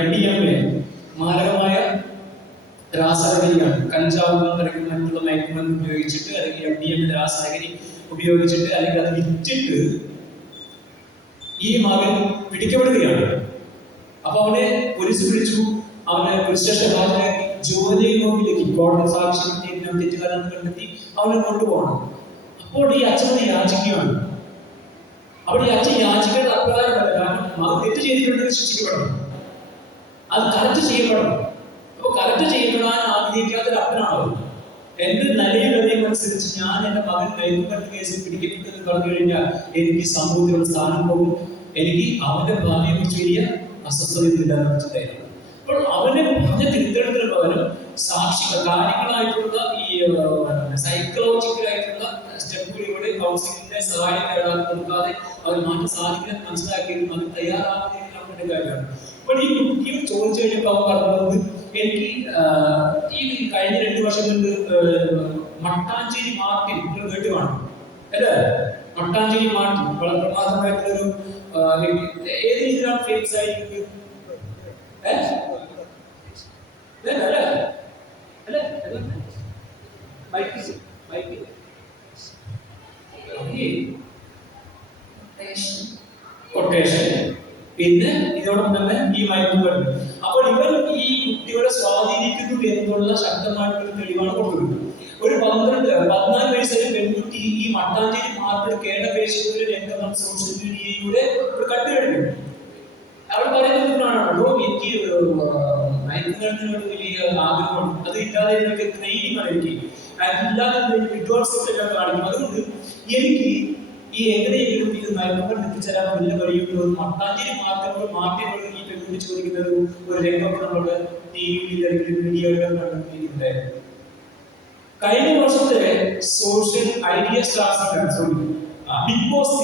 MDMA മാരകമായ രാസലഹരിയാണ്. കഞ്ചാവ് മറ്റുള്ള മയക്കുമരുന്ന് ഉപയോഗിച്ചിട്ട്, അല്ലെങ്കിൽ MDMA രാസലഹരി ഉപയോഗിച്ചിട്ട്, അല്ലെങ്കിൽ അത് വിറ്റിട്ട് ഈ മകൻ പിടിക്കപ്പെടുകയാണ്. അപ്പൊ അവനെ പോലീസ് പിടിച്ചു, അവനെ പോലീസ് സ്റ്റേഷൻ ഹാജരാക്കി, ജോലി നോക്കിലേക്ക് കോടതി സാക്ഷ്യം തെറ്റുകാരെന്ന് കണ്ടെത്തി അവനെ കൊണ്ടുപോകണം. അപ്പോൾ ഈ അച്ഛനെ യാചിക്കുകയാണ്. അവിടെ ഈ അച്ഛൻ യാചിക്കേണ്ട അപ്രകാരമല്ല, കാരണം മകൻ തെറ്റ് ചെയ്തിട്ടുണ്ടെങ്കിൽ ശിക്ഷിക്കപ്പെടണം, അത് കറക്റ്റ് ചെയ്യപ്പെടണം. അപ്പൊ കറക്റ്റ് ചെയ്യപ്പെടാൻ ആഗ്രഹിക്കാത്തൊരു അപ്പനാണോ? എന്റെ നിലയും അനുസരിച്ച് ഞാൻ എന്റെ മകൻ മയക്കുമരുന്ന് കേസിൽ പിടിക്കപ്പെട്ടെന്ന് പറഞ്ഞു കഴിഞ്ഞാൽ എനിക്ക് സമൂഹത്തിലുള്ള സ്ഥാനം പോകും, എനിക്ക് അവന്റെ ഭാവിയെ കുറിച്ച് വലിയ അസ്വസ്ഥതയില്ലാന്ന് വെച്ചിട്ടായിരുന്നു. അപ്പോൾ അവനെ പറഞ്ഞ തിരുത്തലിന് പകരം കാര്യങ്ങളായിട്ടുള്ള ഈ സൈക്കോളജിക്കലായിട്ടുള്ള സ്റ്റെപ്പുകളിലൂടെ കൗൺസിലിംഗിന്റെ സഹായം നേടാൻ കൊടുക്കാതെ അവർ മാറ്റി സാധിക്കാൻ മനസ്സിലാക്കിയതും അത് തയ്യാറാവുന്നതിന് അവരുടെ കാര്യമാണ്. അപ്പോൾ ഈ കുട്ടിയും ചോദിച്ചു കഴിഞ്ഞപ്പോൾ അവൻ പറഞ്ഞത്, എനിക്ക് ഈ കഴിഞ്ഞ 2 വർഷം കൊണ്ട് മട്ടാഞ്ചേരി മാർട്ടിൻ കേട്ടുവാണ് അല്ലേ? മട്ടാഞ്ചേരി മാർട്ടിൻ വളരെ പ്രധാനമായിട്ടുള്ളൊരു ഏത് രീതിയിലാണ് ഫേമസ് ആയിരിക്കുന്നത്? കൊട്ടേഷൻ, പിന്നെ ഇതോടൊപ്പം തന്നെ ഈ മയക്കുമരുന്ന്. അപ്പോൾ ഇവർ ഈ കുട്ടികളെ സ്വാധീനിക്കുന്നു എന്നുള്ള ശക്തമായിട്ടുള്ള തെളിവാണ് കൊടുക്കുന്നത്. ഒരു 14 വയസ്സായ പെൺകുട്ടി ഈ മട്ടാഞ്ചേരി മാർക്കറ്റ് കേരള രംഗം സോഷ്യൽ മീഡിയയിലൂടെ ഒരു കണ്ടു കഴിഞ്ഞു. അവർ പറയുന്നതാണോ, എനിക്ക് മയക്കുമരുന്നിനോട് വലിയ ആഗ്രഹമാണ്, അത് ഇല്ലാതെ എനിക്ക് ട്രെയിനിങ് എനിക്ക് ഇല്ലാതെ വിഡ്വാൾസെല്ലാം കാണിക്കും. അതുകൊണ്ട് എനിക്ക് ഈ എങ്ങനെയെങ്കിലും ഇത് മയക്കുമരുന്ന് എത്തിച്ചേരാൻ വലിയ വഴിയുള്ളൂ. മട്ടാഞ്ചേരി മാർക്കറ്റിനോട് ഈ പെൺകുട്ടി ചോദിക്കുന്നത് ഒരു രംഗം നമ്മുടെ TV-യിൽ അല്ലെങ്കിൽ മീഡിയകളിലും കണ്ടിട്ടുണ്ടായിരുന്നു. കഴിഞ്ഞ വർഷത്തെ social Idea Stars Bigg Boss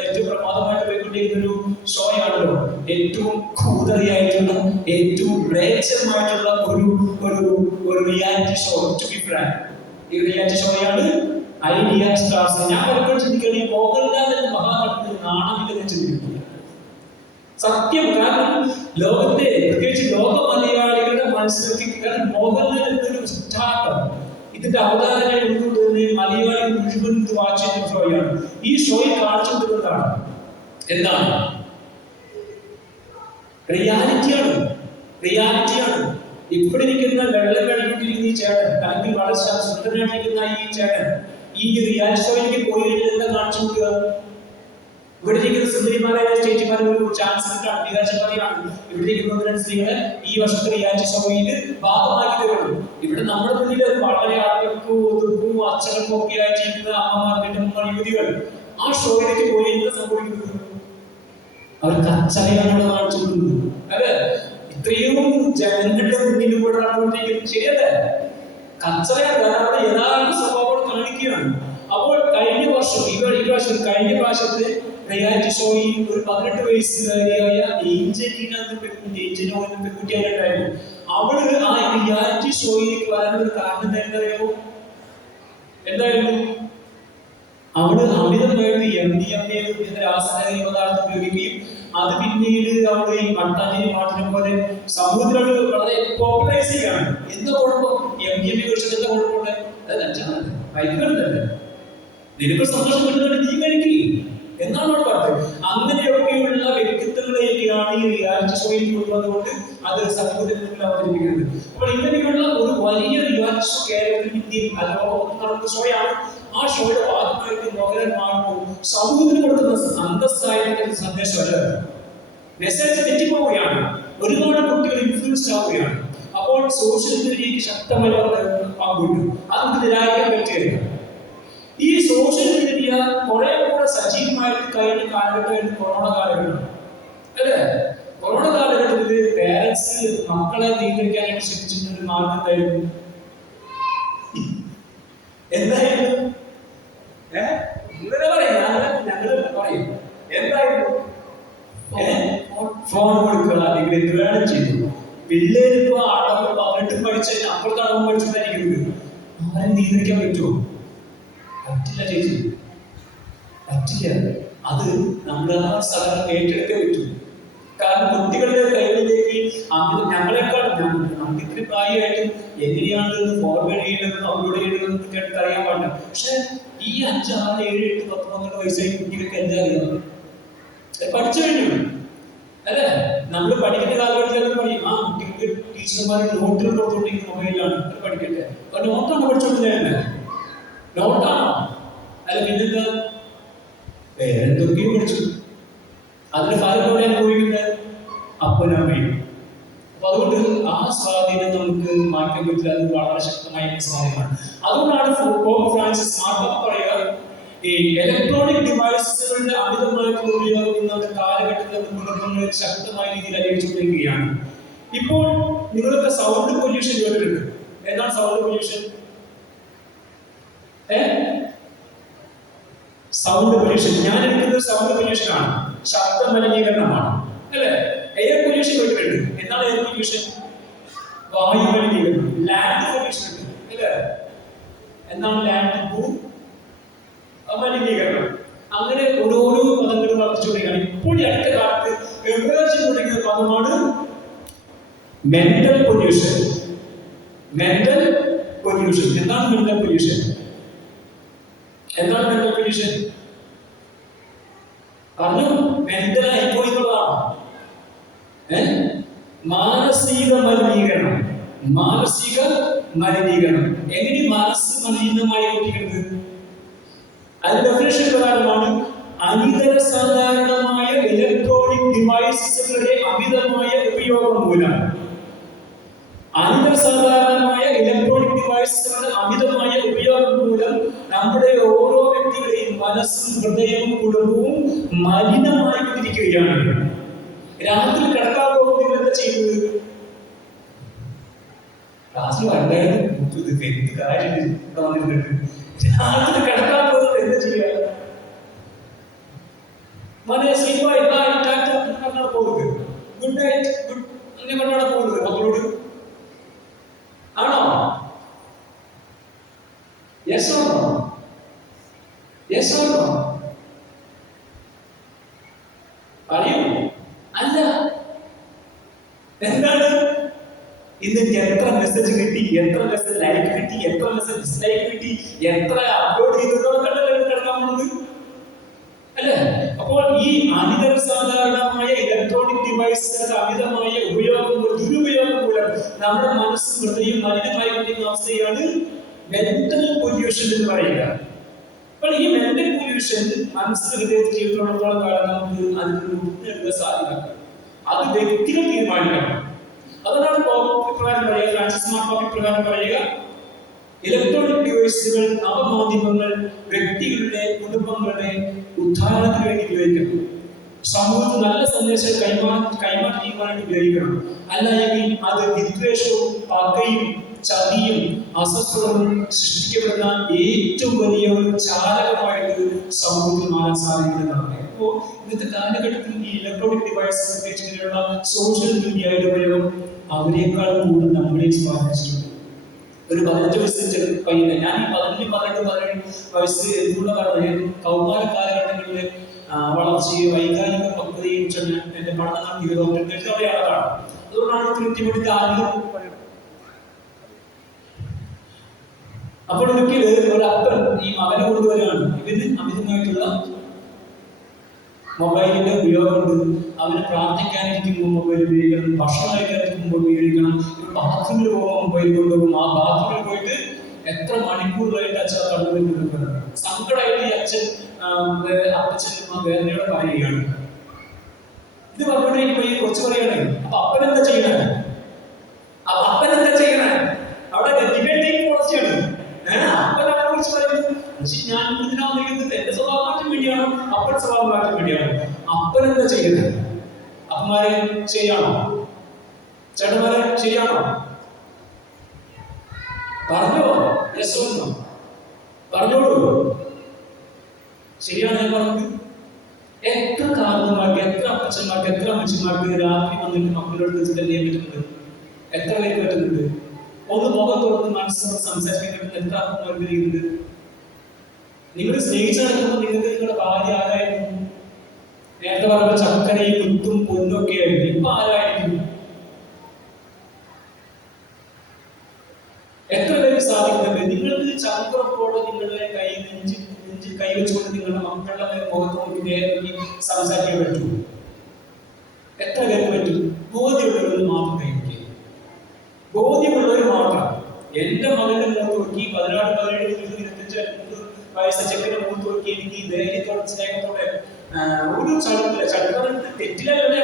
ഏറ്റവും പ്രമാദമായിട്ട് പോയിക്കൊണ്ടിരിക്കുന്ന ഒരു ഷോ ആണല്ലോ. ഏറ്റവും കൂതറിയായിട്ടുള്ള, ഏറ്റവും മ്ലേച്ഛമായിട്ടുള്ള ഒരു reality show. To be frank, ഈ റിയാലിറ്റി ഷോയാണ് ഐഡിയ സ്റ്റാർസ്. ഞാൻ പലപ്പോഴും ചിന്തിക്കുന്നത് ഈ മോഹൻലാൽ എന്ന മഹാനടന് നാണമില്ലെന്ന് ചിന്തിക്കുന്നു. സത്യം, കാരണം ലോകത്തെ പ്രത്യേകിച്ച് ലോക മലയാളികളുടെ മനസ്സിലെത്തിക്കുക. മോഹൻലാൽ എന്നൊരു സ്റ്റാർട്ടർ, ഇതിന്റെ അവതാരങ്ങൾ ഉൾക്കൊണ്ടുവന്ന് മലയാളികൾ മുഴുവൻ വാച്ച് ചെയ്യുന്ന ഷോയാണ്. ഈ ഷോയിൽ കാണിച്ചുകൊണ്ടിരുന്നതാണ് എന്താണ്? റിയാലിറ്റിയാണ്. ഇവിടെ ഇരിക്കുന്ന വെള്ളം കഴിഞ്ഞിരിക്കുന്ന ഈ ചേട്ടൻ, അല്ലെങ്കിൽ വളരെ സുന്ദരനായിട്ടിരിക്കുന്ന ഈ ചേട്ടൻ ഈ റിയാലിറ്റി ഷോയിലേക്ക് പോയി കഴിഞ്ഞാൽ എന്താ കാണിച്ചു കൊടുക്കുക? ഇവിടെ ഇരിക്കുന്ന സുന്ദരിമാരായ സ്റ്റേറ്റുമാരെ ഒരു ചാൻസ് കിട്ടാണ്, നിരാശമാണ്. ഇവിടെ ഇരിക്കുന്ന സ്ത്രീകളെ ഈ വർഷത്തെ റിയാലിറ്റി ഷോയിൽ ഭാഗമാക്കിയതേയുള്ളൂ. ഇവിടെ നമ്മുടെ മുന്നിൽ വളരെ ആളുകൾക്കും അച്ഛനൊക്കെ ഒക്കെ ആയിട്ടിരിക്കുന്ന അമ്മമാർ, യുവതികൾ ആ ഷോയിലേക്ക് പോയി എന്താ സംഭവിക്കുന്നത്? അവർ കച്ചറയാണ് കാണിച്ചു കൊടുക്കുന്നത്. അതെ, ഇത്രയും ജനങ്ങളുടെ മുന്നിലൂടെ നടന്നുകൊണ്ടിരിക്കുന്നത് ശരിയല്ലേ? കച്ചറയാണ്, അവരുടെ യഥാർത്ഥ സ്വഭാവം കാണിക്കുകയാണ്. അപ്പോൾ കഴിഞ്ഞ പ്രാവശ്യത്തെ റിയാലിറ്റി ഷോയിൽ ഒരു 18 വയസ്സുകാരിയായ ഏഞ്ചലീന പെൺകുട്ടിയായിട്ടുണ്ടായിരുന്നു. അവള് ആ റിയാലിറ്റി ഷോയിലേക്ക് വരാനൊരു കാരണം എന്തായിരുന്നു? അവള് അമിതമായിട്ട് MDMA എന്ന രാസലഹരി പദാർത്ഥം ഉപയോഗിക്കുകയും അത് പിന്നീട് അവള് ഈ മട്ടാഞ്ചേരി മാർട്ടിനെ പോലെ സമൂഹത്തിലോട് വളരെ പോപ്പുലറൈസ് ചെയ്യാണ്. എന്താ കുഴപ്പം? MDMA കുറിച്ചിട്ട് എന്താ കുഴപ്പമുണ്ട്? അത് തെറ്റാണ്, മയക്കുമരുന്നല്ലേ. നിനക്ക് സന്തോഷം കിട്ടുന്നത് നീ കഴിക്കുക എന്നാണ് അവിടെ പറഞ്ഞത്. അങ്ങനെയൊക്കെയുള്ള വ്യക്തിത്വങ്ങളെയൊക്കെയാണ് ഈ റിയാലിറ്റി ഷോയിൽ കൊണ്ടുവന്നുകൊണ്ട് അത് സമൂഹത്തിൽ മുന്നിൽ അവതരിപ്പിക്കുന്നത്. അപ്പോൾ ഇങ്ങനെയുള്ള ഒരു വലിയ റിയാലിറ്റി ഷോ കേരളത്തിൽ, ഇന്ത്യയിൽ നടക്കുന്ന ഷോയാണ്. ആ ഷോയുടെ ഭാഗമായിട്ട് മോഹൻലാൽ മാറുമ്പോൾ സമൂഹത്തിന് കൊടുക്കുന്ന അന്തസ്സായിട്ടുള്ള സന്ദേശമല്ല, മെസ്സേജ് തെറ്റിപ്പോവുകയാണ്. ഒരുപാട് സോഷ്യൽ മീഡിയക്ക് ശക്തമായ പങ്കുണ്ട്. അത് നമുക്ക് നിരാകരിക്കാൻ പറ്റില്ല. ഈ സോഷ്യൽ മീഡിയ കുറെ കൂടെ സജീവമായിട്ട് കഴിഞ്ഞ കാലഘട്ടമായിരുന്നു കൊറോണ കാലഘട്ടം അല്ലേ? കൊറോണ കാലഘട്ടത്തിൽ പേരൻസ് മക്കളെ നിയന്ത്രിക്കാനായിട്ട് ശ്രമിച്ചിരുന്ന ഒരു മാർഗം എന്തായിരുന്നു? ഇവരെ പറയാം, ഞങ്ങൾ പറയും എന്തായിരുന്നു? ഫോൺ കൊടുക്കുക, അല്ലെങ്കിൽ എന്തുവേണം ചെയ്തു. പിള്ളേരിപ്പോ ആളുകൾ 18 പഠിച്ചതിന് അപ്പുറത്ത് അളവ് പഠിച്ചിട്ടായിരിക്കുന്നത്. അവരെ നിയന്ത്രിക്കാൻ പറ്റുമോ? പറ്റില്ല ചേച്ചി, പറ്റില്ല. അത് നമ്മുടെ ആ സ്ഥലം ഏറ്റെടുത്തേ പറ്റൂ. കാരണം കുട്ടികളുടെ കൈകളിലേക്ക് ഞങ്ങളെക്കാൾ നമുക്ക് ഇത്തിരി പ്രായമായിട്ട് എങ്ങനെയാണ് ഫോർവേഡ് ചെയ്യേണ്ടതെന്ന് അപ്ലോഡ് ചെയ്യേണ്ടതെന്ന് കേട്ടിട്ട് അറിയാൻ പാടില്ല. പക്ഷെ ഈ 5, 6, 7, 8, 10, 12 വയസ്സായി കുട്ടികൾക്ക് എന്താ അറിയാം? പഠിച്ചു കഴിഞ്ഞു അല്ലേ? നമ്മൾ പഠിക്കുന്ന കാലഘട്ടത്തിൽ പറയും ആ കുട്ടികൾക്ക് ടീച്ചർമാർ നോട്ടുകൾ കൊടുത്തുകൊണ്ടിരിക്കുന്ന മൊബൈലാണ് പഠിക്കട്ടെ. അപ്പൊ നോട്ടാണ് പഠിച്ചോണ്ടിരുന്നത്? നോട്ടാണോ? അല്ല പിന്നെന്താ? വേറെന്തൊക്കെയോ പഠിച്ചു. അതിന് ഫലത്തോടെ അനുഭവിക്കുന്നത് അപ്പനമ്മയും. അപ്പൊ അതുകൊണ്ട് ആ സ്വാധീനം നമുക്ക് മാറ്റാൻ പറ്റില്ല. അത് വളരെ ശക്തമായ സ്വാധീനമാണ്. അതുകൊണ്ടാണ് പോപ്പ് ഫ്രാൻസിസ് മാർപ്പാപ്പ പറയുക, ഈ ഇലക്ട്രോണിക് ഡിവൈസുകളുടെ അമിതമായിട്ടുള്ള ഉപയോഗം ഇന്നത്തെ കാലഘട്ടത്തിൽ കുടുംബങ്ങളിൽ ശക്തമായ രീതിയിൽ അനുഭവിച്ചുകൊണ്ടിരിക്കുകയാണ്. ഇപ്പോൾ നിങ്ങളൊക്കെ സൗണ്ട് പൊല്യൂഷൻ കേട്ടിട്ടുണ്ട്. എന്താണ് സൗണ്ട് പൊല്യൂഷൻ? സൗണ്ട് പൊല്യൂഷൻ ഞാൻ എടുക്കുന്നത് സൗണ്ട് പൊല്യൂഷൻ ആണ്, ശബ്ദ മലിനീകരണമാണ് അല്ലേ? എയർ പൊല്യൂഷൻ കേട്ടിട്ടുണ്ട്. എന്താണ് എയർ പൊല്യൂഷൻ? വായു മലിനീകരണം. ലാൻഡ് പൊല്യൂഷൻ ഉണ്ട് അല്ലേ? എന്താണ് ലാൻഡ്? ഭൂ മലിനീകരണം. അങ്ങനെ ഓരോരോ പദങ്ങൾ വർദ്ധിച്ചുകൊണ്ടിരിക്കുകയാണ്. ഇപ്പോൾ ഈ അടുത്ത കാലത്ത് എമേർജ് തുടങ്ങിയ പദമാണ് മെന്റൽ പൊല്യൂഷൻ. Mental pollution. എന്താണ് മെന്റൽ പൊല്യൂഷൻ? എന്താണ് മെന്റൽ പൊല്യൂഷൻ? പറഞ്ഞു. മെന്റലായി പോയിട്ടുള്ളതാണ് മാനസിക മലിനീകരണം. മാനസിക മലിനീകരണം. എങ്ങനെ മനസ്സ് മലിനമായി കൊണ്ടിരിക്കുന്നത്? അതിന്റെ ഡെഫിനിഷൻ പ്രകാരമാണ് അനിതര സാധാരണമായ ഇലക്ട്രോണിക് ഡിവൈസുകളുടെ അമിതമായ ഉപയോഗം മൂലം. അനിതര സാധാരണമായ ഇലക്ട്രോണിക് ഡിവൈസുകളുടെ അമിതമായ ഉപയോഗം മൂലം നമ്മുടെ ഓരോ വ്യക്തികളുടെയും മനസ്സും ഹൃദയവും കുടുംബവും മലിനമായി കൊണ്ടിരിക്കുകയാണ്. രാത്രി കിടക്കാൻ പോകുമ്പോൾ നിങ്ങൾ എന്താ ചെയ്യുന്നത്? ക്ലാസ്സിൽ വരണ്ടായിരുന്നു എന്ത് കാര്യം രാത്രി കിടക്കാൻ പോകുന്നത് എന്താ ചെയ്യുക? പോകുന്നത് ഗുഡ് നൈറ്റ് ഗുഡ് അങ്ങനെ കൊണ്ടാണ് പോകുന്നത് മക്കളോട്. ആണോ? Yes or no? Yes or no? പറയൂ. അല്ല. എന്താണ്? ഇന്നെനിക്ക് എത്ര മെസ്സേജ് കിട്ടി, എത്ര മെസ്സേജ് ലൈക്ക് കിട്ടി, എത്ര മെസ്സേജ് ഡിസ്ലൈക്ക് കിട്ടി, എത്ര അപ്ലോഡ് ചെയ്തതൊക്കെ കിടക്കാൻ പോകുന്നത് അല്ലേ? അപ്പോൾ ഈ അനിതര സാധാരണമായ ഇലക്ട്രോണിക് ഡിവൈസുകളുടെ അമിതമായ ഉപയോഗം, ദുരുപയോഗം മൂലം നമ്മുടെ മനസ്സും ഹൃദയം മലിനമായി കൊണ്ടിരിക്കുന്ന അവസ്ഥയാണ് മെന്റൽ പൊല്യൂഷൻ എന്ന് പറയുക. അപ്പോൾ ഈ മെന്റൽ പൊല്യൂഷൻ മനസ്സിന് ഹൃദയത്തിൽ ജീവിതത്തോളം കാലം നമുക്ക് അതിന് മുന്നേറുക സാധ്യത. അത് വ്യക്തികൾ തീരുമാനിക്കണം. അതുകൊണ്ടാണ് പ്രകാരം പറയുക, ഫ്രാൻസിസ് മാർപ്പാപ്പ പ്രകാരം പറയുക, ഇലക്ട്രോണിക് ഡിവൈസുകൾ നവമാധ്യമങ്ങൾ വ്യക്തികളുടെ കുടുംബങ്ങളുടെ ഉദ്ധാരണത്തിന് വേണ്ടി ഉപയോഗിക്കണം. സമൂഹത്തിൽ നല്ല സന്ദേശം കൈമാറ്റം ചെയ്യുവാനായിട്ട് ഉപയോഗിക്കണം. അല്ലെങ്കിൽ അത് വിദ്വേഷവും പകയും ചതിയും അസ്വസ്ഥതയും സൃഷ്ടിക്കപ്പെടുന്ന ഏറ്റവും വലിയ ഒരു ചാലകമായിട്ട് സമൂഹത്തിൽ മാറാൻ സാധിക്കുന്നതാണ്. അപ്പോൾ ഇന്നത്തെ കാലഘട്ടത്തിൽ ഈ ഇലക്ട്രോണിക് ഡിവൈസസ് ഉപയോഗിച്ചുള്ള സോഷ്യൽ മീഡിയയുടെ ഉപയോഗം അവരെക്കാൾ കൂടുതൽ നമ്മളെ സ്വാധീനിച്ചിട്ടുണ്ട്. ഒരു 15 വയസ്സ് പയ്യനെ, ഞാൻ ഈ 15 വയസ്സ് എന്നുള്ള കാരണം കൗമാര കാലഘട്ടങ്ങളിലെ വളർച്ചയും വൈകാരിക പക്വതയും എന്റെ പഠനം നടത്തിയത് അവിടെയാണ്. അതുകൊണ്ടാണ് കൃത്യമായിട്ട് ആദ്യം. അപ്പോൾ ഒരിക്കല് ഒരു അപ്പൻ ഈ മകനെ കൊണ്ടുവരികയാണ്. ഇവന് അമിതമായിട്ടുള്ള മൊബൈലിന്റെ ഉപയോഗമുണ്ട്. അവന് പ്രാർത്ഥിക്കാനിരിക്കുമ്പോൾ മൊബൈൽ ഉപയോഗിക്കണം, ഭക്ഷണം കഴിക്കാനിരിക്കുമ്പോൾ ഉപയോഗിക്കണം, ബാത്റൂമിൽ പോകുമ്പോൾ മൊബൈൽ കൊണ്ടുപോകും. ആ ബാത്റൂമിൽ പോയിട്ട് എത്ര മണിക്കൂറുകളായിട്ട് അച്ഛൻ കണ്ടുപോയി കൊടുക്കുന്നത്. സങ്കടമായിട്ട് ഈ അപ്പച്ചൻ വേദനയോടെ പറയുകയാണ്. ഇത് പറഞ്ഞുകൊണ്ടിരിക്കുമ്പോൾ ഈ കൊച്ചു പറയാണ്, അപ്പൊ അപ്പനെന്താ ചെയ്യണേ? അപ്പനെന്താ ചെയ്യണേ? ശരിയാണോ? ചേട്ടന്മാരെ ശരിയാണോ? പറഞ്ഞോ, രസമൊന്നോ പറഞ്ഞോളൂ. ശരിയാണ് ഞാൻ പറഞ്ഞത്. എത്ര കാരണന്മാർക്ക്, എത്ര അപ്പച്ചന്മാർക്ക്, എത്ര അമ്മച്ചന്മാർക്ക് രാത്രി വന്നിട്ട് മക്കളോട് സ്പെൻഡ് ചെയ്യാൻ പറ്റുന്നുണ്ട്? എത്ര പേർക്ക് പറ്റുന്നുണ്ട്? ഒന്ന് മുഖം തുറന്ന് മനസ്സിനോട് സംസാരിക്കാൻ പറ്റുന്ന എത്ര അമ്മമാർക്ക് ചെയ്യുന്നുണ്ട്? നിങ്ങൾ സ്നേഹിച്ചു നടക്കുമ്പോൾ നിങ്ങൾക്ക് നിങ്ങളുടെ ഭാര്യ ആരായിരുന്നു? നേരത്തെ പറഞ്ഞ ചക്കരയും മുത്തും പൊന്നും ഒക്കെ ആയിരുന്നു. ഇപ്പൊ ആരായിരിക്കും? എത്ര പേര് സാധിക്കുന്നുണ്ട്? നിങ്ങൾക്ക് ചന്ദ്രപ്പോടെ നിങ്ങളുടെ നെഞ്ചിൽ കൈവച്ചുകൊണ്ട് നിങ്ങളുടെ മക്കളുടെ മുഖത്ത് നോക്കി നേരെ സംസാരിക്കാൻ പറ്റൂ? എത്ര പേർക്ക് പറ്റും? ബോധ്യമുള്ളവർ മാത്രം കൈവയ്ക്കുക. ബോധ്യമുള്ളവർ മാത്രം. എന്റെ മകളുടെ മുഖത്ത് നോക്കി 16, 17, 25 വയസ്സ് ചെക്കന്റെ മുഖത്ത് നോക്കി എനിക്ക് ധൈര്യത്തോടെ സ്നേഹത്തോടെ ഒരു ചടുക്കുന്ന തെറ്റിലല്ലേ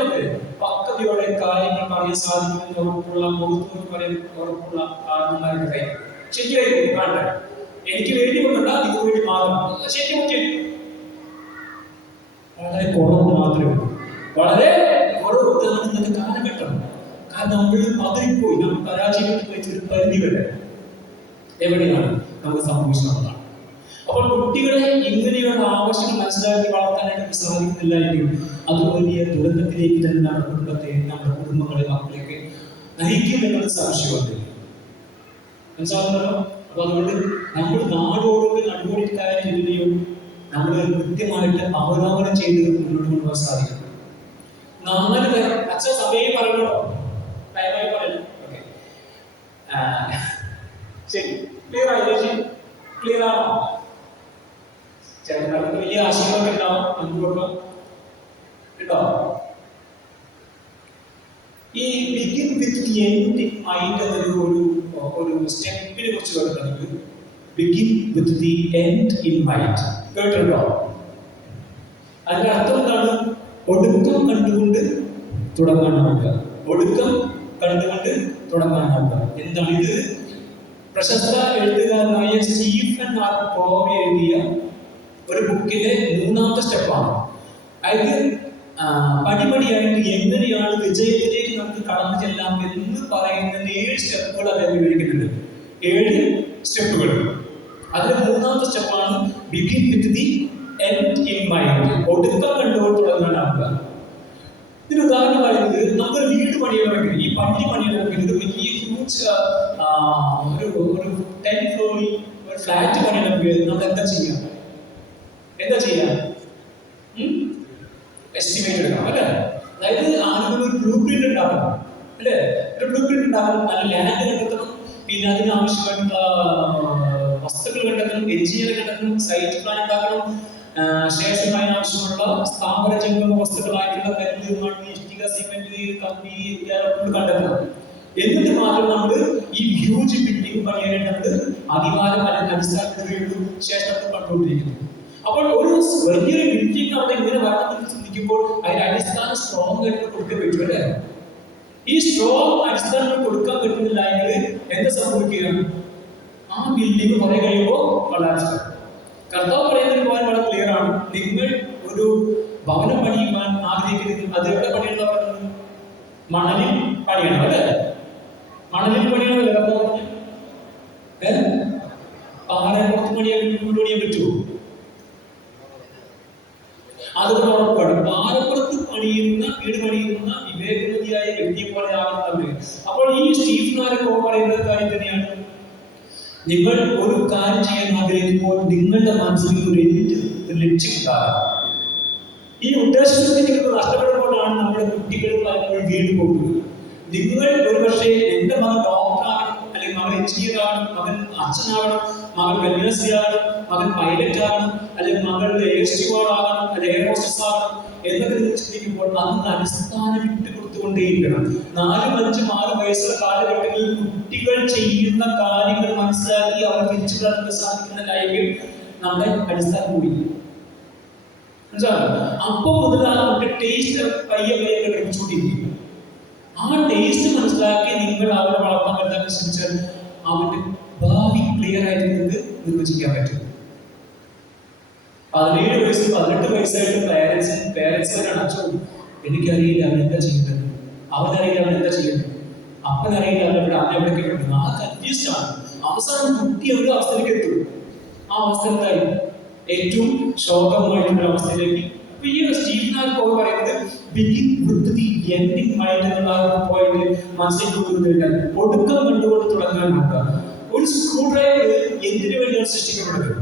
പക്വതയോടെ കാര്യങ്ങൾ പറയാൻ സാധിക്കുമെന്ന് ഉറപ്പുള്ള, മുഖത്ത് നോക്കി പറയാൻ ഉറപ്പുള്ള കാരണന്മാരുടെ കൈ ശരിയായി കാണട്ടെ. എനിക്ക് വേണ്ടി കൊണ്ടല്ല, ഇതിനു വേണ്ടി മാത്രം. ശരിക്കും വളരെ കുറവ് മാത്രമേ ഉള്ളൂ, വളരെ കുറവ്. ഇന്നത്തെ കാലഘട്ടം. കാരണം നമ്മൾ പതറിപ്പോയി, നമ്മൾ പരാജയപ്പെട്ടു വെച്ചൊരു പരിധി വരെ എവിടെയാണ് നമുക്ക് സംഭവിച്ചിട്ടുള്ളതാണ്. അപ്പോൾ കുട്ടികളെ ഇങ്ങനെയുള്ള ആവശ്യങ്ങൾ മനസ്സിലാക്കി വളർത്താനായിട്ട് സാധിക്കുന്നില്ല എങ്കിൽ അത് വലിയ ദുരന്തത്തിലേക്ക് തന്നെ നമ്മുടെ കുടുംബത്തെ, നമ്മുടെ കുടുംബങ്ങളെ, മക്കളെയൊക്കെ നയിക്കും എന്നുള്ള സംശയമുണ്ട്. മനസ്സിലാകുന്നല്ലോ? അപ്പൊ അതുകൊണ്ട് നമ്മൾ നാടോടുകൾ നടുവോടിക്കാരില്ലയോ നമ്മൾ കൃത്യമായിട്ട് അവലോകനം ചെയ്ത് മുന്നോട്ട് കൊണ്ടുപോകാൻ സാധിക്കും. 4 പേർ അച്ഛൻ സമയം പറയണോ? ടൈമായി പറയണം. ഓക്കെ, ശരി. ക്ലിയർ ആയില്ലേ? ക്ലിയർ ആണോ? ചേട്ടന്മാർക്ക് വലിയ ആശയമൊക്കെ ഉണ്ടാവും, മുൻപോട്ടും കേട്ടോ. ഈ begin with the end in mind ഒരു സ്റ്റെപ്പിനെ കുറിച്ച് കേട്ടിട്ടുണ്ട്. Begin with the end in mind കേട്ടിട്ടുണ്ടോ? അതിന്റെ അർത്ഥം എന്താണ്? ഒടുക്കം കണ്ടുകൊണ്ട് തുടങ്ങാൻ നോക്കുക. ഒടുക്കം കണ്ടുകൊണ്ട് തുടങ്ങാൻ നോക്കുക. എന്താണ് ഇത്? പ്രശസ്ത എഴുത്തുകാരനായ സ്റ്റീഫൻ ആർ കോവെ എഴുതിയ ഒരു ബുക്കിന്റെ 3ാമത്തെ സ്റ്റെപ്പാണ്. അതായത് പടിപടിയായിട്ട് എങ്ങനെയാണ് വിജയത്തിലേക്ക് നമുക്ക് കടന്നു ചെല്ലാം എന്ന് പറയുന്ന 7 സ്റ്റെപ്പുകൾ അദ്ദേഹം വിവരിക്കുന്നുണ്ട്. 7 സ്റ്റെപ്പുകൾ. അതിൽ 3ാമത്തെ സ്റ്റെപ്പാണ് begin with the end in mind. ഒടുക്കം കണ്ടുകൊണ്ട് തുടങ്ങാനാവുക. ഇതിന് ഉദാഹരണം പറയുന്നത്, നമ്മൾ വീട് പണിയണമെങ്കിൽ, ഈ പള്ളി പണിയണമെങ്കിൽ, ഒരു വലിയ ഹ്യൂജ് ഒരു 10 ഫ്ലോറിൽ ഒരു ഫ്ലാറ്റ് പണിയണമെങ്കിൽ നമ്മൾ എന്താ ചെയ്യാം? എസ്റ്റിമേറ്റ് എടുക്കണം അല്ലേ? അതായത് ആദ്യം ഒരു ബ്ലൂ പ്രിന്റ് ഉണ്ടാക്കണം അല്ലേ? ഒരു ബ്ലൂ പ്രിന്റ് ഉണ്ടാക്കണം, നല്ല ലാൻഡ് കണ്ടെത്തണം, പിന്നെ അതിനാവശ്യമായിട്ടുള്ള വസ്തുക്കൾ കണ്ടെത്തണം, എഞ്ചിനീയർ കണ്ടെത്തണം, സൈറ്റ് പ്ലാൻ ഉണ്ടാക്കണം, ശേഷം അതിനാവശ്യമുള്ള സ്ഥാപന ജംഗമ വസ്തുക്കളായിട്ടുള്ള കല്ല്, മണ്ണ്, ഇഷ്ടിക, സിമെന്റ്, കമ്പി കണ്ടെത്തണം. എന്നിട്ട് മാത്രം നമ്മൾ ഈ ഹ്യൂജ് ബിൽഡിംഗ് പണിയാനായിട്ട് അധികാരം അല്ലെങ്കിൽ അടിസ്ഥാനത്തിലുള്ളൂ. ശേഷം നമ്മൾ കണ്ടുകൊണ്ടിരിക്കുന്നു. അപ്പോൾ ഒരു വലിയൊരു ബിൽഡിംഗ് അവിടെ ഇങ്ങനെ വരണമെന്ന് ചിന്തിക്കുമ്പോൾ അതിന്റെ അടിസ്ഥാനം സ്ട്രോങ് ആയിട്ട് കൊടുക്കാൻ പറ്റും അല്ലേ? ഈ സ്ട്രോങ് അടിസ്ഥാനം കൊടുക്കാൻ പറ്റുന്നില്ല എങ്കിൽ എന്താ സംഭവിക്കുക? ആ ബിൽഡിംഗ് കുറെ കഴിയുമ്പോൾ കൊളാപ്സ്. കർത്താവ് പറയുന്നതിന് പോകാൻ വളരെ ക്ലിയർ ആണ്. നിങ്ങൾ ഒരു ഭവനം പണിയുവാൻ ആഗ്രഹിക്കുന്നത് അതെവിടെ പണിയെന്ന് പറയുന്നത്? മണലിൽ പണിയണം അല്ലേ? മണലിൽ പണിയണമല്ലേ കർത്താവ് പറഞ്ഞു? പാറപ്പുറത്ത് പണിയാൻ പറ്റുമോ? അതുകൊണ്ട് ഉറപ്പാണ് പാറപ്പുറത്ത് വീട് പണിയുന്ന വിവേകവതിയായ വ്യക്തിയെ പോലെ ആകുന്നത്. അപ്പോൾ ഈ സ്റ്റീഫനാരൊക്കെ പറയുന്ന കാര്യം തന്നെയാണ്. നിങ്ങൾ ഒരു കാര്യം ചെയ്യാൻ ആഗ്രഹിക്കുമ്പോൾ നിങ്ങളുടെ മനസ്സിൽ ഒരു ലക്ഷ്യമുണ്ടാകും. ഈ ഉദ്ദേശത്തിൽ നിങ്ങൾ നഷ്ടപ്പെടുമ്പോഴാണ് നമ്മുടെ കുട്ടികൾ പലപ്പോഴും വീട് പോകുന്നത്. നിങ്ങൾ ഒരുപക്ഷെ എന്റെ മകൻ ഡോക്ടറാകണം, അല്ലെങ്കിൽ മകൻ എഞ്ചിനീയർ ആകണം, മകൻ അച്ഛനാകണം, മകൻ കന്യാസ്ത്രീയാകണം, മകൻ പൈലറ്റ് ആകണം, അല്ലെങ്കിൽ മകളുടെ എയർ സ്റ്റുവാർഡ് ആകണം, അല്ലെങ്കിൽ എയർ ഹോസ്റ്റസ് ആകണം എന്നൊക്കെ നിങ്ങൾ ചിന്തിക്കുമ്പോൾ അന്ന് അടിസ്ഥാനം വിട്ടുകൊടുത്തുകൊണ്ടേയിരിക്കണം. 4, 5, 6 വയസ്സുള്ള കാലഘട്ടങ്ങളിൽ കുട്ടികൾ ചെയ്യുന്ന കാര്യങ്ങൾ മനസ്സിലാക്കി അവർ തിരിച്ചു കടക്കാൻ സാധിക്കുന്ന കാര്യങ്ങൾ നമ്മുടെ അടിസ്ഥാനം കൂടി. അപ്പൊ മുതൽ ആ കുട്ടി ടേസ്റ്റ് പയ്യെ ലഭിച്ചുകൊണ്ടിരിക്കും. ആ ടേസ്റ്റ് മനസ്സിലാക്കി നിങ്ങൾ അവരെ വളർത്താൻ പറ്റാൻ ശ്രമിച്ചാൽ അവന്റെ ഭാവി ക്ലിയർ ആയിട്ട് നിങ്ങൾക്ക് നിർവചിക്കാൻ പറ്റും. 17 വയസ്സ് 18 വയസ്സായിട്ട് പേരൻസ് വരാണ്, അച്ഛൻ എനിക്കറിയില്ല അവരെന്താ ചെയ്യുന്നത്. അവനറിയില്ല അവൻ എന്താ ചെയ്യുന്നത്, അപ്പനറിയില്ല അവരുടെ അമ്മ എവിടേക്ക് കിടക്കുന്നത്. ആ കൺഫ്യൂസ്ഡ് ആണ്. അവസാനം കുട്ടി ഒരു അവസ്ഥയിലേക്ക് എത്തും. ആ അവസ്ഥ എന്തായി? ഏറ്റവും ശോകമായിട്ടുള്ള അവസ്ഥയിലേക്ക്. അപ്പൊ ഈ സ്റ്റീഫൻ കോവി പറയുന്നത് begin with the ending mind എന്നുള്ള ആ പോയിന്റ് മനസ്സിലേക്ക് കൊണ്ടുവരുന്നില്ല. ഒടുക്കം കണ്ടുകൊണ്ട് തുടങ്ങാൻ നോക്കുക. ഒരു സ്ക്രൂ ഡ്രൈവർ എന്തിനു വേണ്ടിയാണ് സൃഷ്ടിക്കപ്പെടുന്നത്?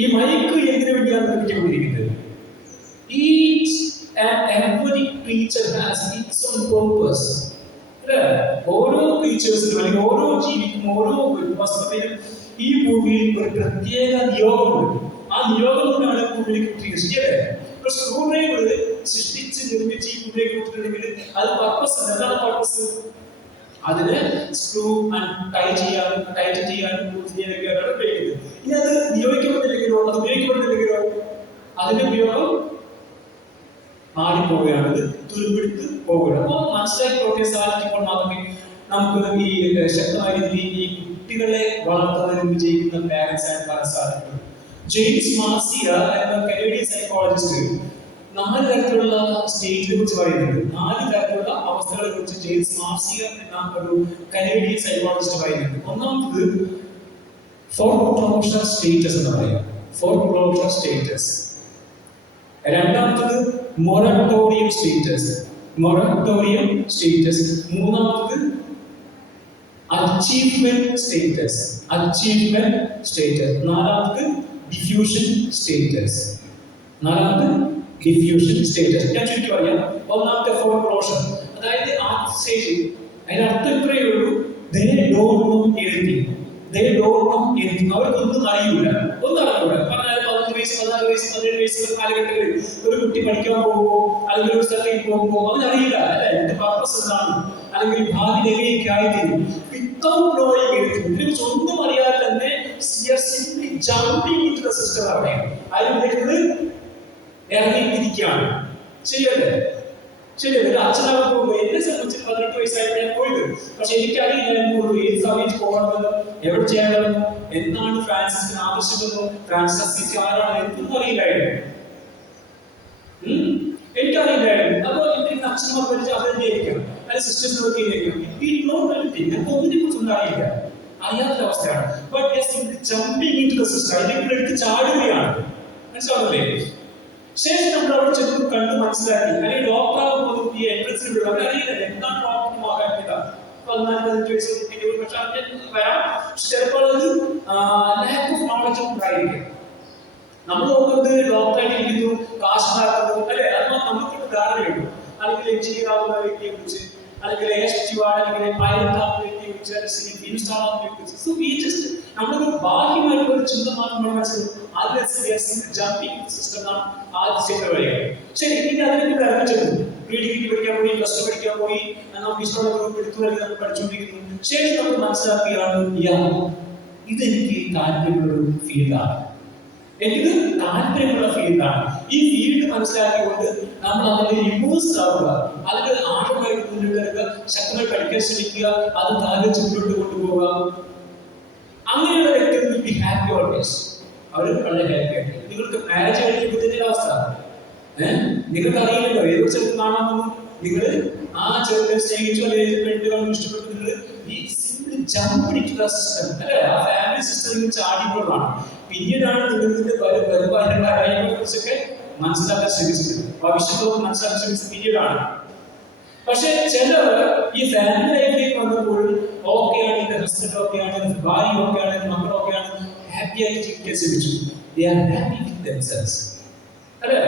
ഈ മൈക്ക് എന്തിനു വേണ്ടിയാണ് നിർമ്മിക്കപ്പെട്ടിരിക്കുന്നത്? Each and every creature has its own purpose. ഓരോ ക്രീച്ചേഴ്സിനും അല്ലെങ്കിൽ ഓരോ ജീവിക്കും ഓരോ വസ്തുവിനും ഈ ഭൂമിയിൽ ഒരു പ്രത്യേക നിയോഗമുണ്ട്. ആ നിയോഗം കൊണ്ടാണ് ഭൂമിയിലേക്ക് വിട്ടിരിക്കുന്നത്. ഇപ്പൊ സ്ക്രൂ ഡ്രൈവർ സൃഷ്ടിച്ച് നിർമ്മിച്ച് ഈ ഭൂമിയിലേക്ക് വിട്ടിട്ടുണ്ടെങ്കിൽ അത് പർപ്പസ്. എന്താണ് പർപ്പസ്? അതിന് സ്ക്രൂ ടൈറ്റ് ചെയ്യാനും ഉപയോഗിക്കുന്നത്. ഇനി അത് നിയോഗിക്കപ്പെടുന്നില്ലെങ്കിലോ അത് ഉപയോഗിക്കപ്പെടുന്നില്ലെങ്കിലോ അതിന്റെ ഉപയോഗം മാറിപ്പോവുകയാണ്, അത് തുരുമ്പെടുത്ത് പോവുകയാണ്. അപ്പോൾ മനസ്സിലാക്കി സാധിക്കുമ്പോൾ മാത്രമേ നമുക്ക് ഈ ശക്തമായ രീതിയിൽ ഈ കുട്ടികളെ വളർത്തുന്നതിന് വിജയിക്കുന്ന പാരന്റ്സ് ആയിട്ട് പറയാൻ സാധിക്കും. ജെയിംസ് മാർസിയ എന്ന കനേഡിയൻ സൈക്കോളജിസ്റ്റ് 4 തരത്തിലുള്ള സ്റ്റേജിനെ കുറിച്ച് പറയുന്നുണ്ട്. 4 തരത്തിലുള്ള അവസ്ഥകളെ കുറിച്ച് ജെയിംസ് മാർസിയ എന്ന ഒരു കനേഡിയൻ സൈക്കോളജിസ്റ്റ് പറയുന്നുണ്ട്. ഒന്നാമത് ഫോർക്ലോഷർ സ്റ്റേറ്റസ് എന്ന് പറയുക, ഫോർക്ലോഷർ സ്റ്റേറ്റസ്. രണ്ടാമത്തത് മൊറട്ടോറിയം സ്റ്റേറ്റസ്, മൊറട്ടോറിയം സ്റ്റേറ്റസ്. മൂന്നാമത്തത് അച്ചീവ്മെന്റ് സ്റ്റേറ്റസ്, അച്ചീവ്മെന്റ് സ്റ്റേറ്റസ്. നാലാമത് ഡിഫ്യൂഷൻ സ്റ്റേറ്റസ്, നാലാമത് ഡിഫ്യൂഷൻ സ്റ്റേറ്റസ്. ഞാൻ ചുറ്റി പറയാം. ഒന്നാമത്തെ ഫോർക്ലോഷർ, അതായത് ആദ്യ സ്റ്റേജ്. അതിനർത്ഥം ഇത്രയേ ഉള്ളൂ, they don't know anything. They don't know anything. അവർക്കൊന്നും അറിയില്ല, ഒന്നും അറിയില്ല. പറഞ്ഞാൽ 15 വയസ്സ് 16 വയസ്സ് 17 വയസ്സുള്ള കാലഘട്ടങ്ങളിൽ ഒരു കുട്ടി പഠിക്കാൻ പോകുമ്പോൾ അല്ലെങ്കിൽ ഒരു സ്ഥലത്തേക്ക് പോകുമ്പോൾ അവനറിയില്ല അല്ലെ എന്റെ പർപ്പസ് എന്താണ്, അല്ലെങ്കിൽ ഭാവി എങ്ങനെയൊക്കെ ആയിത്തീരും. വിത്തൗട്ട് നോയിങ് എനിത്തിങ്, ഇതിനെക്കുറിച്ച് ഒന്നും അറിയാതെ തന്നെ simply jumping into the system ആണ്. അതിനുള്ളത് ഇറങ്ങിയിരിക്കുകയാണ്. ശരിയല്ലേ? ശരിയല്ലേ? ഒരു അച്ഛനാകാൻ പോകുമ്പോൾ എന്നെ സംബന്ധിച്ച് 18 വയസ്സായിട്ട് ഞാൻ പോയത്. പക്ഷെ എനിക്കറിയില്ലായിരുന്നു ഏത് സമയത്ത് പോകണമെന്ന്, എവിടെ ചെയ്യണമെന്നോ, എന്താണ് ഫ്രാൻസിസിന് ആവശ്യമെന്നോ, ഫ്രാൻസിസ് അസീസി ആരാണ് എന്തൊന്നും അറിയില്ലായിരുന്നു. എനിക്കറിയില്ലായിരുന്നു. അപ്പൊ എന്തെങ്കിലും അച്ഛന്മാർ പഠിച്ച് അവരെന്നെയായിരിക്കും, അല്ലെങ്കിൽ സിസ്റ്റേഴ്സിനൊക്കെ ഞങ്ങൾക്ക് ഒന്നിനെ കുറിച്ചൊന്നും അറിയില്ല, അറിയാത്ത അവസ്ഥയാണ്. But jumping into the system, അതിലേക്ക് എടുത്ത് ചാടുകയാണ്. മനസ്സിലാവുന്നില്ലേ? ശേഷം നമ്മൾ അവിടെ ചെന്ന് കണ്ട് മനസ്സിലാക്കി, അല്ലെങ്കിൽ ഡോക്ടറാകും പോകും ഈ എൻട്രൻസിൽ വിടുക. അവരറിയില്ല എന്താണ് ഡോക്ടർ മാറാനില്ല. 14-15 വയസ്സ് കുട്ടിക്ക് പക്ഷെ അതിന് വരാം. ചിലപ്പോൾ അത് ലാക്ക് ഓഫ് നോളജ് ഉണ്ടായിരിക്കും. നമ്മൾ നോക്കുന്നത് ഡോക്ടറായിട്ട് ഇരിക്കുന്നു, കാശ് ഉണ്ടാക്കുന്നു, അല്ലെ? അത് നമുക്കൊരു ധാരണയുള്ളൂ. അല്ലെങ്കിൽ എഞ്ചിനീയർ ആകുന്ന വ്യക്തിയെ കുറിച്ച്, അല്ലെങ്കിൽ എയർ സ്റ്റുവാർഡ്, അല്ലെങ്കിൽ പൈലറ്റ് ആകുന്ന വ്യക്തിയെ കുറിച്ച്, അല്ലെങ്കിൽ ഫിലിം സ്റ്റാർ ആകുന്ന വ്യക്തിയെ കുറിച്ച്. സോ വി ജസ്റ്റ് നമ്മളൊരു ബാഹ്യമായിട്ടുള്ള ഒരു ചിന്ത മാത്രമാണ് മനസ്സിലാക്കുന്നത്. ജമ്പിങ് സിസ്റ്റം ആണ് ആദ്യ സ്റ്റേജ് വരിക. ശരി, ഇനി അതിലേക്ക് ആരംഭിച്ചത് ഡിഗ്രി പഠിക്കാൻ പോയി, പ്ലസ് ടു പഠിക്കാൻ പോയി, നമുക്ക് ഇഷ്ടമുള്ള ഗ്രൂപ്പ് എടുത്തു വരെ നമ്മൾ പഠിച്ചുകൊണ്ടിരിക്കുന്നു. ശേഷം നമ്മൾ മനസ്സിലാക്കുകയാണ് ഇതെനിക്ക് താല്പര്യമുള്ളൊരു ഫീൽഡാണ്, എനിക്ക് താല്പര്യമുള്ള ഫീൽഡാണ്. ഈ ഫീൽഡ് മനസ്സിലാക്കിക്കൊണ്ട് നമ്മൾ അതിൽ ഇമേഴ്സ് ആവുക, അതിൽ ആഴമായിട്ട് മുന്നിട്ടെടുക്കുക, ശക്തമായി പഠിക്കാൻ ശ്രമിക്കുക, അത് താല്പര്യം മുന്നോട്ട് കൊണ്ടുപോകുക. അങ്ങനെയുള്ള വ്യക്തികൾ ബി ഹാപ്പി ഓൾവേസ്. അവർ വളരെ ഹാപ്പി ആയിട്ട്. നിങ്ങൾക്ക് മാരേജ് കഴിക്കുമ്പോഴത്തെ അവസ്ഥ നിങ്ങൾക്ക് അറിയില്ലല്ലോ, ഏതോ ചെറുപ്പം കാണാമെന്നും നിങ്ങൾ ആ ചെറുപ്പം സ്നേഹിച്ചു അല്ലെങ്കിൽ പെണ്ണുകളും ഇഷ്ടപ്പെട്ടു, നിങ്ങൾ ഈ സിംപിൾ ജമ്പ് ഇൻടു സിസ്റ്റം, അല്ലെ? ആ ഫാമിലി സിസ്റ്റം ചാടിപ്പോഴാണ്. പിന്നീടാണ് നിങ്ങൾക്ക് കാര്യങ്ങളെ കുറിച്ചൊക്കെ മനസ്സിലാക്കാൻ ശ്രമിച്ചത്, ഭവിഷ്യത്തൊക്കെ മനസ്സിലാക്കാൻ ശ്രമിച്ചത് പിന്നീടാണ്. പക്ഷെ ചിലർ ഈ ഫാമിലി ലൈഫിലേക്ക് വന്നപ്പോൾ ഓക്കെയാണ്, എന്റെ ഹസ്ബൻഡ് ഓക്കെയാണ്, എന്റെ ഭാര്യ ഓക്കെയാണ്, എന്റെ മക്കൾ ഓക്കെയാണ്, ഹാപ്പി ആയിട്ട് ജീവിക്കാൻ ശ്രമിച്ചു. They are happy with themselves. അല്ലേ?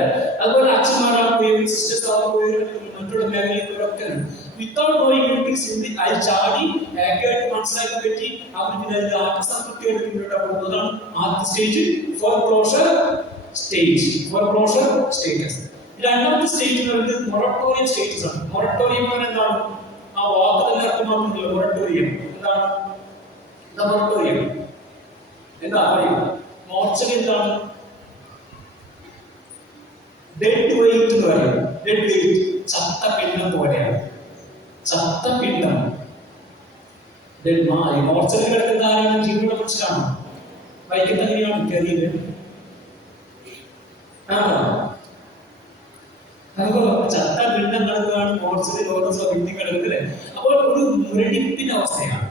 അതുപോലെ അച്ഛന്മാരാകുകയും സിസ്റ്റേഴ്സ് ആകുകയും മറ്റുള്ള മേഖലയിലൊക്കെ വിത്തൗട്ട് നോയിങ് എനിത്തിങ് സിംപ്ലി അത് ചാടി ഹാപ്പി ആയിട്ട് മനസ്സിലാക്കാൻ പറ്റി. അവർ പിന്നെ അതിന്റെ ആത്മസംതൃപ്തിയായിട്ട് മുന്നോട്ട് പോകുന്നതാണ് ആദ്യ സ്റ്റേജ്, ഫോർക്ലോഷർ സ്റ്റേജ്, ഫോർക്ലോഷർ സ്റ്റേറ്റസ്. രണ്ടാമത്തെ സ്റ്റേജ് എന്ന് പറയുന്നത് മൊറട്ടോറിയം സ്റ്റേറ്റസ് ആണ്. മൊറട്ടോറിയം എന്ന് പറഞ്ഞാൽ എന്താണ്? ആ വാക്ക് തന്നെ അർത്ഥമാക്കുന്നില്ല. മൊറട്ടോറിയം എന്താണ്? മൊറട്ടോറിയം എന്താ പറയുക? മോർച്ചറി എന്താണ്? ഡെഡ് വെയിറ്റ് എന്ന് പറയും. ഡെഡ് വെയിറ്റ് ചത്ത പിണ്ഡം പോലെയാണ്, ചത്ത പിണ്ഡം. മോർച്ചറി കിടക്കുന്ന ആരാണ്? ജീവനെ കുറിച്ചിട്ടാണ്. വൈകുന്ന എങ്ങനെയാണ് കയറിയത്? അതുപോലെ ചത്ത പിണ്ടം കിടക്കുകയാണ്, മോർച്ചറിൽ ഓരോ വ്യക്തി കിടക്കുന്നത്. അപ്പോൾ ഒരു മുരടിപ്പിന്റെ അവസ്ഥയാണ്.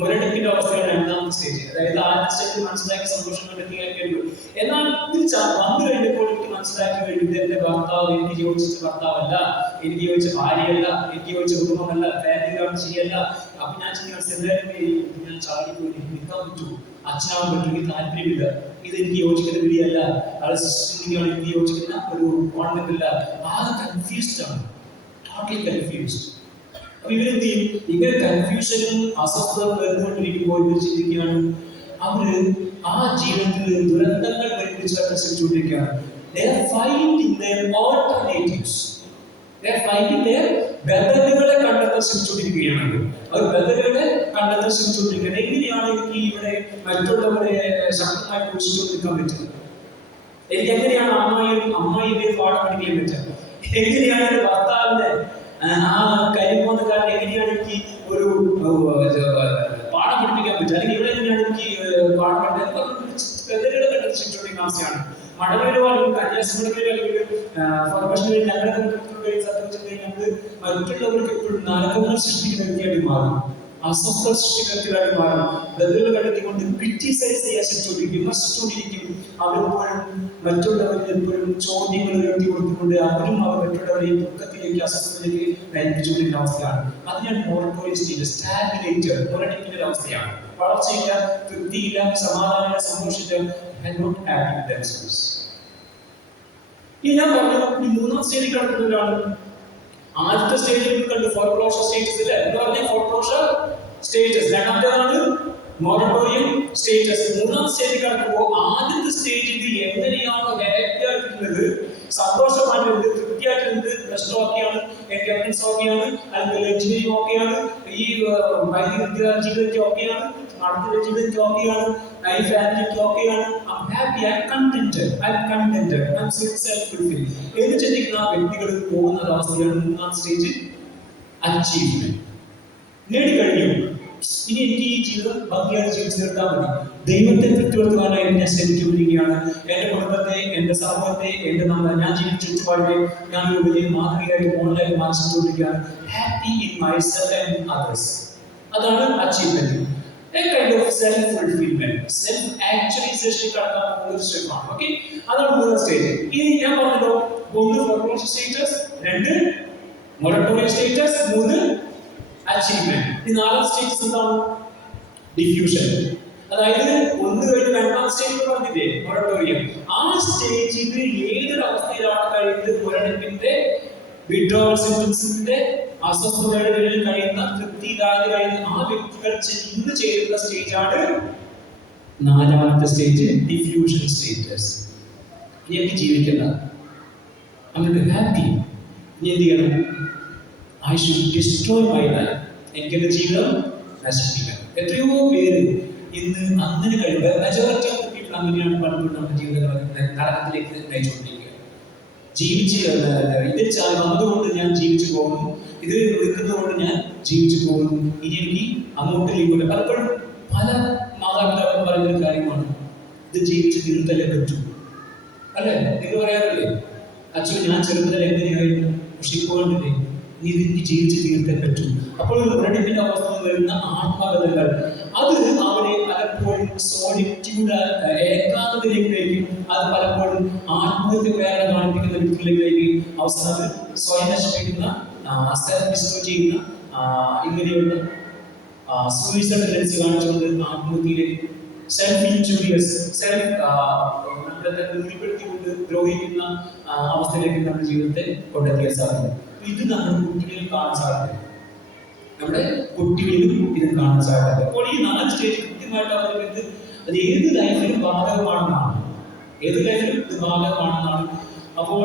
മുരടിപ്പിന്റെ അവസ്ഥയാണ് രണ്ടാമത്തെ സ്റ്റേജ്. അതായത് ആദ്യത്തെ സ്റ്റേജ് മനസ്സിലാക്കി സന്തോഷം കണ്ടെത്തിയാൽ കഴിയും. എന്നാൽ ഇത് വന്നു കഴിഞ്ഞപ്പോൾ എനിക്ക് മനസ്സിലാക്കി കഴിഞ്ഞു, എന്റെ ഭർത്താവ് എനിക്ക് യോജിച്ച ഭർത്താവല്ല, എനിക്ക് യോജിച്ച ഭാര്യയല്ല, എനിക്ക് യോജിച്ച കുടുംബമല്ല, ഫാമിലി ശരിയല്ല. അപ്പൊ ഞാൻ ഞാൻ ചാടിപ്പോയി നിൽക്കാൻ പറ്റൂ, അച്ഛനാവാൻ പറ്റുമെങ്കിൽ താല്പര്യമില്ല, ഇത് എനിക്ക് യോജിക്കുന്ന വിധിയല്ല, അത് സിസ്റ്റമാണ് എനിക്ക് യോജിക്കുന്ന ഒരു കോൺവെന്റ് അല്ല. ആകെ കൺഫ്യൂസ്ഡ് ആണ്, ടോട്ടലി കൺഫ്യൂസ്ഡ്. അപ്പൊ ഇവരെന്ത് ചെയ്യും? ഇവർ കൺഫ്യൂഷനും അസ്വസ്ഥത വരുന്നുകൊണ്ടിരിക്കുമ്പോൾ ഇവർ ചിന്തിക്കുകയാണ്, അവര് ആ ജീവിതത്തിൽ ദുരന്തങ്ങൾ വരുത്തിച്ച് ശ്രമിച്ചുകൊണ്ടിരിക്കുകയാണ്. ബദലുകളെ കണ്ടെത്താൻ ശ്രമിച്ചുകൊണ്ടിരിക്കുകയാണ്. അവർ ബദലുകളെ കണ്ടെത്താൻ ശ്രമിച്ചുകൊണ്ടിരിക്കുകയാണ്. എങ്ങനെയാണ് എനിക്ക് ഇവിടെ മറ്റുള്ളവരെ ശക്തമായി പോഷിച്ചുകൊണ്ടിരിക്കാൻ പറ്റുന്നത്? എനിക്ക് എങ്ങനെയാണ് അമ്മായിയെ പാഠം പഠിക്കാൻ പറ്റുക? എങ്ങനെയാണ് ഒരു ഭർത്താവിന്റെ ആ കരിമോന്നുകാരൻ എങ്ങനെയാണ് എനിക്ക് ഒരു പാഠം പഠിപ്പിക്കാൻ പറ്റുക? അല്ലെങ്കിൽ ഇവിടെ എങ്ങനെയാണ് എനിക്ക് പാഠം പഠിക്കാൻ ബദലുകളെ കണ്ടെത്താൻ ശ്രമിച്ചുകൊണ്ടിരിക്കുന്ന അവസ്ഥയാണ്. മടവരുവാനും കന്യാസ്മൃതിയിലും അല്ലെങ്കിൽ ഫോർമേഷനിൽ ഞങ്ങളുടെ നമുക്ക് മറ്റുള്ളവർക്ക് എപ്പോഴും നരകങ്ങൾ സൃഷ്ടിക്കുന്ന വ്യക്തിയായിട്ട് മാറും, അസ്വസ്ഥ സൃഷ്ടിക്കുന്നതായിട്ട് മാറും. ബദലുകൾ കണ്ടെത്തിക്കൊണ്ട് ക്രിറ്റിസൈസ് ചെയ്യാൻ ശ്രമിച്ചുകൊണ്ടിരിക്കും, വിമർശിച്ചുകൊണ്ടിരിക്കും. അവരെപ്പോഴും മറ്റുള്ളവരിൽ എപ്പോഴും ചോദ്യങ്ങൾ ഉയർത്തി കൊടുത്തുകൊണ്ട് അവരും അവർ മറ്റുള്ളവരെയും ദുഃഖത്തിലേക്ക് അസ്വസ്ഥതയിലേക്ക് നയിപ്പിച്ചുകൊണ്ടിരിക്കുന്ന അവസ്ഥയാണ്. അതിനാണ് മോറട്ടോറിയം സ്റ്റേജ്, സ്റ്റാഗ്നേറ്റഡ്, മുരടിപ്പിന്റെ അവസ്ഥയാണ്. വളർച്ചയില്ല, തൃപ്തിയില്ല, സമാധാനമില്ല, സന്തോഷില്ല. ഈ ഞാൻ പറഞ്ഞു, ഈ മൂന്നാം സ്റ്റേജിൽ കിടക്കുന്നവരാണ്. ആദ്യത്തെ സ്റ്റേജിൽ കണ്ടു ഫോർക്ലോഷർ സ്റ്റേജസ് ഇല്ലേ എന്ന് പറഞ്ഞാൽ ഫോർക്ലോഷർ സ്റ്റേജസ്. രണ്ടാമത്തേതാണ് മൊറട്ടോറിയം സ്റ്റേജസ്. മൂന്നാം സ്റ്റേജിൽ കിടക്കുമ്പോൾ ആദ്യത്തെ സ്റ്റേജിൽ എങ്ങനെയാണ് ഹാപ്പി ആയിട്ടുള്ളത്, സന്തോഷമായിട്ടുള്ളത്, തൃപ്തിയായിട്ടുള്ളത്, പ്ലസ് ടു ഓക്കെയാണ്, എൻഗേജ്മെന്റ്സ് ഓക്കെയാണ്, അല്ലെങ്കിൽ എഞ്ചിനീയറിംഗ് ഓക്കെയാണ്, ഈ വൈദ്യുതി ജീവിതത്തിൽ ഓക്കെയാണ്, അടുത്ത ജീവിതത്തിൽ ഓക്കെയാണ്, ഈ ഫാമിലിക്ക് ഓക്കെയാണ്, happy, I contented self fulfil എന്ന് ചിന്തിക്കുന്ന വ്യക്തികൾ പോകുന്ന അവസ്ഥയാണ് മൂന്നാം സ്റ്റേജ്, അച്ചീവ്മെന്റ്. നേടിക്കഴിഞ്ഞു, ഇനി എനിക്ക് ഈ ജീവിതം ഭംഗിയായി ജീവിച്ചു തീർത്താൽ മതി, ദൈവത്തെ തൃപ്തിപ്പെടുത്തുവാനായിട്ട് ഞാൻ ശ്രമിച്ചുകൊണ്ടിരിക്കുകയാണ്. എന്റെ കുടുംബത്തെ, എന്റെ സമൂഹത്തെ, ഞാൻ ജീവിച്ച ചുറ്റുപാടിനെ ഞാൻ ഒരു വലിയ മാതൃകയായിട്ട് മോഡലായിട്ട് മാറ്റിക്കൊണ്ടിരിക്കുകയാണ്. Happy in myself and others. അതാണ് achievement. A kind of self-fulfillment, self-actualization കടക്കാൻ ഒരു സ്റ്റെപ്പാണ്. ഓക്കെ, അതാണ് മൂന്നാം സ്റ്റേജ്. ഇനി ഞാൻ പറഞ്ഞല്ലോ, ഒന്ന് ഫോർക്ലോഷർ സ്റ്റേറ്റസ്, രണ്ട് മൊറട്ടോറിയം സ്റ്റേറ്റസ്, മൂന്ന് അച്ചീവ്മെന്റ്. ഈ നാലാം സ്റ്റേജസ് എന്താണ്? ഡിഫ്യൂഷൻ. അതായത് ഒന്ന് കഴിഞ്ഞ് രണ്ടാം സ്റ്റേജ് പറഞ്ഞില്ലേ, മൊറട്ടോറിയം. ആ സ്റ്റേജിൽ ഏതൊരു അവസ്ഥയിലാണ് കഴിയുന്നത്? മുരടിപ്പിന്റെ, വിഡ്രോവൽ സിംപ്റ്റംസിന്റെ, അസ്വസ്ഥതകളിൽ കഴിയുന്ന, തൃപ്തിയില്ലാതെ കഴിയുന്ന ആ വ്യക്തികൾ ചെന്ന് ചേരുന്ന സ്റ്റേജാണ് നാലാമത്തെ സ്റ്റേജ്, ഡിഫ്യൂഷൻ സ്റ്റേറ്റസ്. എനിക്ക് ജീവിക്കുന്ന ഹാപ്പി. ഇനി എന്ത് ചെയ്യണം? I should destroy my life. എനിക്ക് എന്റെ ജീവിതം നശിപ്പിക്കണം. എത്രയോ പേര് ഇന്ന് അങ്ങനെ കഴിയുമ്പോൾ മെജോറിറ്റി ഓഫ് പീപ്പിൾ അങ്ങനെയാണ് പലപ്പോഴും നമ്മുടെ ജീവിതങ്ങൾ നരകത്തിലേക്ക് നയിച്ചുകൊണ്ടിരിക്കുക. ജീവിച്ച് ഇത് വന്നതുകൊണ്ട് ഞാൻ ജീവിച്ചു പോകുന്നു, ഇത് നിൽക്കുന്നതുകൊണ്ട് ഞാൻ ജീവിച്ചു പോകുന്നു, ഇനി എനിക്ക് അങ്ങോട്ട് ഇങ്ങോട്ട്. പലപ്പോഴും പല മാതാപിതാക്കൾ പറയുന്നൊരു കാര്യമാണ്, ഇത് ജീവിച്ച് തീർത്തല്ലേ പറ്റൂ, അല്ലേ? നിങ്ങൾ പറയാറില്ലേ, അച്ഛൻ ഞാൻ ചെറുപ്പത്തിൽ എങ്ങനെയായിരുന്നു, പക്ഷെ ഇപ്പോൾ നീ ഇതിന് ജീവിച്ച് തീർത്തേ പറ്റൂ. അപ്പോൾ ഒരു മുരടിപ്പിന്റെ അവസ്ഥ വരുന്ന ആത്മകഥകൾ, അത് അവരെ പലപ്പോഴും സോളിറ്റ്യൂഡ്, ഏകാന്തതയിലേക്ക് നയിക്കും. അത് പലപ്പോഴും ആത്മഹത്യ വേറെ കാണിപ്പിക്കുന്ന വ്യക്തികളിലേക്ക് അവസാനം സ്വയം നശിപ്പിക്കുന്ന, സെൽഫ് ഡിസ്ട്രോയ് ചെയ്യുന്ന, ഇങ്ങനെയുള്ള സൂയിസൈഡ് ടെൻഡൻസി കാണിച്ചുകൊണ്ട് ആത്മഹത്യയിലേക്ക്, സെൽഫ് ഇൻജൂറിയസ്, സെൽഫ് ഉൾപ്പെടുത്തിക്കൊണ്ട് ദ്രോഹിക്കുന്ന അവസ്ഥയിലേക്ക് നമ്മുടെ ജീവിതത്തെ കൊണ്ടെത്തിക്കാൻ സാധിക്കും. ഇത് നമ്മുടെ കുട്ടികളിൽ കാണാൻ സാധിക്കും, നമ്മുടെ കുട്ടികളിലും ഇത് കാണാൻ സാധിക്കും. അപ്പോൾ ഈ 4 സ്റ്റേജ് കൃത്യമായിട്ട് അവർക്ക് അത് ഏത് ലൈഫിലും ബാധകമാണെന്നാണ്, ഏത് ലൈഫിലും ഇത് ബാധകമാണെന്നാണ്. അപ്പോൾ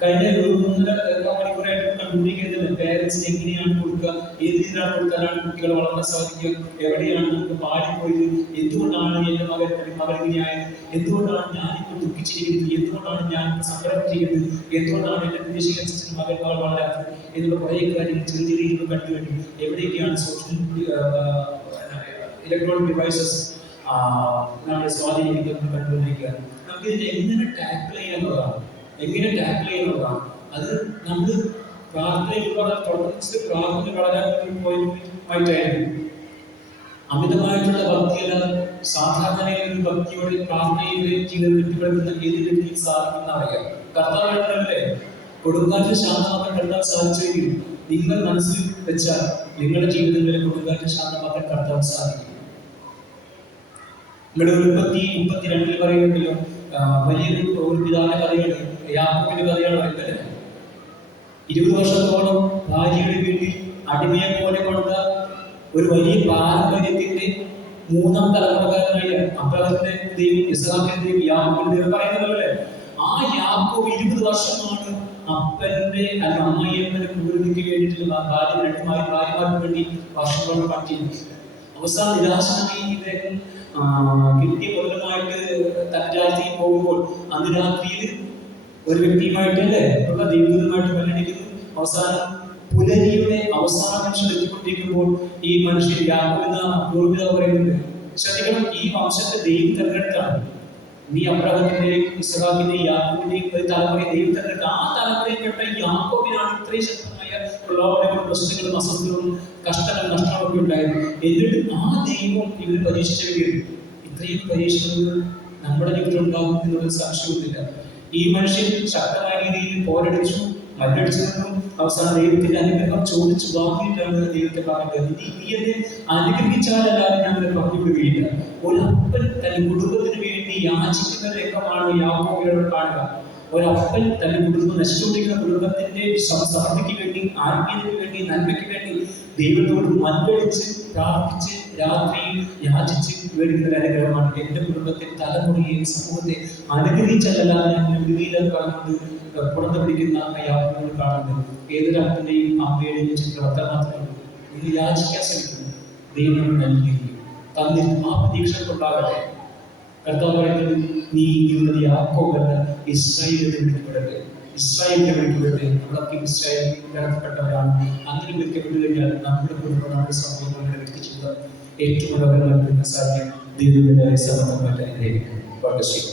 കഴിഞ്ഞ ഒരു 3.5 മണിക്കൂറായിട്ട് കണ്ടുപിടിക്കുന്നത് പേരൻസിന് എങ്ങനെയാണ് കൊടുക്കുക, ഏത് രീതിയിലാണ് കൊടുക്കാനാണ് കുട്ടികളെ വളർത്താൻ സാധിക്കുക, എവിടെയാണ് നമുക്ക് പാടിപ്പോയത്, എന്തുകൊണ്ടാണ് എൻ്റെ മകൻ ഇങ്ങനെയായത്, എന്തുകൊണ്ടാണ് ഞാനിപ്പോൾ ദുഃഖിച്ചിരിക്കുന്നത്, എന്തുകൊണ്ടാണ് ഞാൻ സങ്കടം ചെയ്യുന്നത്, എന്തുകൊണ്ടാണ് എൻ്റെ വിദേശിക മകൻ വളരാത്തത് എന്നുള്ള കുറേ കാര്യങ്ങൾ ചെറിയ ചെറിയ കണ്ടു കഴിഞ്ഞു. എവിടെയൊക്കെയാണ് സോഷ്യൽ ഇലക്ട്രോണിക് ഡിവൈസസ് നമ്മളെ സ്വാധീനിക്കുന്നത് കണ്ടുകൊണ്ടിരിക്കുക. നമുക്ക് ഇതിനെ എങ്ങനെ ടാക്കിൾ ചെയ്യാനുള്ളതാണ്, അത് നമ്മൾ പ്രാർത്ഥനയിൽ പ്രാർത്ഥന വളരാൻ പോയിട്ടായിരുന്നു. അമിതമായിട്ടുള്ള ഭക്തിയല്ല, സാധാരണ ഒരു ഭക്തിയോടെ പ്രാർത്ഥനയുടെ ജീവിതം കെട്ടിപ്പടുക്കുന്ന ഏത് വ്യക്തിക്ക് സാധിക്കുന്ന അറിയാം. കർത്താവല്ലേ കൊടുങ്കാറ്റ് ശാന്തമാക്കാൻ കർത്താൻ സാധിച്ചെങ്കിൽ നിങ്ങൾ മനസ്സിൽ വെച്ചാൽ നിങ്ങളുടെ ജീവിതങ്ങളിൽ കൊടുങ്കാറ്റ് ശാന്തമാക്കാൻ കർത്താൻ സാധിക്കും. നിങ്ങളുടെ 32 പറയുന്നുണ്ടല്ലോ, വലിയൊരു പിതാവിന്റെ കഥയാണ്, യാക്കോബിന്റെ കഥയാണ് പറയുന്നത്. 20 വർഷത്തോളം ഭാര്യയുടെ വീട്ടിൽ അടിമയെ പോലെ കൊണ്ട ഒരു വലിയ പാരമ്പര്യത്തിന്റെ 3ാം തലമുറക്കാരനായ അബ്രഹാമിന്റെയും ഇസ്ഹാക്കിന്റെയും യാക്കോബിന്റെയും പറയുന്നതല്ലേ. ആ യാക്കോബ് 20 വർഷമാണ് അപ്പന്റെ അല്ല അമ്മയമ്മന്റെ പൂർവിക്ക് വേണ്ടിയിട്ടുള്ള ഭാര്യമാർക്ക് വേണ്ടി വർഷങ്ങളോട് പണിച്ചിരുന്നു. അവസാന നിരാശനായി ഇദ്ദേഹം കിട്ടിയ കൊല്ലമായിട്ട് തന്റെ രാജ്യത്തേക്ക് പോകുമ്പോൾ അന്ന് രാത്രിയിൽ ഒരു വ്യക്തിയുമായിട്ട് അല്ലേ ഉള്ള ദൈവവുമായിട്ട് ബന്ധടിക്കുന്നു. അവസാനം പുലരിയുടെ അവസാന നിമിഷം എത്തിക്കൊണ്ടിരിക്കുമ്പോൾ ഈ മനുഷ്യൻ യാക്കോബ് എന്ന പൂർവിക പറയുന്നുണ്ട്, ശ്രദ്ധിക്കണം, ഈ വംശത്തെ ദൈവം തെരഞ്ഞെടുത്താണ്. നീ അബ്രഹാമിന്റെയും ഇസ്ഹാക്കിന്റെയും യാക്കോബിന്റെയും ഒരു തലമുറയെ ദൈവം തെരഞ്ഞെടുത്ത ആ തലമുറയിൽപ്പെട്ട യാക്കോബിനാണ് ഇത്രയും ശക്തമായ പ്രലോഭനങ്ങളും പ്രശ്നങ്ങളും അസ്വസ്ഥകളും കഷ്ടങ്ങളും നഷ്ടങ്ങളൊക്കെ ഉണ്ടായത്. എന്നിട്ട് ആ ദൈവം ഇവർ പരീക്ഷിച്ചെങ്കിൽ ഇത്രയും പരീക്ഷണങ്ങൾ നമ്മുടെ ജീവിതത്തിൽ ഉണ്ടാകും എന്നുള്ളത് സംശയമൊന്നുമില്ല. ഈ മനുഷ്യൻ ശക്തമായ രീതിയിൽ പോരടിച്ചു, മല്ലടിച്ചു നിന്നും അവസാനം ദൈവത്തിന്റെ അനുഗ്രഹം ചോദിച്ചു വാങ്ങിയിട്ടാണ് ദൈവത്തെ പറഞ്ഞത്, നീ എന്നെ അനുഗ്രഹിച്ചാലല്ലാതെ ഞാൻ പറഞ്ഞു വിടുകയില്ല. ഒരു അപ്പൻ തന്റെ കുടുംബത്തിന് വേണ്ടി യാചിക്കുന്ന രംഗമാണ് യാക്കോബിനോട് കാണുക. ഒരപ്പൻ തന്റെ കുടുംബം നശിച്ചുകൊണ്ടിരിക്കുന്ന കുടുംബത്തിന്റെ സമൃദ്ധിക്ക് വേണ്ടി, ആത്മീയതയ്ക്ക് വേണ്ടി, നന്മയ്ക്ക് വേണ്ടി ദൈവത്തോട് മല്ലടിച്ച് പ്രാർത്ഥിച്ച് രാത്രിയിൽ യാചിച്ച് വേടുന്ന അനുഗ്രഹമാണ്. എന്റെ കുടുംബത്തെ, തലമുറയെ, സമൂഹത്തെ അനുഗ്രഹിച്ചല്ലാതെ ഞാൻ വിടുകയില്ലെന്ന് പറഞ്ഞുകൊണ്ട് പുറത്ത് പിടിക്കുന്ന യാക്കോബിനെ കാണുന്നത് ഏതൊരപ്പന്റെയും അമ്മയുടെയും ചിത്രം അത്ര മാത്രമേ ഉള്ളൂ. ഇത് യാചിക്കാൻ ശ്രമിക്കുന്നു, ദൈവം നൽകിയിരിക്കും. തന്നിൽ ആ പ്രതീക്ഷ കൊണ്ടാകട്ടെ. കർത്താവ് പറയുന്നത്, നീ നിങ്ങളുടെ യാക്കോബല്ല ഇസ്രായേലിനെ വിളിക്കപ്പെടട്ടെ, ഇസ്രായേലിനെ വിളിക്കപ്പെടട്ടെ. നമ്മളൊക്കെ ഇസ്രായേലിൽ ഇടപെട്ടവരാണ്. അങ്ങനെ വിളിക്കപ്പെട്ടു കഴിഞ്ഞാൽ നമ്മുടെ കുടുംബം, നമ്മുടെ സമൂഹം, നമ്മുടെ വ്യക്തിജീവിതം ഏറ്റവും മനോഹരമായിട്ട് സാധ്യം ദൈവത്തിന്റെ സമത്വമായിട്ട് അനുഗ്രഹിക്കും. വളരെ ശരി.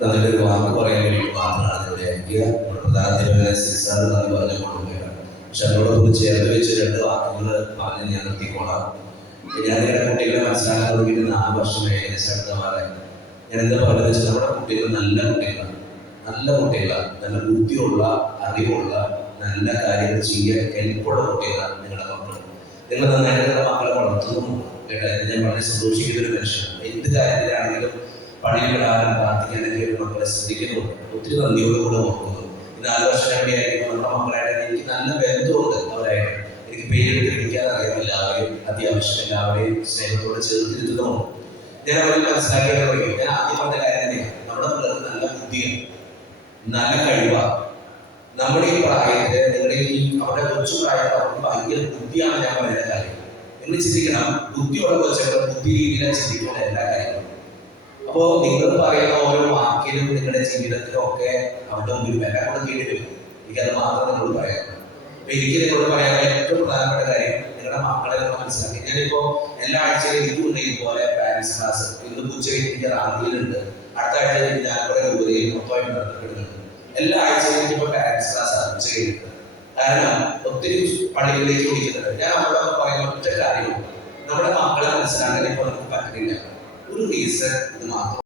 നല്ലൊരു വാക്ക് പറയാൻ വേണ്ടി മാത്രമാണ് ഇവിടെ അയക്കുക. നമ്മുടെ പ്രധാന തിരുവനന്തപുരം നന്ദി പറഞ്ഞു കൊണ്ടുപോയാണ്. പക്ഷെ അതിനോടൊപ്പം ചേർത്ത് വെച്ച് 2 വാക്കുകൾ പറഞ്ഞ് ഞാൻ നിർത്തിക്കോളാം. ഞാൻ നിങ്ങളുടെ കുട്ടികളെ മനസ്സിലാക്കാൻ തുടങ്ങിയിട്ട് 4 വർഷം ഏകദേശം അടുത്തമാരായി. ഞാൻ എന്താ പറയുന്നത് വെച്ചാൽ നമ്മുടെ കുട്ടികൾ നല്ല കുട്ടികളാണ്, നല്ല ബുദ്ധിയുള്ള, അറിവുള്ള, നല്ല കാര്യങ്ങൾ ചെയ്യാൻ കെൽപ്പുള്ള കുട്ടികളാണ് നിങ്ങളുടെ മക്കൾ. നിങ്ങൾ നന്നായിട്ട് നിങ്ങളുടെ മക്കളെ വളർത്തുന്നു കേട്ടോ. ഞാൻ വളരെ സന്തോഷിക്കുന്ന ഒരു മനുഷ്യനാണ്. എന്ത് കാര്യത്തിലാണെങ്കിലും പള്ളിയിലാരും പ്രാർത്ഥിക്കാനൊക്കെ മക്കളെ ശ്രദ്ധിക്കുന്നുണ്ട്. ഒത്തിരി നന്ദിയോടുകൂടെ ഓർക്കുന്നു. 4 വർഷം വേണ്ടിയായിരിക്കും നമ്മുടെ മക്കളായിട്ട് എനിക്ക് നല്ല ബന്ധമുണ്ട്. അവരായിട്ട് എനിക്ക് പേരെടുത്ത് വിളിക്കാതെ അറിയാം. എല്ലാവരെയും അത്യാവശ്യം എല്ലാവരെയും സ്നേഹത്തോടെ ചേർത്തിരുത്തുന്നുമുണ്ട്. ഞാൻ അവരിൽ മനസ്സിലാക്കിയാൽ തുടങ്ങി. ഞാൻ ആദ്യം പറഞ്ഞ കാര്യം തന്നെയാണ്, നമ്മുടെ പിള്ളേർക്ക് നല്ല ബുദ്ധിയാണ്, നല്ല കഴിവാണ്. നമ്മുടെ ഈ പ്രായത്തിൽ നിങ്ങളുടെ ഈ അവരുടെ കൊച്ചു പ്രായത്തിൽ അവർക്ക് ഭയങ്കര ബുദ്ധിയാണ്. ഞാൻ പറയുന്ന കാര്യം നിങ്ങൾ ചിന്തിക്കണം. ബുദ്ധിയുള്ള കൊച്ചുകൾ ബുദ്ധി രീതിയിലാണ് ചിന്തിക്കേണ്ട എല്ലാ കാര്യങ്ങളും. അപ്പോ നിങ്ങൾ പറയുന്ന ഓരോ വാക്കിലും നിങ്ങളുടെ ജീവിതത്തിലും ഒക്കെ അവരുടെ മുമ്പിൽ വില കൊടുക്കേണ്ടി വരും. എനിക്കത് മാത്രം നിങ്ങളോട് പറയാം. അപ്പൊ എനിക്ക് നിങ്ങളോട് പറയാൻ ഏറ്റവും പ്രധാനപ്പെട്ട കാര്യം, നിങ്ങളുടെ മക്കളെ നിങ്ങൾ മനസ്സിലാക്കി. ഞാനിപ്പോ എല്ലാ ആഴ്ചയിലും എനിക്കുണ്ട് ഇതുപോലെ പാരന്റ്സ് ക്ലാസ്. ഇന്ന് ഉച്ചയിൽ എനിക്ക് റാന്നിയിലുണ്ട്, അടുത്ത ആഴ്ച ഞാൻ കുറെ രൂപയിൽ മൊത്തമായിട്ട് നടത്തപ്പെടുന്നുണ്ട്. എല്ലാ ആഴ്ചയിലും എനിക്കിപ്പോ പാരന്റ്സ് ക്ലാസ് ആണ് ഉച്ചയിൽ. കാരണം ഒത്തിരി പള്ളികളിലേക്ക് വിളിക്കുന്നുണ്ട്. ഞാൻ നമ്മളൊക്കെ പറയുന്ന ഒറ്റ കാര്യമുണ്ട്, നമ്മുടെ മക്കളെ മനസ്സിലാക്കാൻ ഇപ്പോൾ നമുക്ക് പറ്റുന്നില്ല. ഒരു റീസൺ ഇത് മാത്രം.